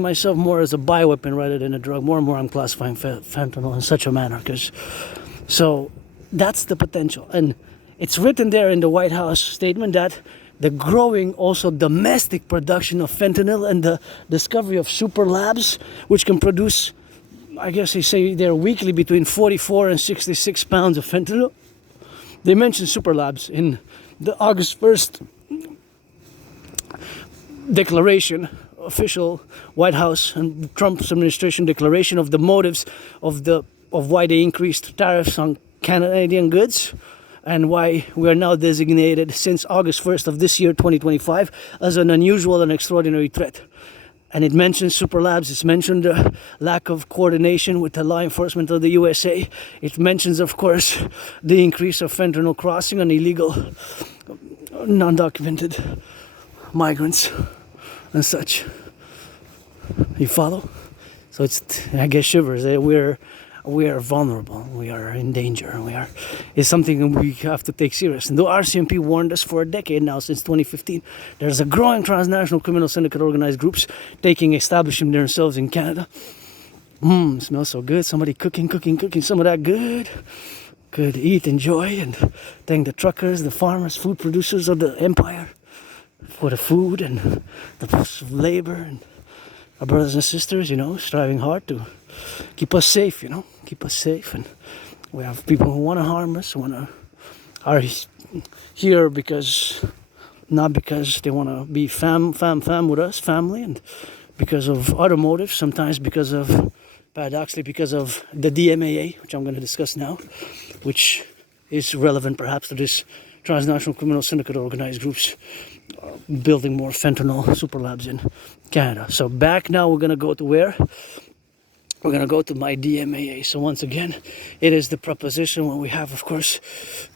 myself more as a bioweapon rather than a drug. More and more I'm classifying fentanyl in such a manner. So that's the potential. And it's written there in the White House statement that the growing also domestic production of fentanyl and the discovery of super labs, which can produce, I guess they say they're weekly between 44 and 66 pounds of fentanyl. They mentioned super labs in the August 1st declaration, official White House and Trump's administration declaration of the motives of why they increased tariffs on Canadian goods, and why we are now designated since August 1st of this year, 2025, as an unusual and extraordinary threat. And it mentions super labs, it's mentioned the lack of coordination with the law enforcement of the USA. It mentions, of course, the increase of fentanyl crossing on illegal, non-documented migrants and such. You follow? So I get shivers. We are vulnerable. We are in danger. It's something we have to take serious. And though RCMP warned us for a decade now, since 2015, there's a growing transnational criminal syndicate organized groups establishing themselves in Canada. Smells so good. Somebody cooking some of that good. Good, eat, enjoy, and thank the truckers, the farmers, food producers of the empire for the food and the labor, and our brothers and sisters, striving hard to keep us safe, keep us safe. And we have people who want to harm us, are here not because they want to be fam with us, family, and because of other motives, sometimes paradoxically because of the DMAA, which I'm going to discuss now, which is relevant perhaps to this transnational criminal syndicate organized groups building more fentanyl super labs in Canada. So back now, we're going to go to where? We're going to go to my DMAA. So once again, it is the proposition what we have, of course,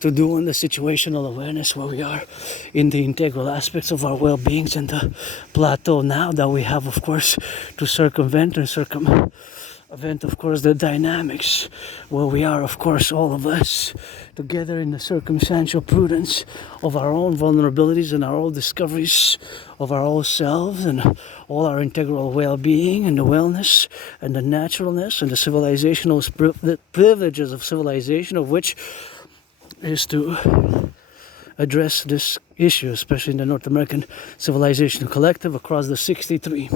to do in the situational awareness where we are in the integral aspects of our well-beings and the plateau now that we have, of course, to circumvent, of course, the dynamics where we are, of course, all of us together in the circumstantial prudence of our own vulnerabilities and our own discoveries of our own selves and all our integral well-being and the wellness and the naturalness and the civilizational the privileges of civilization, of which is to address this issue, especially in the North American Civilization Collective across the 63.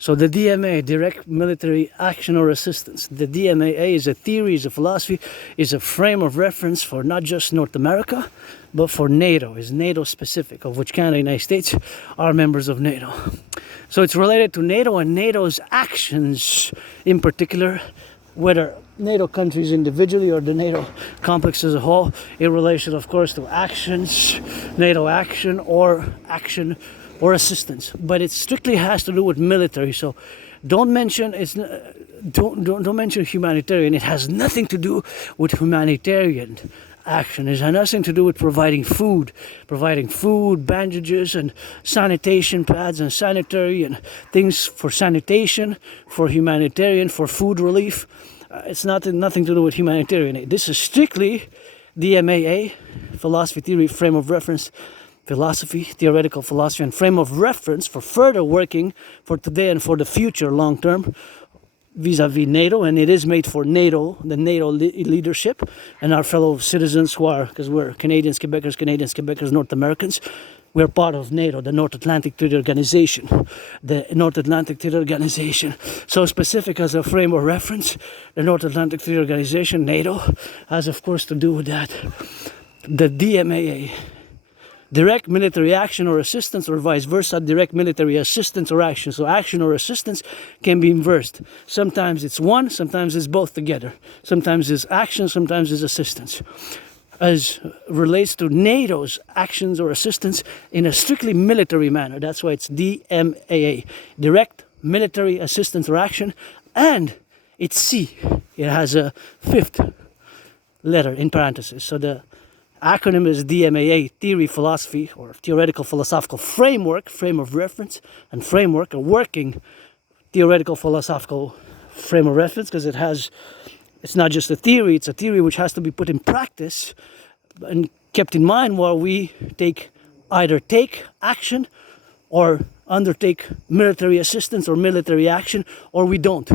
So the DMA, direct military action or assistance. The DMAA is a theory, is a philosophy, is a frame of reference for not just North America, but for NATO, is NATO specific, of which Canada and the United States are members of NATO. So it's related to NATO and NATO's actions in particular, whether NATO countries individually or the NATO complex as a whole, in relation, of course, to actions, NATO action or assistance, but it strictly has to do with military. So don't mention humanitarian. It has nothing to do with humanitarian action. It has nothing to do with providing food, bandages and sanitation pads and sanitary and things for sanitation, for humanitarian, for food relief. It's nothing to do with humanitarian aid. This is strictly DMAA, philosophy, theory, frame of reference, philosophy, theoretical philosophy, and frame of reference for further working for today and for the future long term vis-a-vis NATO. And it is made for NATO, the NATO leadership, and our fellow citizens who are, because we're Canadians, Quebecers, North Americans, we're part of NATO, the North Atlantic Treaty Organization. So specific as a frame of reference, the North Atlantic Treaty Organization, NATO, has of course to do with that. The DMAA, direct military action or assistance, or vice versa, direct military assistance or action. So action or assistance can be inversed. Sometimes it's one, sometimes it's both together. Sometimes it's action, sometimes it's assistance. As relates to NATO's actions or assistance in a strictly military manner. That's why it's DMAA, direct military assistance or action. And it's C. It has a fifth letter in parentheses. So the acronym is DMAA, theory, philosophy, or theoretical philosophical framework, frame of reference, and framework, a working theoretical philosophical frame of reference, because it's not just a theory, it's a theory which has to be put in practice and kept in mind while we either take action or undertake military assistance or military action, or we don't.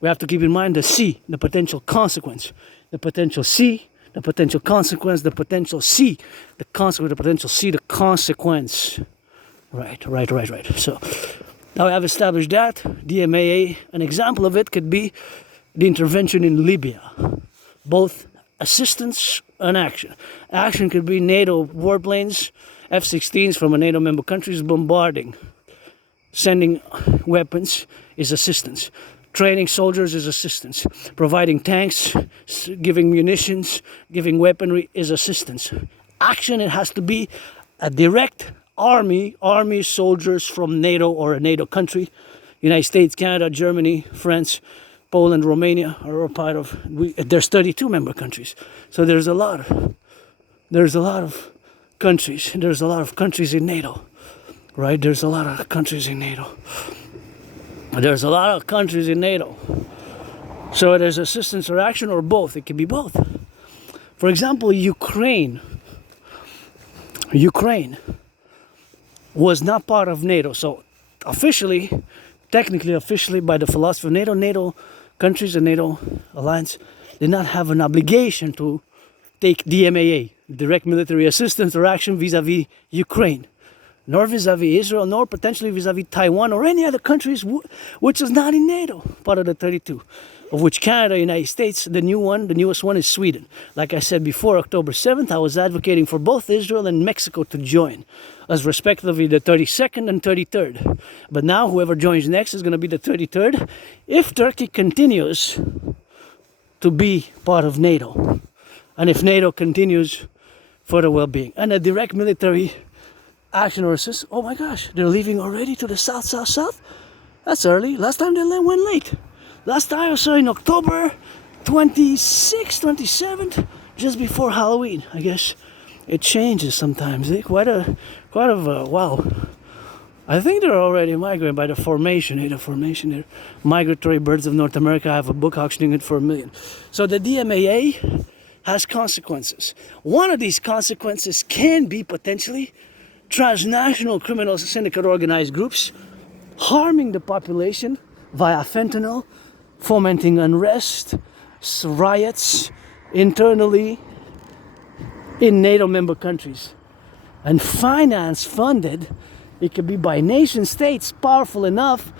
We have to keep in mind the C, the potential consequence, the potential C, the potential consequence, the potential C, the consequence, the potential C, the consequence. Right. So now I have established that. DMAA, an example of it could be the intervention in Libya. Both assistance and action. Action could be NATO warplanes, F-16s from a NATO member countries bombarding. Sending weapons is assistance. Training soldiers is assistance. Providing tanks, giving munitions, giving weaponry is assistance. Action, it has to be a direct army soldiers from NATO or a NATO country. United States, Canada, Germany, France, Poland, Romania are all part of. There's 32 member countries, so there's a lot of countries. There's a lot of countries in NATO. right? There's a lot of countries in NATO. There's a lot of countries in NATO. So there's assistance or action or both. It can be both. For example, Ukraine was not part of NATO. So technically officially by the philosophy of NATO countries and NATO alliance did not have an obligation to take DMAA, direct military assistance or action vis-a-vis Ukraine, nor vis-a-vis Israel, nor potentially vis-a-vis Taiwan or any other countries which is not in NATO, part of the 32, of which Canada, United States, the newest one is Sweden. Like I said before, October 7th, I was advocating for both Israel and Mexico to join, as respectively the 32nd and 33rd. But now whoever joins next is going to be the 33rd, if Turkey continues to be part of NATO, and if NATO continues for the well-being. And a direct military action or assist. Oh my gosh, they're leaving already to the south. That's early. Last time they went late. Last time I saw in October 26th, 27th, just before Halloween. I guess it changes sometimes. Quite a wow. I think they're already migrating by the formation. They're migratory birds of North America. I have a book auctioning it for $1 million. So the DMAA has consequences. One of these consequences can be potentially transnational criminal syndicate organized groups harming the population via fentanyl, fomenting unrest, riots internally in NATO member countries. And funded, it could be by nation states powerful enough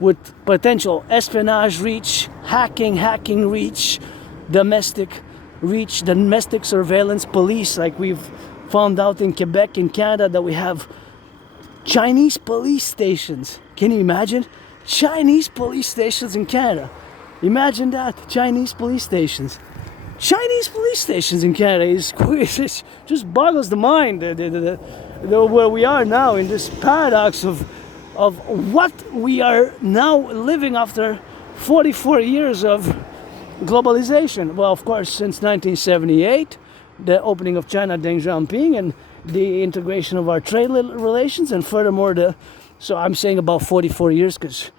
with potential espionage reach, hacking reach, domestic surveillance, police, like we've found out in Quebec, in Canada, that we have Chinese police stations. Can you imagine? Chinese police stations in Canada. Imagine that, Chinese police stations. Chinese police stations in Canada it just boggles the mind where we are now in this paradox of what we are now living after 44 years of globalization. Well, of course, since 1978, the opening of China, Deng Xiaoping, and the integration of our trade relations, and furthermore, so I'm saying about 44 years because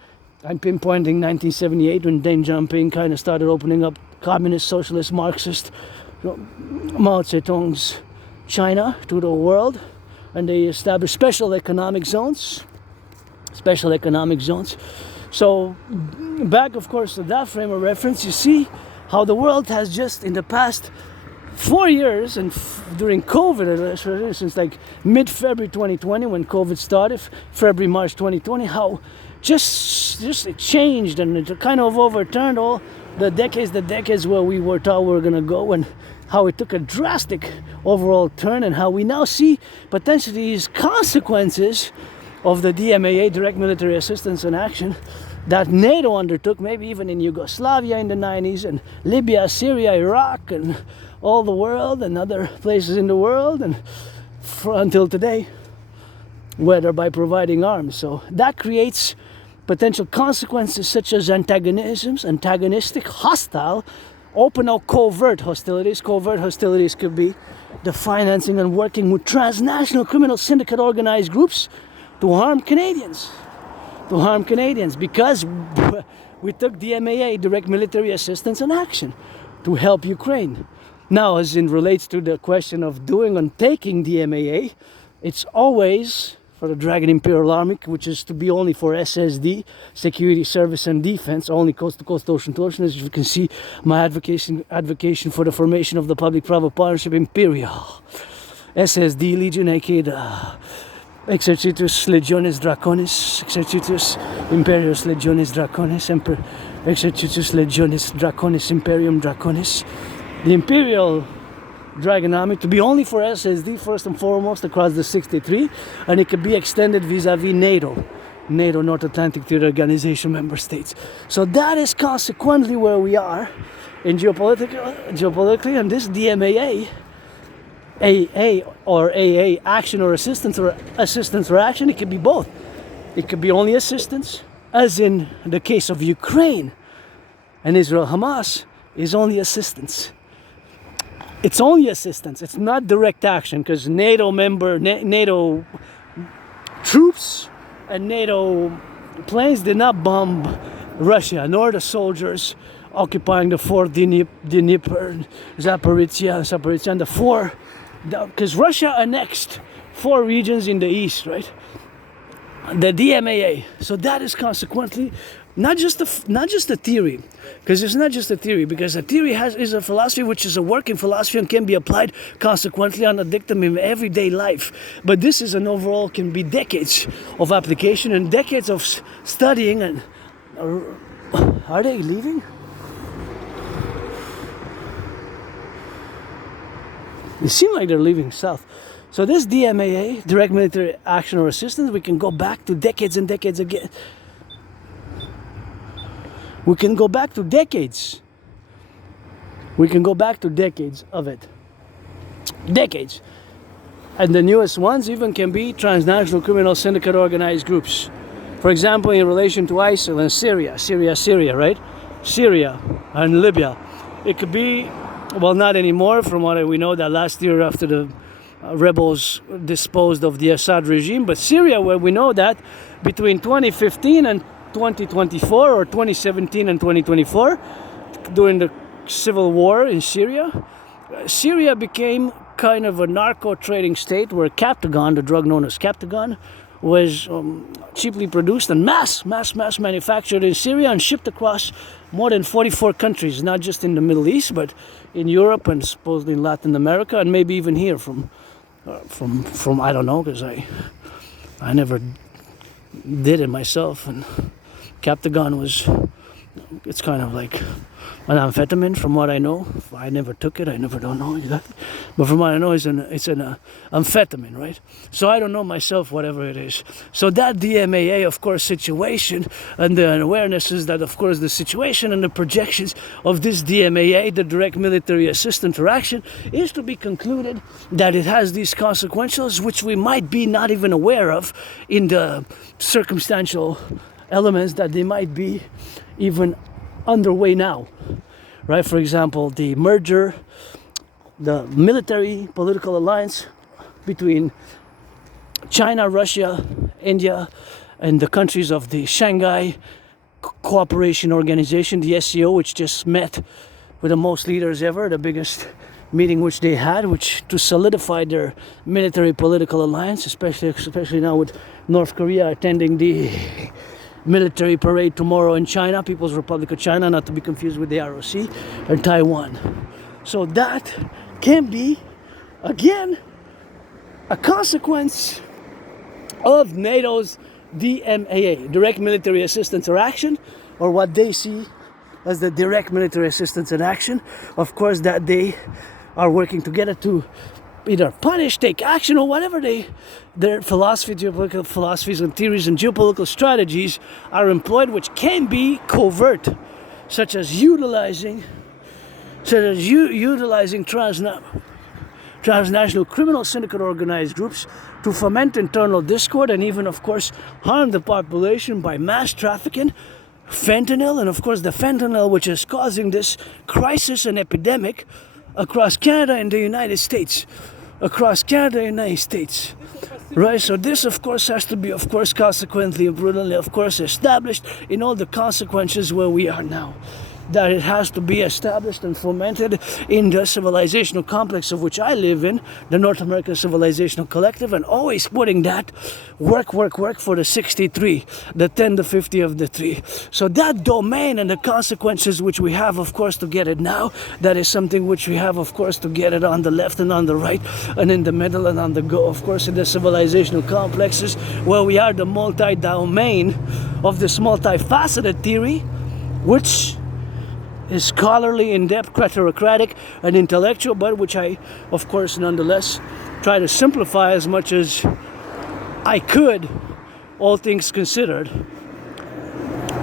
I'm pinpointing 1978 when Deng Xiaoping kind of started opening up communist, socialist, Marxist, Mao Zedong's China to the world, and they established special economic zones. So back, of course, to that frame of reference, you see how the world has just in the past 4 years, and during COVID, since like mid-February 2020 when COVID started, February, March 2020, how just it changed and it kind of overturned all the decades where we were thought we were going to go, and how it took a drastic overall turn, and how we now see potentially these consequences of the DMAA, direct military assistance and action, that NATO undertook, maybe even in Yugoslavia in the 90s, and Libya, Syria, Iraq, and all the world, and other places in the world, and until today, whether by providing arms. So that creates potential consequences such as antagonistic, hostile, open or covert hostilities. Covert hostilities could be the financing and working with transnational criminal syndicate organized groups to harm Canadians. Because we took DMAA, direct military assistance and action, to help Ukraine. Now, as it relates to the question of doing and taking DMAA, it's always for the Dragon Imperial Army, which is to be only for SSD, security, service and defense, only coast to coast, ocean to ocean. As you can see, my advocation for the formation of the public-private partnership Imperium, SSD, Legion Aequida, Exercitus Legionis Draconis, Exercitus Imperius Legionis Draconis, Exercitus Legionis Draconis, Imperium Draconis. The Imperial Dragon Army to be only for SSD first and foremost across the 63, and it could be extended vis-a-vis NATO, North Atlantic Treaty Organization member states. So that is consequently where we are in geopolitically, and this DMAA, AA, action or assistance or action, it could be both. It could be only assistance, as in the case of Ukraine and Israel Hamas, is only assistance. It's only assistance. It's not direct action, because NATO troops and NATO planes did not bomb Russia, nor the soldiers occupying the fort Dnieper, Zaporizhia, and the four, because Russia annexed 4 regions in the east, right? The DMAA. So that is consequently not just a theory, because it's not just a theory, because a theory is a philosophy which is a working philosophy and can be applied consequently on a dictum in everyday life. But this is an overall, can be decades of application and decades of studying. And are they leaving? It seems like they're leaving south. So this DMAA, direct military action or assistance, we can go back to decades and decades again. We can go back to decades. We can go back to decades of it. Decades. And the newest ones even can be transnational criminal syndicate organized groups. For example, in relation to ISIL and Syria, right? Syria and Libya. It could be, well, not anymore, from what we know, that last year after the rebels disposed of the Assad regime, but Syria, where we know that between 2015 and 2024, or 2017 and 2024, during the civil war in Syria, Syria became kind of a narco trading state where Captagon, the drug known as Captagon, was cheaply produced and mass manufactured in Syria and shipped across more than 44 countries, not just in the Middle East, but in Europe and supposedly in Latin America, and maybe even here from I don't know, because I never did it myself. And Captagon was, it's kind of like an amphetamine from what I know. I never took it, I never don't know exactly. But from what I know, it's an amphetamine, right? So I don't know myself, whatever it is. So that DMAA, of course, situation, and the awareness is that, of course, the situation and the projections of this DMAA, the direct military assistance interaction, is to be concluded that it has these consequentials which we might be not even aware of in the circumstantial elements that they might be even underway now, right? For example, the merger, the military political alliance between China, Russia, India, and the countries of the Shanghai Cooperation Organization, the SCO, which just met with the most leaders ever, the biggest meeting which they had, which to solidify their military political alliance, especially now with North Korea attending the military parade tomorrow in China, People's Republic of China, not to be confused with the ROC, and Taiwan. So that can be, again, a consequence of NATO's DMAA, direct military assistance or action, or what they see as the direct military assistance and action. Of course, that they are working together to either punish, take action, or whatever their philosophy, geopolitical philosophies and theories and geopolitical strategies are employed, which can be covert, such as utilizing transnational criminal syndicate organized groups to foment internal discord and even, of course, harm the population by mass trafficking fentanyl, and of course the fentanyl which is causing this crisis and epidemic across Canada and the United States. Right, so this of course has to be, of course, consequently and prudently, of course, established in all the consequences where we are now. That it has to be established and fomented in the civilizational complex of which I live in, the North American Civilizational Collective, and always putting that work for the 63, the 10, the 50 of the 3. So that domain and the consequences which we have, of course, to get it now, that is something which we have, of course, to get it on the left and on the right and in the middle and on the go, of course, in the civilizational complexes where we are the multi-domain of this multifaceted theory, which is scholarly, in-depth, kratocratic, and intellectual, but which I, of course, nonetheless try to simplify as much as I could, all things considered,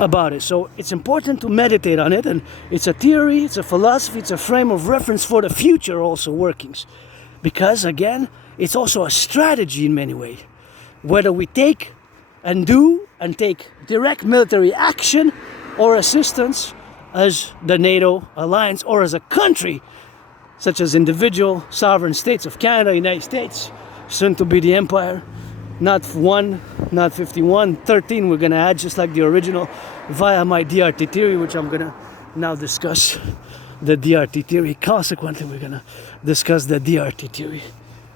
about it. So it's important to meditate on it, and it's a theory, it's a philosophy, it's a frame of reference for the future also workings. Because, again, it's also a strategy in many ways. Whether we take and do and take direct military action or assistance as the NATO alliance, or as a country, such as individual sovereign states of Canada, United States, soon to be the Empire, not 1, not 51, 13 we're gonna add, just like the original, via my DRT theory, which I'm gonna now discuss the DRT theory. Consequently, we're gonna discuss the DRT theory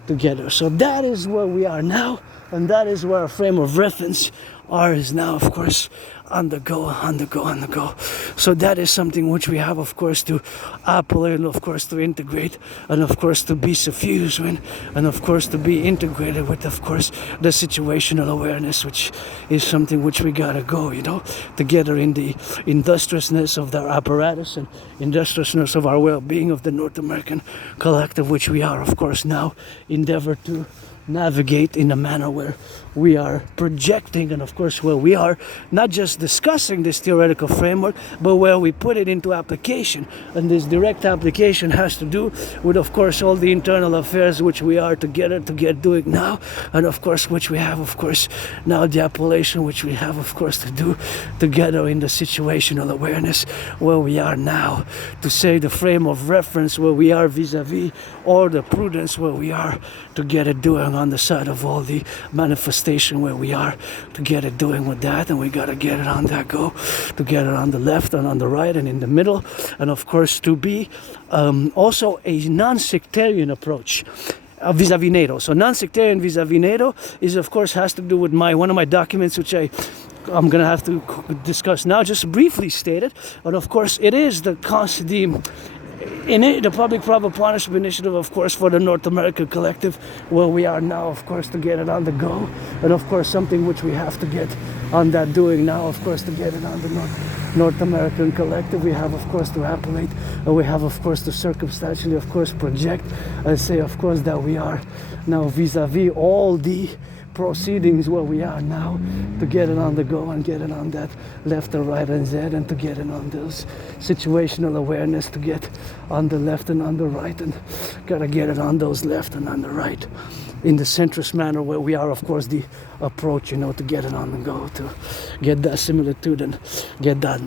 together. So that is where we are now, and that is where our frame of reference is now, of course, on the go. So that is something which we have, of course, to appellate, and of course to integrate, and of course to be suffused with, and of course to be integrated with, of course, the situational awareness, which is something which we gotta go, together in the industriousness of our apparatus and industriousness of our well-being of the North American collective, which we are, of course, now endeavor to navigate in a manner where we are projecting, and of course where we are not just discussing this theoretical framework, but where we put it into application. And this direct application has to do with, of course, all the internal affairs which we are together to get doing now, and of course which we have, of course, now the appellation which we have, of course, to do together in the situational awareness where we are now, to say the frame of reference where we are vis-a-vis, or the prudence where we are to get it doing on the side of all the manifestation where we are to get it doing with that. And we got to get it on that go, to get it on the left and on the right and in the middle, and of course to be also a non-sectarian approach vis-a-vis NATO. So non-sectarian vis-a-vis NATO is, of course, has to do with one of my documents, which I'm going to have to discuss now, just briefly stated. But of course it is the public-private partnership initiative, of course, for the North American collective, where we are now, of course, to get it on the go, and of course something which we have to get on that doing now, of course, to get it on the North American collective. We have, of course, to appellate, and we have, of course, to circumstantially, of course, project and say, of course, that we are now vis-a-vis all the proceedings where we are now, to get it on the go and get it on that left and right and Z, and to get it on those situational awareness, to get on the left and on the right, and gotta get it on those left and on the right in the centrist manner where we are, of course, the approach, to get it on the go, to get that similitude and get that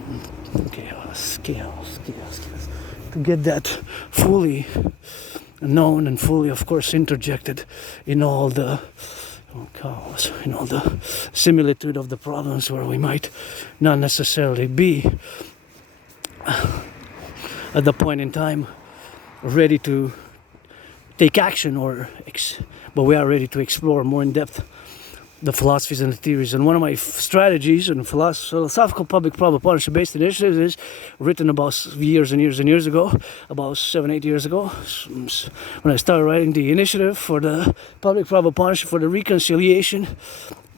chaos, to get that fully known and fully, of course, interjected in all the chaos, the similitude of the problems where we might not necessarily be at the point in time ready to take action, but we are ready to explore more in depth the philosophies and the theories. And one of my strategies and philosophical public-private partnership-based initiatives is written about years and years and years ago, about 7-8 years ago, when I started writing the initiative for the public-private partnership for the reconciliation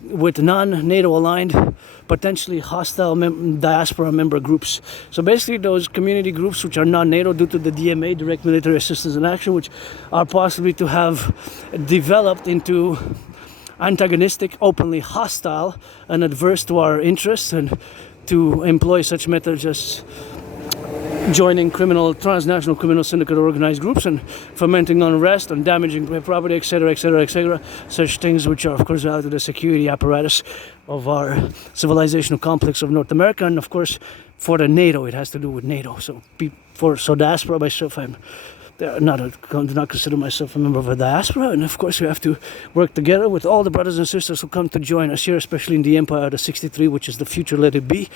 with non-NATO aligned, potentially hostile diaspora member groups. So basically those community groups which are non-NATO due to the DMA, direct military assistance and action, which are possibly to have developed into antagonistic, openly hostile, and adverse to our interests, and to employ such methods as joining transnational criminal syndicate organized groups and fomenting unrest and damaging property, etc., etc., etc. Such things which are, of course, out of the security apparatus of our civilizational complex of North America, and of course, for the NATO, it has to do with NATO. So diaspora, myself, I do not consider myself a member of a diaspora, and of course we have to work together with all the brothers and sisters who come to join us here, especially in the Empire of the 63, which is the future, let it be,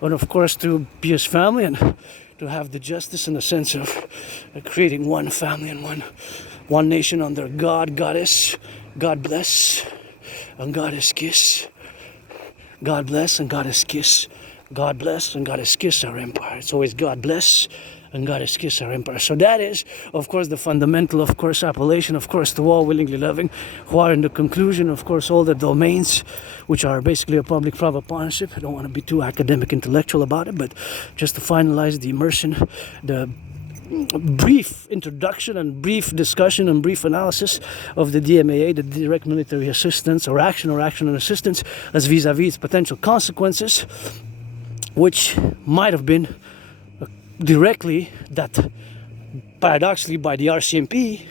and of course to be as family and to have the justice and the sense of creating one family and one nation under God, Goddess, God bless, and Goddess kiss. God bless and Goddess kiss. God bless and Goddess kiss our empire. It's always God bless and Goddess kiss our empire. So that is, of course, the fundamental, of course, appellation, of course, to all willingly loving, who are in the conclusion, of course, all the domains, which are basically a public-private partnership. I don't want to be too academic, intellectual about it, but just to finalize the immersion, the brief introduction and brief discussion and brief analysis of the DMAA, the direct military assistance or action and assistance, as vis-a-vis its potential consequences, which might have been directly that, paradoxically, by the RCMP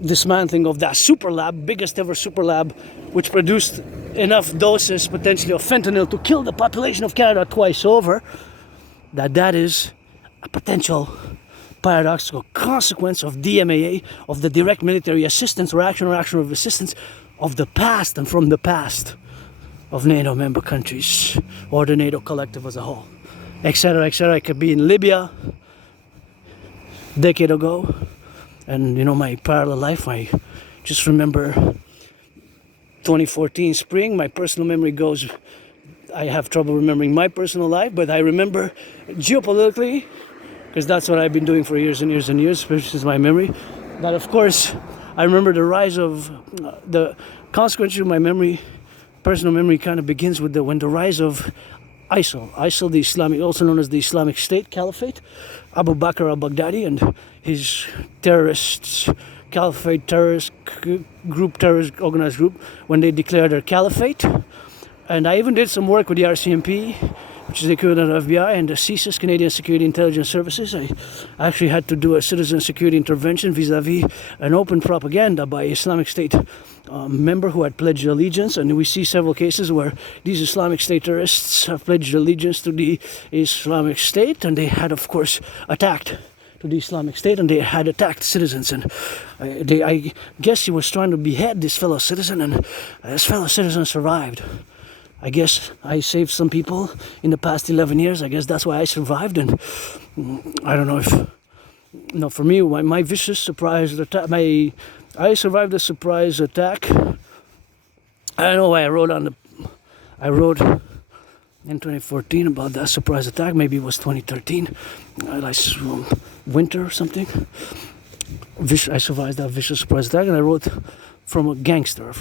dismantling of that super lab, biggest ever super lab, which produced enough doses potentially of fentanyl to kill the population of Canada twice over, that is a potential paradoxical consequence of DMAA, of the direct military assistance or action of assistance of the past and from the past of NATO member countries or the NATO collective as a whole, etc., etc. I could be in Libya a decade ago, and you know, my parallel life, I just remember 2014 spring. My personal memory goes, I have trouble remembering my personal life, but I remember geopolitically, because that's what I've been doing for years and years and years, which is my memory. But of course, I remember the rise of the consequence of my memory, personal memory, kind of begins with when the rise of ISIL, the Islamic, also known as the Islamic State Caliphate, Abu Bakr al-Baghdadi and his terrorists, Caliphate terrorist group, terrorist organized group, when they declared their caliphate. And I even did some work with the RCMP, which is the equivalent of FBI, and the CSIS, Canadian Security Intelligence Services. I actually had to do a citizen security intervention vis-a-vis an open propaganda by Islamic State member who had pledged allegiance. And we see several cases where these Islamic State terrorists have pledged allegiance to the Islamic State, and they had, of course, attacked to the Islamic State, and they had attacked citizens, and I guess he was trying to behead this fellow citizen, and this fellow citizen survived. I guess I saved some people in the past 11 years. I guess that's why I survived, and I don't know if, no, for me, my vicious surprise attack, I survived a surprise attack. I don't know why I wrote in 2014 about that surprise attack. Maybe it was 2013, like winter or something. I survived that vicious surprise attack, and I wrote from a gangster.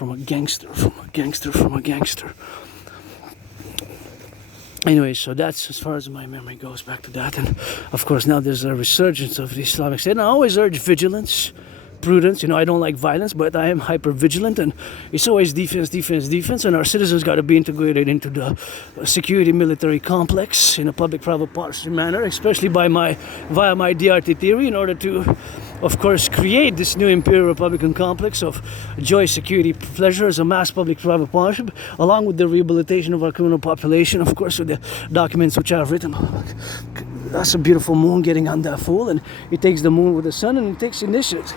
Anyway, so that's as far as my memory goes back to that. And of course now there's a resurgence of the Islamic State, and I always urge vigilance, prudence. You know, I don't like violence, but I am hyper vigilant, and it's always defense, and our citizens got to be integrated into the security military complex in a public-private partnership manner, especially via my DRT theory, in order to, of course, create this new Imperial Republican complex of joy, security, pleasure as a mass public-private partnership, along with the rehabilitation of our criminal population, of course, with the documents which I've written. That's a beautiful moon getting on that fool, and it takes the moon with the sun, and it takes initiatives.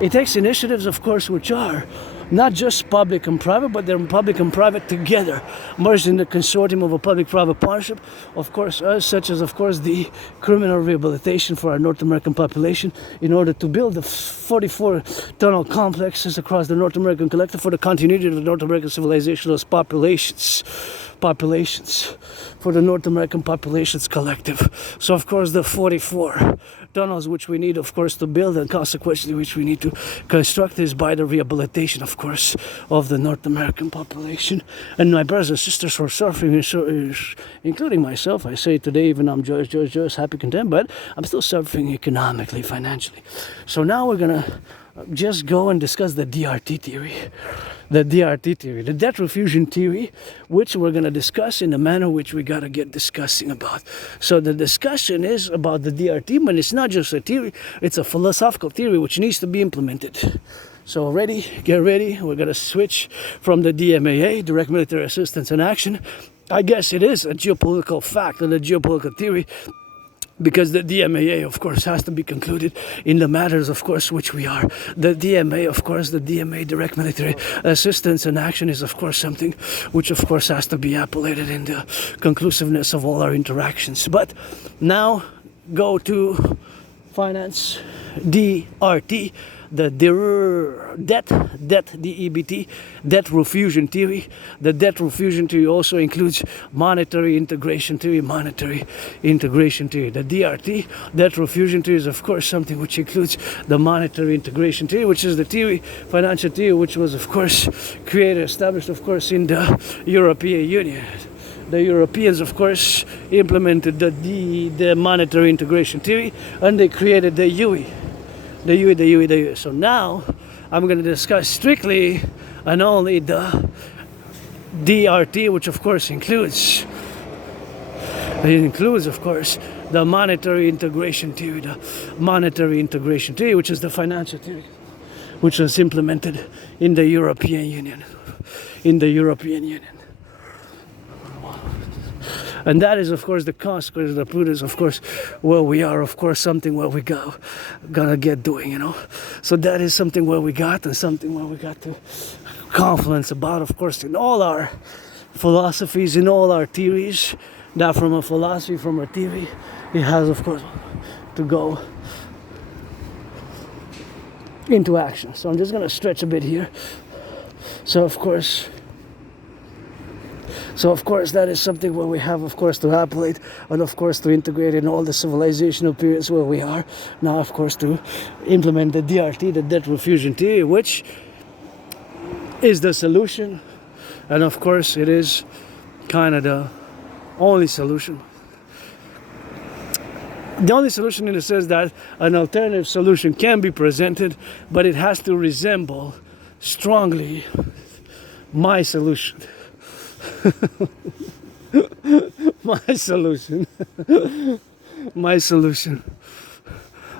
It takes initiatives, of course, which are not just public and private, but they're public and private together, merged in the consortium of a public-private partnership, of course, such as, of course, the criminal rehabilitation for our North American population, in order to build the 44 tunnel complexes across the North American collective for the continuity of the North American civilization as populations for the North American populations collective. So, of course, the 44 tunnels which we need, of course, to build, and consequently which we need to construct, is by the rehabilitation, of course, of the North American population. And my brothers and sisters who are suffering, including myself, I say today, even I'm joyous, happy, content, but I'm still suffering economically, financially. So now we're gonna just go and discuss the DRT theory. The debt refusion theory, which we're going to discuss in the manner which we got to get discussing about. So the discussion is about the DRT, but it's not just a theory, it's a philosophical theory which needs to be implemented. So get ready, we're going to switch from the DMAA, direct military assistance and action. I guess it is a geopolitical fact and a geopolitical theory, because the DMAA, of course, has to be concluded in the matters, of course, which we are. The DMA, of course, the DMA, direct military assistance and action, is, of course, something which, of course, has to be appellated in the conclusiveness of all our interactions. But now, go to finance, DRT, the debt, DEBT, debt refusion theory. The debt refusion theory also includes monetary integration theory, The DRT, debt refusion theory, is, of course, something which includes the monetary integration theory, which is the theory, financial theory, which was, of course, established, of course, in the European Union. The Europeans, of course, implemented the monetary integration theory, and they created the UE. So now I'm going to discuss strictly and only the DRT, which of course includes, of course, the monetary integration theory, which is the financial theory, which was implemented in the European Union. And that is, of course, the consequence of the prudence, of course, where we are, of course, something where we gonna get doing, you know. So that is something where we got, and something where we got to confluence about, of course, in all our philosophies, in all our theories, that from a philosophy, from a theory, it has, of course, to go into action. So I'm just going to stretch a bit here. So of course, that is something where we have, of course, to appellate and, of course, to integrate in all the civilizational periods where we are now, of course, to implement the DRT, the debt refusion theory, which is the solution. And of course, it is kind of the only solution. The only solution in the sense that an alternative solution can be presented, but it has to resemble strongly my solution. My solution. My solution.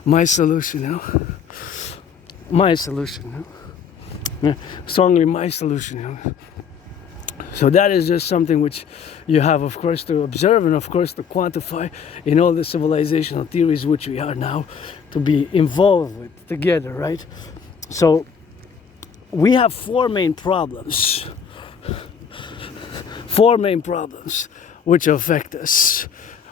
My solution, you know. My solution, you know. Yeah. Strongly my solution, you know. So that is just something which you have, of course, to observe and, of course, to quantify in all the civilizational theories which we are now to be involved with together, right? So we have four main problems. Four main problems which affect us.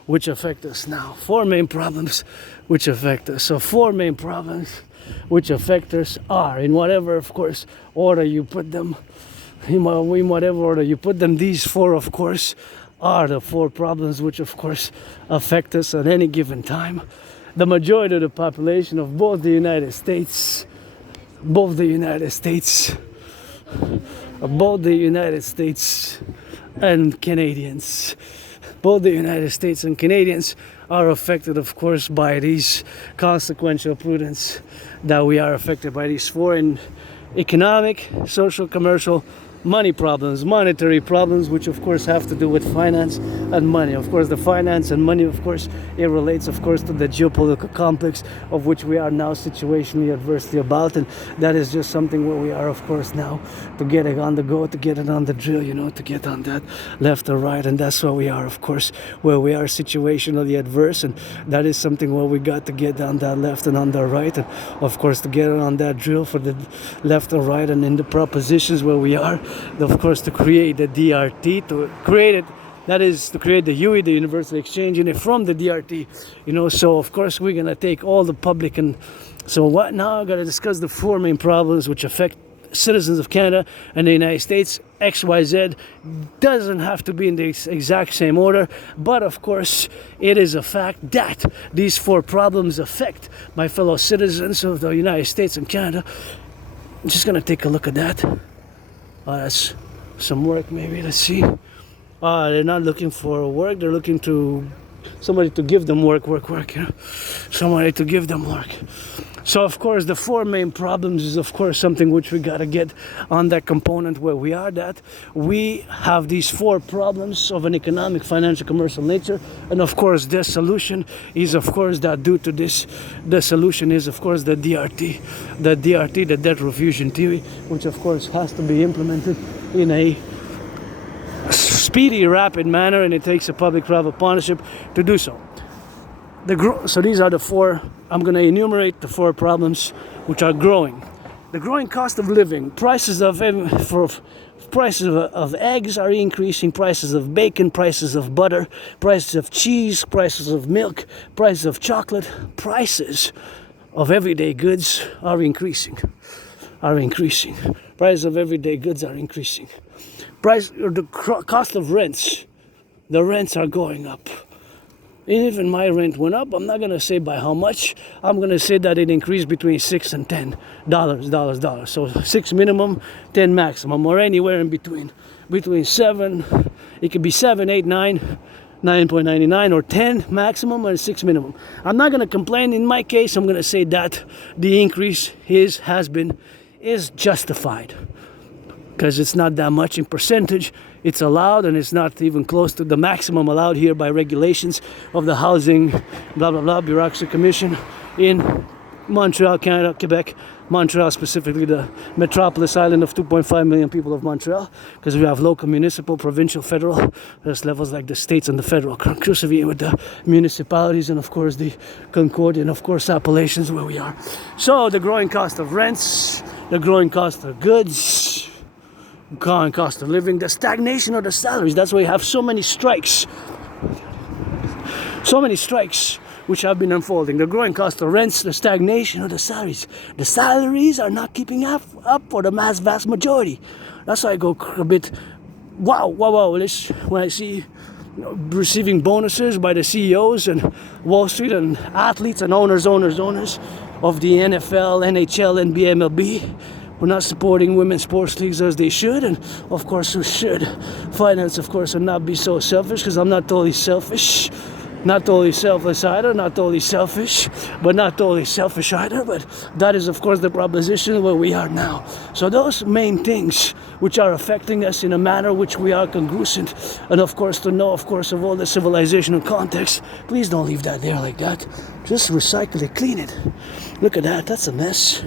Which affect us now. Four main problems which affect us. So four main problems which affect us are, in whatever, of course, order you put them, in whatever order you put them, these four, of course, are the four problems which, of course, affect us at any given time. The majority of the population of both the United States and Canadians, both the United States and Canadians are affected, of course, by these consequential prudence, that we are affected by these foreign economic, social, commercial, money problems, monetary problems, which of course have to do with finance and money. Of course, the finance and money, of course, it relates, of course, to the geopolitical complex of which we are now situationally adversely about, and that is just something where we are, of course, now to get it on the go, to get it on the drill, you know, to get on that left or right, and that's where we are, of course, where we are situationally adverse, and that is something where we got to get on that left and on the right, and of course to get it on that drill for the left or right, and in the propositions where we are, of course, to create the DRT, to create it, that is to create the UE, the Universal Exchange Unit, from the DRT, you know. So of course we're gonna take all the public, and so what now? I'm gonna discuss the four main problems which affect citizens of Canada and the United States. XYZ doesn't have to be in the exact same order, but of course it is a fact that these four problems affect my fellow citizens of the United States and Canada. I'm just gonna take a look at that. That's some work, maybe. Let's see. They're not looking for work. They're looking to somebody to give them work, you know? Somebody to give them work. So, of course, the four main problems is, of course, something which we got to get on that component where we are, that we have these four problems of an economic, financial, commercial nature. And, of course, the solution is, of course, that due to this, the solution is, of course, the DRT, the debt refusion theory, which, of course, has to be implemented in a speedy, rapid manner, and it takes a public-private partnership to do so. So these are the four. I'm going to enumerate the four problems which are growing. The growing cost of living, prices of eggs are increasing, prices of bacon, prices of butter, prices of cheese, prices of milk, prices of chocolate, prices of everyday goods are increasing. Prices of everyday goods are increasing. The cost of rents, the rents are going up. And even my rent went up. I'm not going to say by how much. I'm going to say that it increased between $6 and $10. So 6 minimum, 10 maximum, or anywhere in between. Between 7, it could be 7, 8, 9, 9.99, or 10 maximum, or 6 minimum. I'm not going to complain. In my case, I'm going to say that the increase is justified. Because it's not that much in percentage. It's allowed, and it's not even close to the maximum allowed here by regulations of the Housing Bureaucracy Commission in Montreal, Canada, Quebec, Montreal, specifically the metropolis island of 2.5 million people of Montreal, because we have local, municipal, provincial, federal. There's levels like the states and the federal, inclusive with the municipalities, and of course the Concordia, and of course appellations where we are. So the growing cost of rents, the growing cost of goods, growing cost of living, the stagnation of the salaries. That's why you have so many strikes. So many strikes which have been unfolding. The growing cost of rents, the stagnation of the salaries. The salaries are not keeping up for the vast majority. That's why I go a bit, wow. When I see receiving bonuses by the CEOs and Wall Street and athletes and owners of the NFL, NHL, NBA, MLB. We're not supporting women's sports leagues as they should, and of course we should. Finance, of course, and not be so selfish, because I'm not totally selfish. Not totally selfless either, not totally selfish, but not totally selfish either. But that is, of course, the proposition where we are now. So those main things which are affecting us in a manner which we are congruent, and of course to know, of course, of all the civilizational context, please don't leave that there like that. Just recycle it, clean it. Look at that, that's a mess.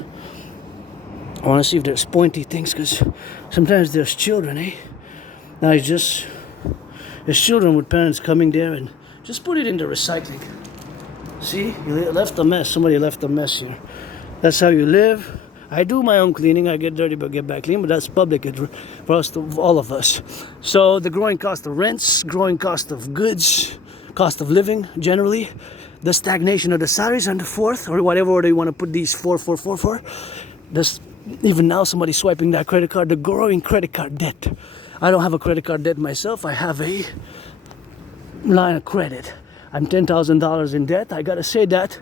I want to see if there's pointy things, because sometimes there's children, eh? Now it's just, there's children with parents coming there and just put it into recycling. See, you left a mess. Somebody left a mess here. That's how you live. I do my own cleaning. I get dirty but get back clean, but that's public for us, all of us. So the growing cost of rents, growing cost of goods, cost of living generally, the stagnation of the salaries, and the fourth, or whatever order you want to put these four. This, even now somebody swiping that credit card, the growing credit card debt. I don't have a credit card debt myself. I have a line of credit. I'm $10,000 in debt. I gotta say that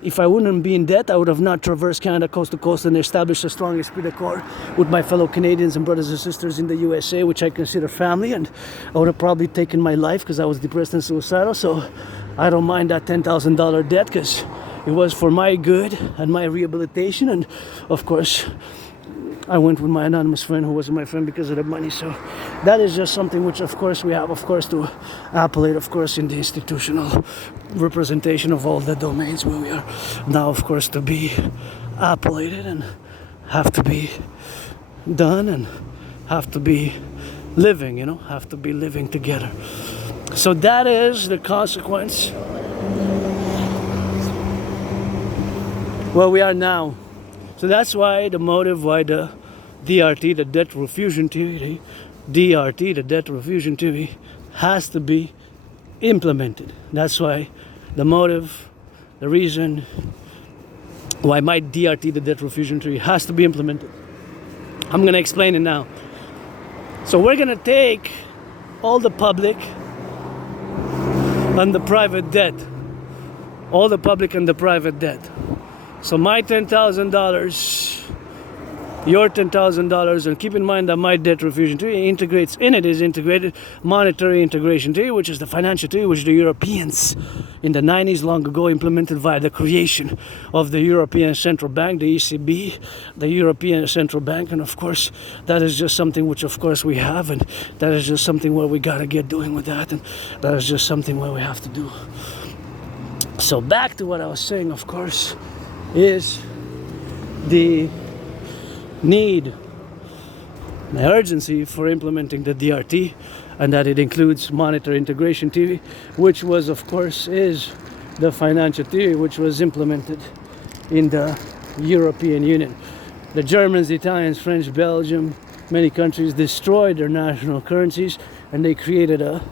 if I wouldn't be in debt, I would have not traversed Canada coast to coast and established a strong esprit de corps with my fellow Canadians and brothers and sisters in the USA, which I consider family, and I would have probably taken my life because I was depressed and suicidal. So I don't mind that $10,000 debt, because it was for my good and my rehabilitation, and of course I went with my anonymous friend who wasn't my friend because of the money. So that is just something which, of course, we have, of course, to appellate, of course, in the institutional representation of all the domains where we are now, of course, to be appellated and have to be done and have to be living, have to be living together. So that is the consequence where we are now. So that's why the motive, why the DRT, the debt refusion theory, DRT, the debt refusion theory, has to be implemented. That's why the motive, the reason why my DRT, the debt refusion theory, has to be implemented. I'm going to explain it now. So we're going to take all the public and the private debt. All the public and the private debt. So my $10,000, your $10,000, and keep in mind that my debt refusion theory integrates, in it is integrated monetary integration theory, which is the financial theory which the Europeans in the 90s long ago implemented via the creation of the European Central Bank, the ECB, the European Central Bank, and of course that is just something which of course we have, and that is just something where we gotta get doing with that, and that is just something where we have to do. So back to what I was saying, of course, is the need, the urgency for implementing the DRT, and that it includes monetary integration theory, which was, of course, is the financial theory which was implemented in the European Union. The Germans, the Italians, French, Belgium, many countries destroyed their national currencies, and they created a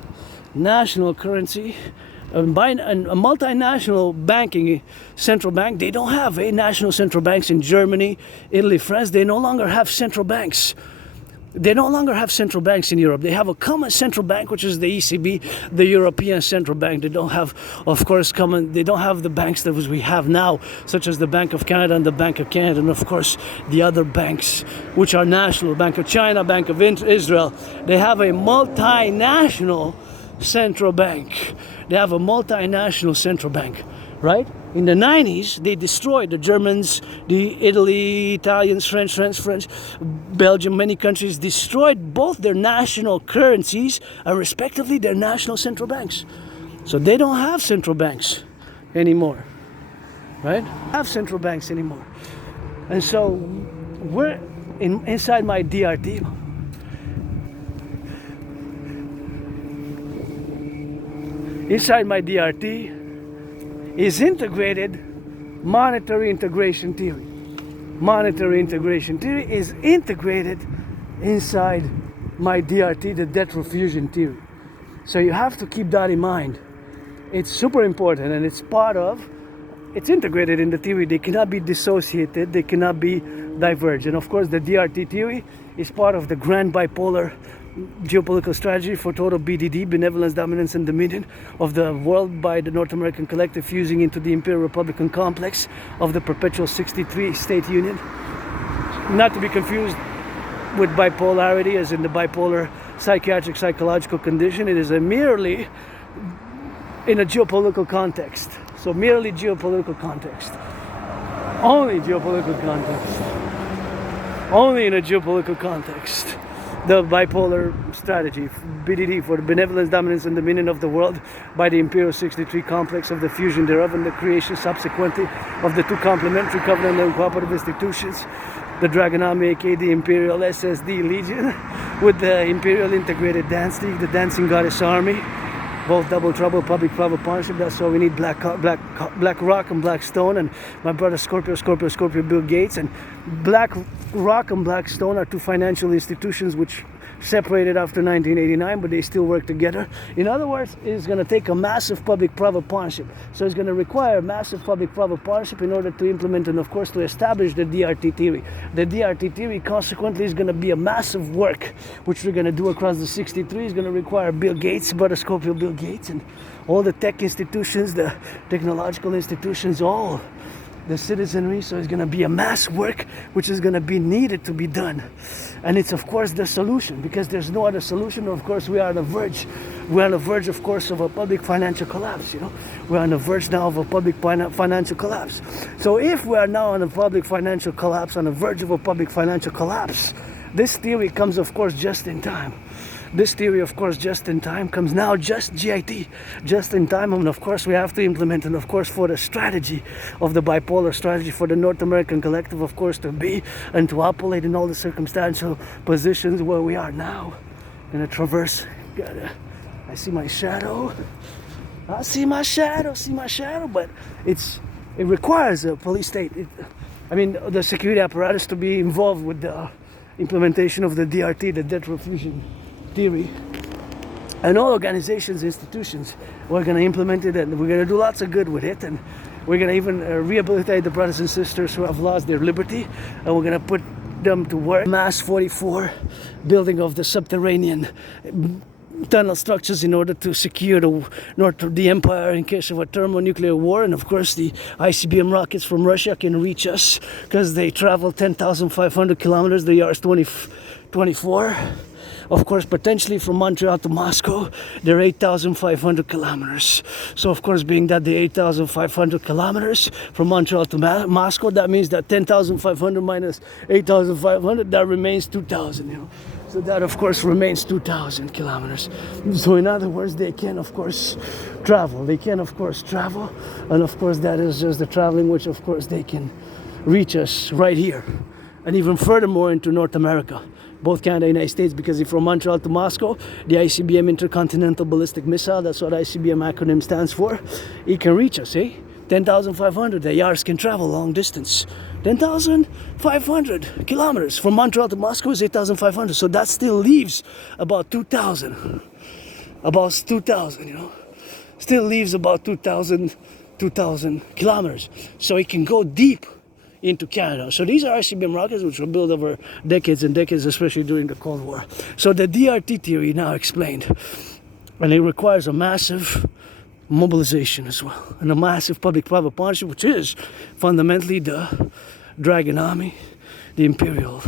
national currency, a multinational banking central bank. They don't have national central banks in Germany, Italy, France. They no longer have central banks. They no longer have central banks in Europe. They have a common central bank, which is the ECB, the European Central Bank. They don't have, of course, they don't have the banks that we have now, such as the Bank of Canada and the Bank of Canada, and of course the other banks, which are national, Bank of China, Bank of Israel. They have a multinational central bank. They have a multinational central bank, right? In the 90s, they destroyed the Germans, the Italians, French, Belgium, many countries destroyed both their national currencies and respectively their national central banks. So they don't have central banks anymore, right? Have central banks anymore. And so we're inside my DRT. Inside my DRT is integrated monetary integration theory. Monetary integration theory is integrated inside my DRT, the debt refusion theory. So you have to keep that in mind. It's super important, and it's integrated in the theory. They cannot be dissociated, they cannot be diverged. And of course, the DRT theory is part of the grand bipolar geopolitical strategy for total BDD, benevolence, dominance, and dominion of the world by the North American Collective, fusing into the Imperial Republican complex of the perpetual 63 state union. Not to be confused with bipolarity, as in the bipolar psychiatric psychological condition. It is merely in a geopolitical context. So merely geopolitical context. Only geopolitical context. Only in a geopolitical context. The bipolar strategy, BDD, for the benevolence, dominance, and dominion of the world by the Imperial 63 complex of the fusion thereof and the creation subsequently of the two complementary covenant and cooperative institutions, the Draconis, aka the Imperial SSD Legion, with the Imperial Integrated Dance League, the Dancing Goddess Army, both double trouble, public-private partnership. That's why we need black rock and black stone. And my brother Scorpio, Bill Gates. And black rock and black stone are two financial institutions which separated after 1989, but they still work together. In other words, it's going to take a massive public-private partnership. So it's going to require a massive public-private partnership in order to implement and, of course, to establish the DRT theory. The DRT theory, consequently, is going to be a massive work, which we're going to do across the 63. It's going to require Bill Gates, brother Scorpio, Bill Gates, and all the tech institutions, the technological institutions, all the citizenry. So it's going to be a mass work which is going to be needed to be done, and it's of course the solution, because there's no other solution. Of course, we are on the verge of course of a public financial collapse. We're on the verge now of a public financial collapse. So if we are now on a public financial collapse, on the verge of a public financial collapse, this theory comes of course just in time. This theory, of course, just in time comes now, just GIT, just in time. And of course, we have to implement, and of course, for the strategy of the bipolar strategy for the North American Collective, of course, to be and to operate in all the circumstantial positions where we are now. Gonna traverse. I see my shadow. I see my shadow, but it requires a police state. The security apparatus to be involved with the implementation of the DRT, the debt refusion theory, and all organizations, institutions, we're going to implement it, and we're going to do lots of good with it, and we're going to even rehabilitate the brothers and sisters who have lost their liberty, and we're going to put them to work. Mass 44 building of the subterranean tunnel structures in order to secure the empire in case of a thermonuclear war. And of course, the ICBM rockets from Russia can reach us because they travel 10,500 kilometers. The year is 2024. Of course, potentially from Montreal to Moscow, they're 8,500 kilometers. So, of course, being that the 8,500 kilometers from Montreal to Moscow, that means that 10,500 minus 8,500, that remains 2,000, So that, of course, remains 2,000 kilometers. So, in other words, they can, of course, travel. And, of course, that is just the traveling which, of course, they can reach us right here. And even furthermore into North America. Both Canada and United States, because if from Montreal to Moscow, the ICBM Intercontinental Ballistic Missile, that's what ICBM acronym stands for, it can reach us, 10,500, the Yars can travel long distance. 10,500 kilometers from Montreal to Moscow is 8,500, so that still leaves about 2,000. Still leaves about 2,000 kilometers. So it can go deep into Canada. So these are ICBM rockets which were built over decades and decades, especially during the Cold War. So the DRT theory now explained, and it requires a massive mobilization as well, and a massive public-private partnership, which is fundamentally the Dragon Army, the Imperial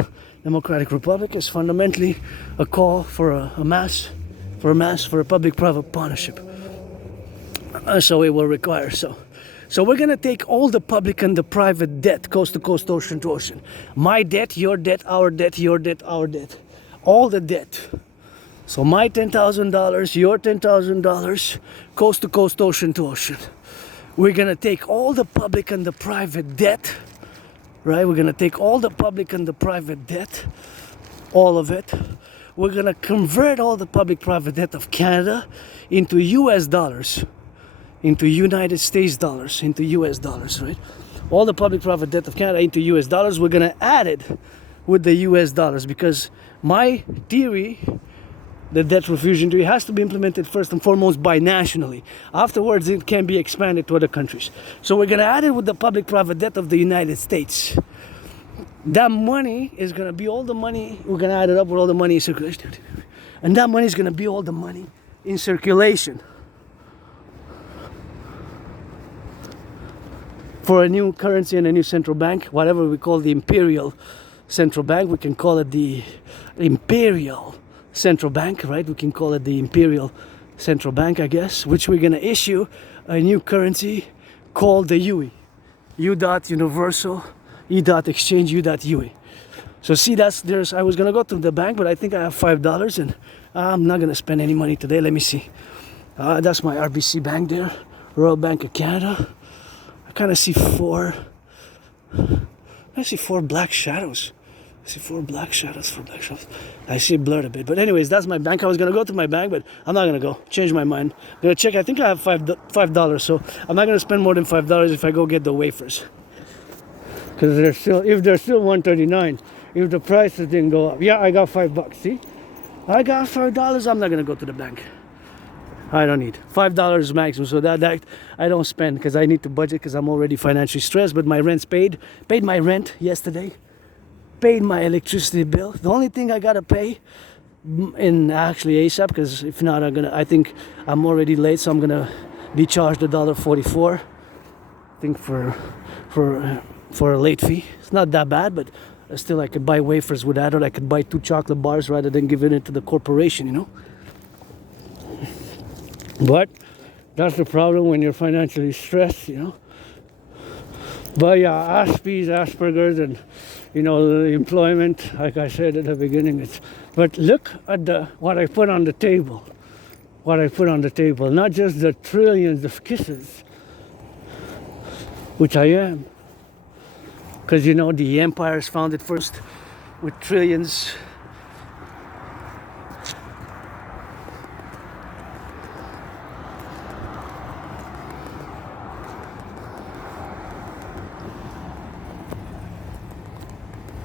Democratic Republic, is fundamentally a call for a public-private partnership. So it will require So we're going to take all the public and the private debt, coast to coast, ocean to ocean. My debt, your debt, our debt, your debt, our debt. All the debt. So my $10,000, your $10,000, coast to coast, ocean to ocean. We're going to take all the public and the private debt, right? We're going to take all the public and the private debt, all of it. We're going to convert all the public-private debt of Canada into US dollars. Into United States dollars, into US dollars, right? All the public-private debt of Canada into US dollars, we're going to add it with the US dollars, because my theory, the debt refusion theory, has to be implemented first and foremost binationally. Afterwards, it can be expanded to other countries. So we're going to add it with the public-private debt of the United States. That money is going to be all the money. We're going to add it up with all the money in circulation. And that money is going to be all the money in circulation. For a new currency and a new central bank, whatever we call the imperial central bank, we can call it the imperial central bank, right? We can call it the imperial central bank, I guess, which we're going to issue a new currency called the UE. U dot universal, E dot exchange, U dot UE. So see, I was going to go to the bank, but I think I have $5 and I'm not going to spend any money today. Let me see. That's my RBC bank there, Royal Bank of Canada. I kind of see four black shadows. I see four black shadows. I see it blurred a bit. But anyways, that's my bank. I was going to go to my bank, but I'm not going to go. Change my mind. I'm going to check. I think I have $5. So I'm not going to spend more than $5 if I go get the wafers. Because if they're still $1.39, if the prices didn't go up. Yeah, I got $5. See? I got $5. I'm not going to go to the bank. I don't need $5 maximum, so that I don't spend because I need to budget because I'm already financially stressed. But my rent's paid my rent yesterday, paid my electricity bill. The only thing I gotta pay in actually ASAP, because if not, I think I'm already late, so I'm gonna be charged $1.44. I think for a late fee. It's not that bad, but still I could buy wafers with that, or I could buy 2 chocolate bars rather than giving it to the corporation, you know. But that's the problem when you're financially stressed, you know. But yeah, Asperger's, and you know, the employment, like I said at the beginning. But look at what I put on the table. What I put on the table, not just the trillions of kisses, which I am, because you know the empire is founded first with trillions.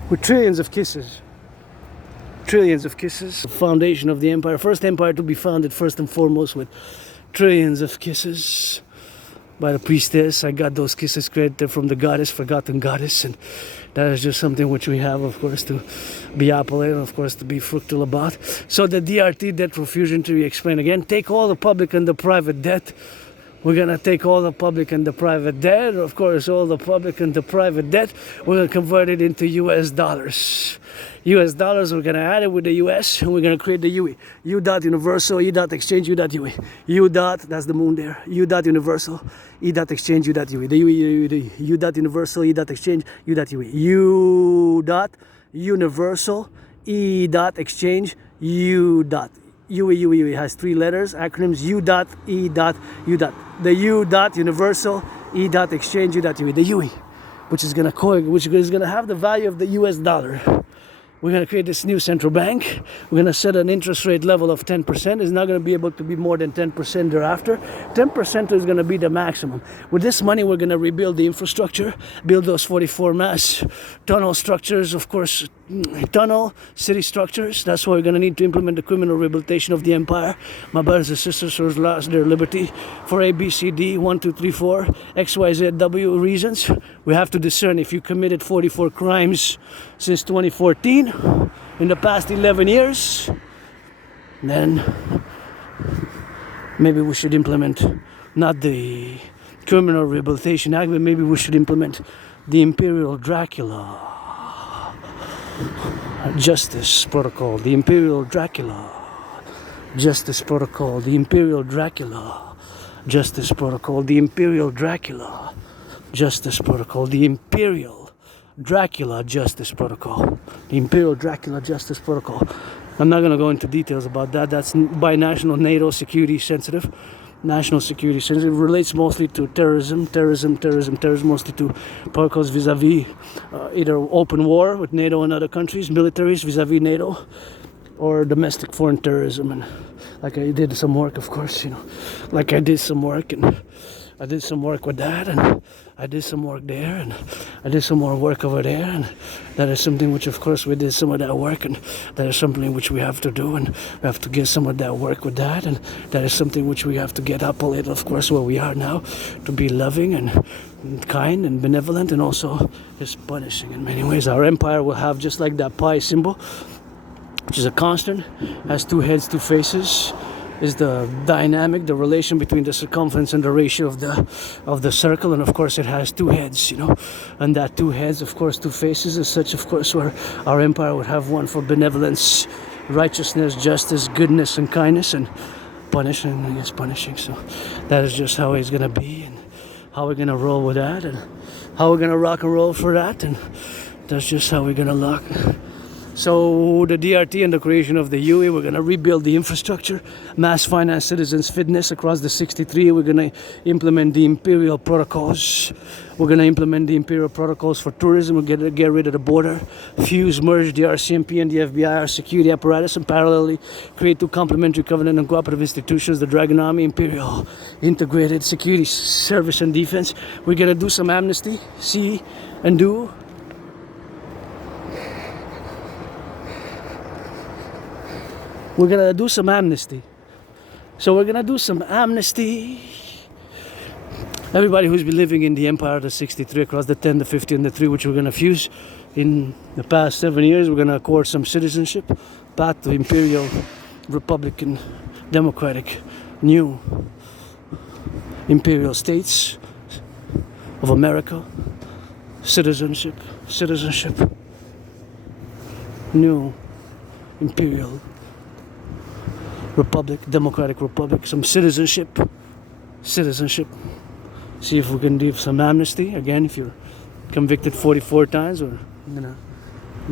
With trillions of kisses. Trillions of kisses. The foundation of the empire. First empire to be founded first and foremost with trillions of kisses by the priestess. I got those kisses credited from the goddess, forgotten goddess, and that is just something which we have, of course, to be appellate and, of course, to be fructal about. So the DRT, debt refusion, to explain again, take all the public and the private debt. We're going to take all the public and the private debt, of course, all the public and the private debt. We're going to convert it into US dollars. US dollars, we're going to add it with the US, and we're going to create the UE. U dot universal, E dot exchange, U dot UE. U dot, that's the moon there. U dot universal, E dot exchange, U dot UE. The UE, U dot universal, E dot exchange, U dot UE. U dot universal, E dot exchange, U dot UE has 3 letters, acronyms, U dot, E dot, U dot. The U dot universal, E dot exchange, U dot UE. The UE, which is gonna have the value of the US dollar. We're going to create this new central bank. We're going to set an interest rate level of 10%. It's not going to be able to be more than 10% thereafter. 10% is going to be the maximum. With this money, we're going to rebuild the infrastructure, build those 44 mass tunnel structures, of course, tunnel city structures. That's why we're going to need to implement the criminal rehabilitation of the empire. My brothers and sisters who lost their liberty for A, B, C, D, 1, 2, 3, 4, X, Y, Z, W reasons. We have to discern if you committed 44 crimes since 2014 in the past 11 years, then maybe we should implement not the criminal rehabilitation act, but maybe we should implement the Imperial Dracula justice protocol, the Imperial Dracula justice protocol, the Imperial Dracula justice protocol, the Imperial Dracula justice protocol, the Imperial Dracula Justice Protocol. The Imperial Dracula Justice Protocol. I'm not going to go into details about that. That's binational, NATO, security sensitive. National security sensitive. It relates mostly to terrorism, mostly to protocols vis-a-vis either open war with NATO and other countries, militaries vis-a-vis NATO, or domestic foreign terrorism. And like I did some work, of course, like I did some work, and I did some work with that, and I did some work there, and I did some more work over there, and that is something which, of course, we did some of that work, and that is something which we have to do, and we have to get some of that work with that, and that is something which we have to get up a little, of course, where we are now, to be loving and kind and benevolent, and also just punishing in many ways. Our empire will have just like that pi symbol, which is a constant, has two heads, two faces, is the dynamic, the relation between the circumference and the ratio of the circle, and of course it has two heads, and that two heads, of course, two faces, is such, of course, where our empire would have one for benevolence, righteousness, justice, goodness, and kindness, and punishing against punishing. So that is just how it's gonna be, and how we're gonna roll with that, and how we're gonna rock and roll for that, and that's just how we're gonna lock. So the DRT and the creation of the UE, we're going to rebuild the infrastructure, mass finance citizens fitness across the 63. We're going to implement the imperial protocols. We're going to implement the imperial protocols for tourism. We're going to get rid of the border, fuse, merge the RCMP and the FBI, our security apparatus, and parallelly create two complementary covenant and cooperative institutions, the Dragon Army, Imperial Integrated Security Service and Defense. We're going to do some amnesty, see and do. We're gonna do some amnesty. So we're gonna do some amnesty. Everybody who's been living in the Empire, the 63, across the 10, the 50, and the 3, which we're gonna fuse in the past 7 years, we're gonna accord some citizenship, path to Imperial, Republican, Democratic, new Imperial States of America, citizenship, new Imperial Republic, Democratic Republic, some citizenship. See if we can do some amnesty. Again, if you're convicted 44 times, we're gonna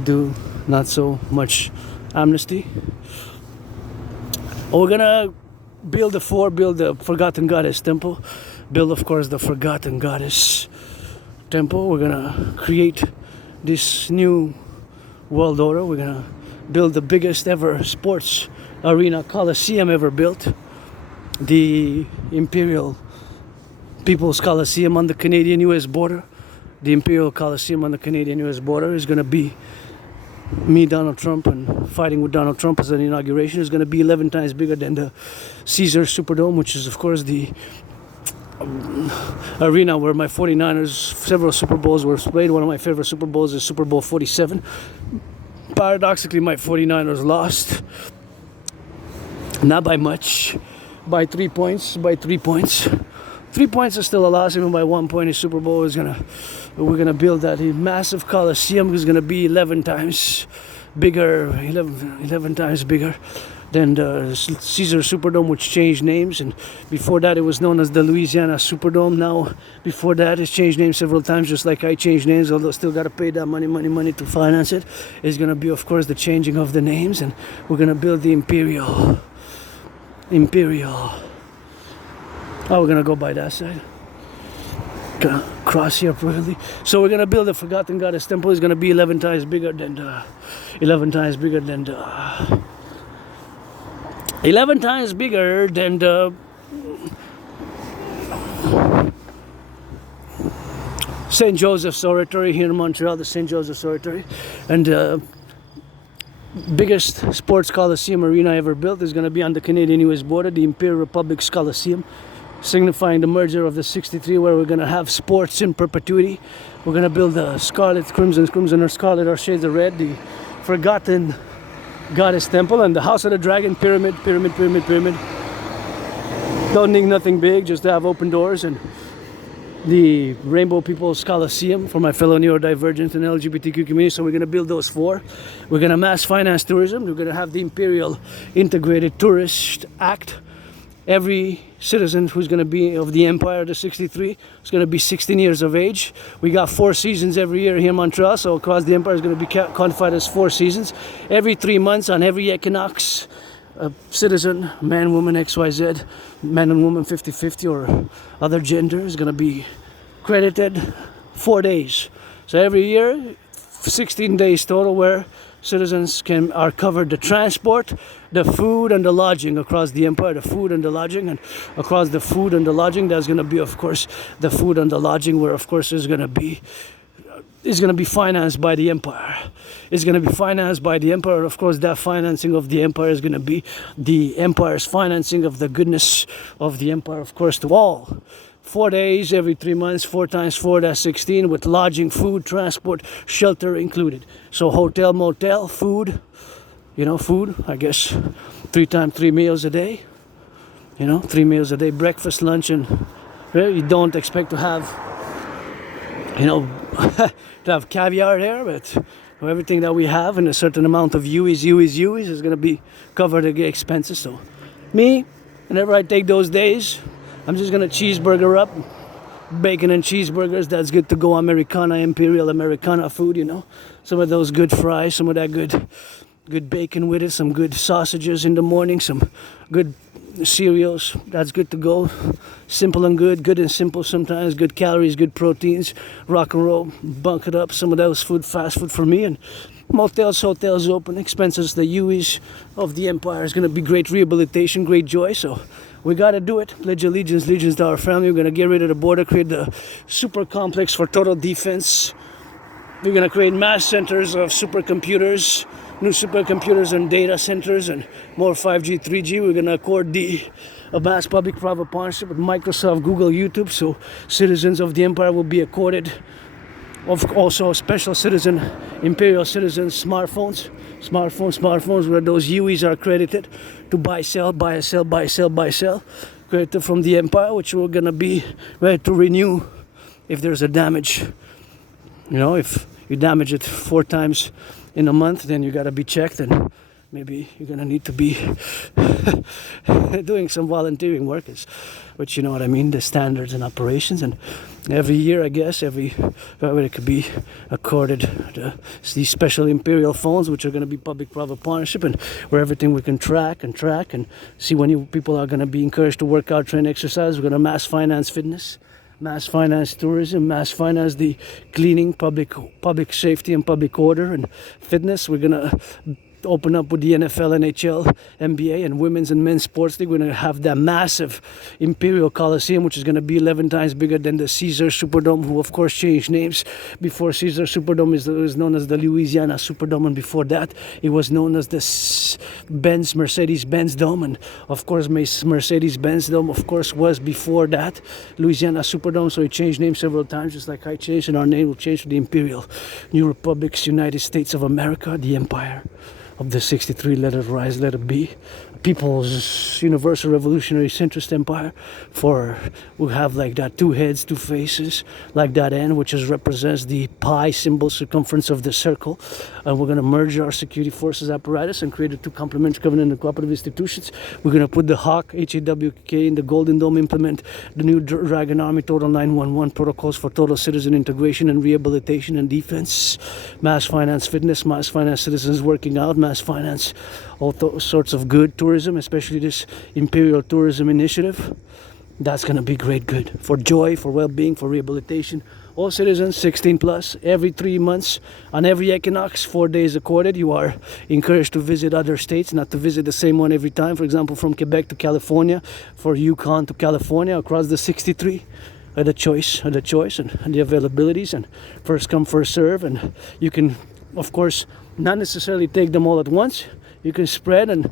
do not so much amnesty. Or we're gonna build the Forgotten Goddess Temple. Build, of course, the Forgotten Goddess Temple. We're gonna create this new world order. We're gonna build the biggest ever sports arena Coliseum ever built, the Imperial People's Coliseum on the Canadian-US border. The Imperial Coliseum on the Canadian-US border is going to be me, Donald Trump, and fighting with Donald Trump as an inauguration. Is going to be 11 times bigger than the Caesar Superdome, which is, of course, the arena where my 49ers, several Super Bowls were played. One of my favorite Super Bowls is Super Bowl 47. Paradoxically, my 49ers lost. Not by much, by 3 points. 3 points is still a loss. Even by 1 point, his Super Bowl we're gonna build that massive Coliseum is gonna be 11 times bigger, 11 times bigger than the Caesar Superdome, which changed names. And before that, it was known as the Louisiana Superdome. Now, before that, it's changed names several times, just like I changed names. Although still gotta pay that money to finance it. It's gonna be, of course, the changing of the names, and we're gonna build the Imperial. Oh, we're gonna go by that side. Gonna cross here perfectly. So we're gonna build the Forgotten Goddess Temple. It's gonna be 11 times bigger than the 11 times bigger than the St. Joseph's Oratory here in Montreal, the St. Joseph's Oratory, and biggest sports Coliseum arena ever built is going to be on the Canadian-US border, the Imperial Republic's Coliseum, signifying the merger of the 63, where we're going to have sports in perpetuity. We're going to build the Scarlet, Crimson or Scarlet or Shades of Red, the Forgotten Goddess Temple, and the House of the Dragon, Pyramid. Don't need nothing big, just to have open doors, and the Rainbow People's Coliseum for my fellow neurodivergent and LGBTQ community. So we're going to build those 4. We're going to mass finance tourism. We're going to have the Imperial Integrated Tourist Act. Every citizen who's going to be of the Empire, the 63, is going to be 16 years of age. We got 4 seasons every year here in Montreal, so across the Empire is going to be codified as 4 seasons. Every 3 months on every equinox, a citizen, man, woman, XYZ, man and woman 50-50 or other gender is going to be credited 4 days. So every year, 16 days total, where citizens are covered the transport, the food, and the lodging across the empire. The food and the lodging, and across the food and the lodging, there's going to be, of course, the food and the lodging, where, of course, is going to be financed by the empire. It's going to be financed by the empire. Of course, that financing of the empire is going to be the empire's financing of the goodness of the empire, of course, to all. 4 days every 3 months, 4 times 4, that's 16, with lodging, food, transport, shelter included. So hotel, motel, food, food, I guess 3 times 3 meals a day. 3 meals a day, breakfast, lunch, and you don't expect to have, to have caviar there, but everything that we have and a certain amount of UEs is going to be covered against expenses. So me, whenever I take those days, I'm just going to cheeseburger up, bacon and cheeseburgers. That's good to go. Americana, Imperial Americana food, some of those good fries, some of that good bacon with it, some good sausages in the morning, some good cereals. That's good to go. Simple and good and simple sometimes. Good calories, good proteins. Rock and roll, bunk it up. Some of those fast food for me. And motels, hotels open. Expenses, the UEs of the empire is going to be great rehabilitation, great joy. So we got to do it. Pledge allegiance to our family. We're going to get rid of the border, create the super complex for total defense. We're going to create mass centers of supercomputers, new supercomputers and data centers, and more 5G, 3G. We're going to accord a mass public-private partnership with Microsoft, Google, YouTube, so citizens of the empire will be accorded also special citizen, imperial citizens, smartphones, where those UEs are credited to buy, sell, credited from the empire, which we're going to be ready to renew if there's a damage. If you damage it 4 times in a month, then you got to be checked, and maybe you're going to need to be doing some volunteering work, which, you know what I mean, the standards and operations. And every year, I guess, it could be accorded these special imperial phones, which are going to be public-private partnership, and where everything we can track and see when people are going to be encouraged to work out, train, exercise. We're going to mass finance fitness, mass finance tourism, mass finance the cleaning, public safety and public order and fitness. We're going to open up with the NFL, NHL, NBA, and women's and men's sports league. We're going to have that massive Imperial Coliseum, which is going to be 11 times bigger than the Caesar Superdome, who of course changed names. Before Caesar Superdome is known as the Louisiana Superdome, and before that it was known as the Mercedes-Benz Dome, and of course Mercedes-Benz Dome of course was before that Louisiana Superdome, so it changed names several times, just like I changed, and our name will change to the Imperial New Republics United States of America, the Empire of the 63 letter rise, letter B, People's Universal Revolutionary Centrist Empire. We have like that 2 heads, 2 faces, like that N, which represents the pi symbol, circumference of the circle. And we're going to merge our security forces apparatus and create 2 complementary government and cooperative institutions. We're going to put the Hawk, HAWK, in the Golden Dome, implement the new Dragon Army Total 911 protocols for total citizen integration and rehabilitation and defense, mass finance fitness, mass finance citizens working out, mass finance all sorts of good tourism, especially this Imperial Tourism Initiative. That's going to be great good for joy, for well-being, for rehabilitation. All citizens 16 plus, every 3 months, on every equinox, 4 days accorded. You are encouraged to visit other states, not to visit the same one every time. For example, from Quebec to California, for Yukon to California, across the 63. The choice and the availabilities, and first come, first serve. And you can, of course, not necessarily take them all at once. You can spread and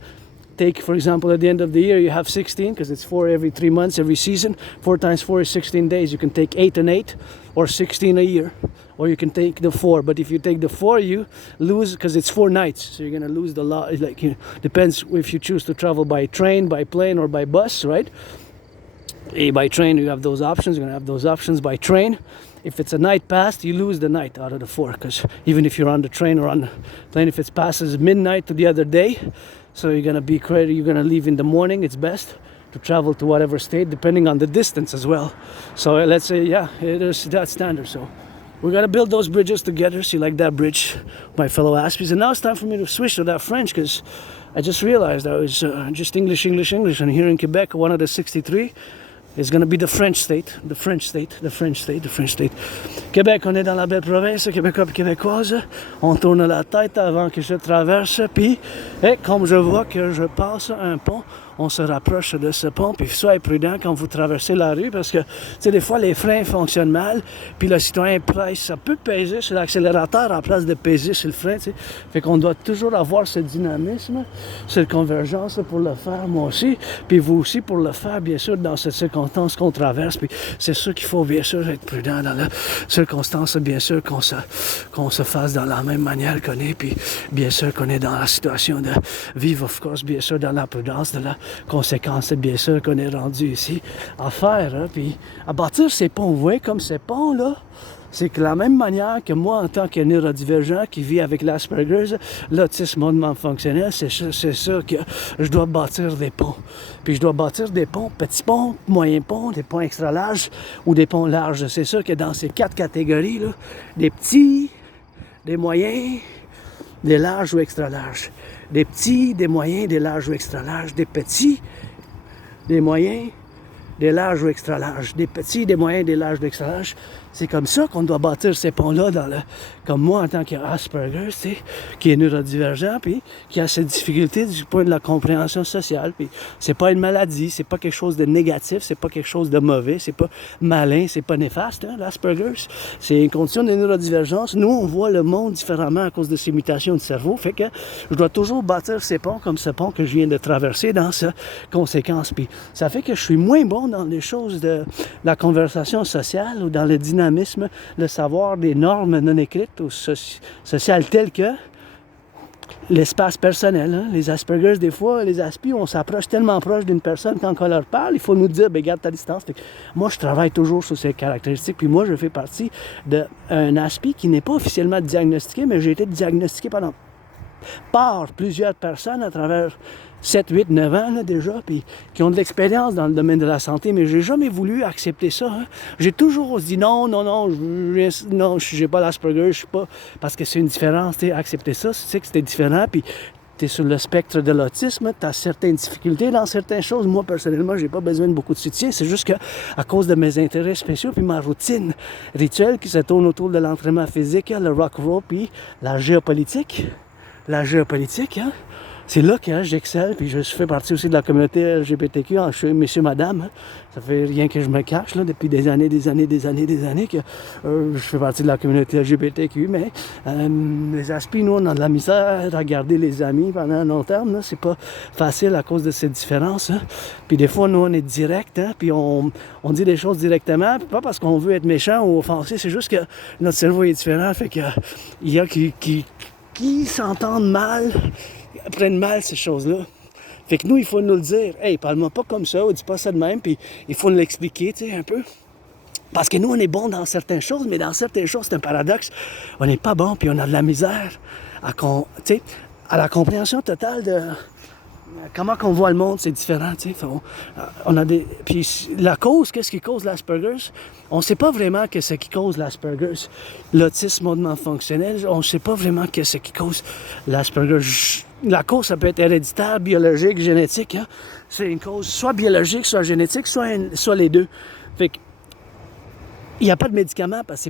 take, for example, at the end of the year, you have 16, because it's 4 every 3 months, every season. 4 times 4 is 16 days. You can take 8 and 8, or 16 a year, or you can take the 4. But if you take the 4, you lose, because it's 4 nights. So you're going to lose the lot. Depends if you choose to travel by train, by plane, or by bus, right? By train, you have those options. You're going to have those options by train. If it's a night past, you lose the night out of the 4, because even if you're on the train or on the plane, if it passes midnight to the other day, so you're going to leave in the morning. It's best to travel to whatever state, depending on the distance as well. So let's say, it is that standard. So we're going to build those bridges together. See, like that bridge, my fellow Aspies. And now it's time for me to switch to that French, because I just realized I was just English. And here in Quebec, one of the 63, It's gonna be the French state, the French state, the French state, the French state. Québec, on est dans la belle province, Québécois et Québécoises. On tourne la tête avant que je traverse, puis comme je vois que je passe un pont, on se rapproche de ce pont, puis soyez prudent quand vous traversez la rue, parce que, tu sais, des fois, les freins fonctionnent mal, puis le citoyen presse, ça peut peser sur l'accélérateur en place de peser sur le frein, tu sais. Fait qu'on doit toujours avoir ce dynamisme, cette convergence pour le faire, moi aussi, puis vous aussi pour le faire, bien sûr, dans cette circonstance qu'on traverse, puis c'est sûr qu'il faut, bien sûr, être prudent dans la circonstance, bien sûr, qu'on se fasse dans la même manière qu'on est, puis bien sûr qu'on est dans la situation de vivre, of course, bien sûr, dans la prudence, de la conséquence, bien sûr, qu'on est rendu ici à faire, hein, puis à bâtir ces ponts, vous voyez, comme ces ponts-là, c'est que la même manière que moi, en tant que neurodivergent qui vit avec l'Asperger's, l'autisme hautement fonctionnel, c'est sûr que je dois bâtir des ponts. Puis je dois bâtir des ponts, petits ponts, moyens ponts, des ponts extra larges ou des ponts larges. C'est sûr que dans ces 4 catégories-là, des petits, des moyens, des larges ou extra larges. Des petits, des moyens, des larges ou extra larges. Des petits, des moyens, des larges ou extra larges. Des petits, des moyens, des larges ou extra larges. C'est comme ça qu'on doit bâtir ces ponts-là, comme moi en tant qu'Asperger, qui est neurodivergent, puis qui a ces difficultés du point de la compréhension sociale. Puis c'est pas une maladie, c'est pas quelque chose de négatif, c'est pas quelque chose de mauvais, c'est pas malin, c'est pas néfaste, hein, l'Asperger. C'est une condition de neurodivergence. Nous, on voit le monde différemment à cause de ces mutations de cerveau. Fait que je dois toujours bâtir ces ponts comme ce pont que je viens de traverser dans ces conséquences. Puis ça fait que je suis moins bon dans les choses de la conversation sociale ou dans le dynamisme, le savoir des normes non écrites ou sociales telles que l'espace personnel. Hein? Les Aspergers, des fois, les Aspis, on s'approche tellement proche d'une personne quand on leur parle, il faut nous dire, garde ta distance. Moi, je travaille toujours sur ces caractéristiques, puis moi, je fais partie d'un Aspi qui n'est pas officiellement diagnostiqué, mais j'ai été diagnostiqué par plusieurs personnes à travers 7, 8, 9 ans là, déjà, puis qui ont de l'expérience dans le domaine de la santé, mais j'ai jamais voulu accepter ça. Hein. J'ai toujours dit non, j'ai pas l'Asperger, je suis pas, parce que c'est une différence, tu sais, accepter ça, tu sais que c'était différent, puis tu es sur le spectre de l'autisme, tu as certaines difficultés dans certaines choses. Moi, personnellement, j'ai pas besoin de beaucoup de soutien, c'est juste que à cause de mes intérêts spéciaux, puis ma routine rituelle qui se tourne autour de l'entraînement physique, le rock'n'roll, puis la géopolitique, hein. C'est là que j'excelle, puis je fais partie aussi de la communauté LGBTQ, je suis monsieur, madame, hein. Ça fait rien que je me cache, là, depuis des années que je fais partie de la communauté LGBTQ, mais les Aspis, nous, on a de la misère à garder les amis pendant un long terme, là. C'est pas facile à cause de ces différences, hein. Puis des fois, nous, on est direct, hein, puis on dit des choses directement, puis pas parce qu'on veut être méchant ou offensé, c'est juste que notre cerveau est différent, fait que il y a qui s'entendent mal, prennent mal ces choses-là. Fait que nous, il faut nous le dire. Hey, parle-moi pas comme ça, ou dis pas ça de même, puis il faut nous l'expliquer, tu sais, un peu. Parce que nous, on est bon dans certaines choses, mais dans certaines choses, c'est un paradoxe. On n'est pas bon, puis on a de la misère à la compréhension totale de comment qu'on voit le monde, c'est différent, tu sais. On a des... Puis la cause, qu'est-ce qui cause l'Asperger's? On ne sait pas vraiment qu'est-ce qui cause l'Asperger's. L'autisme hautement fonctionnel, on ne sait pas vraiment qu'est-ce qui cause l'Asperger's. La cause, ça peut être héréditaire, biologique, génétique. Hein? C'est une cause soit biologique, soit génétique, soit les deux. Fait que il n'y a pas de médicament parce que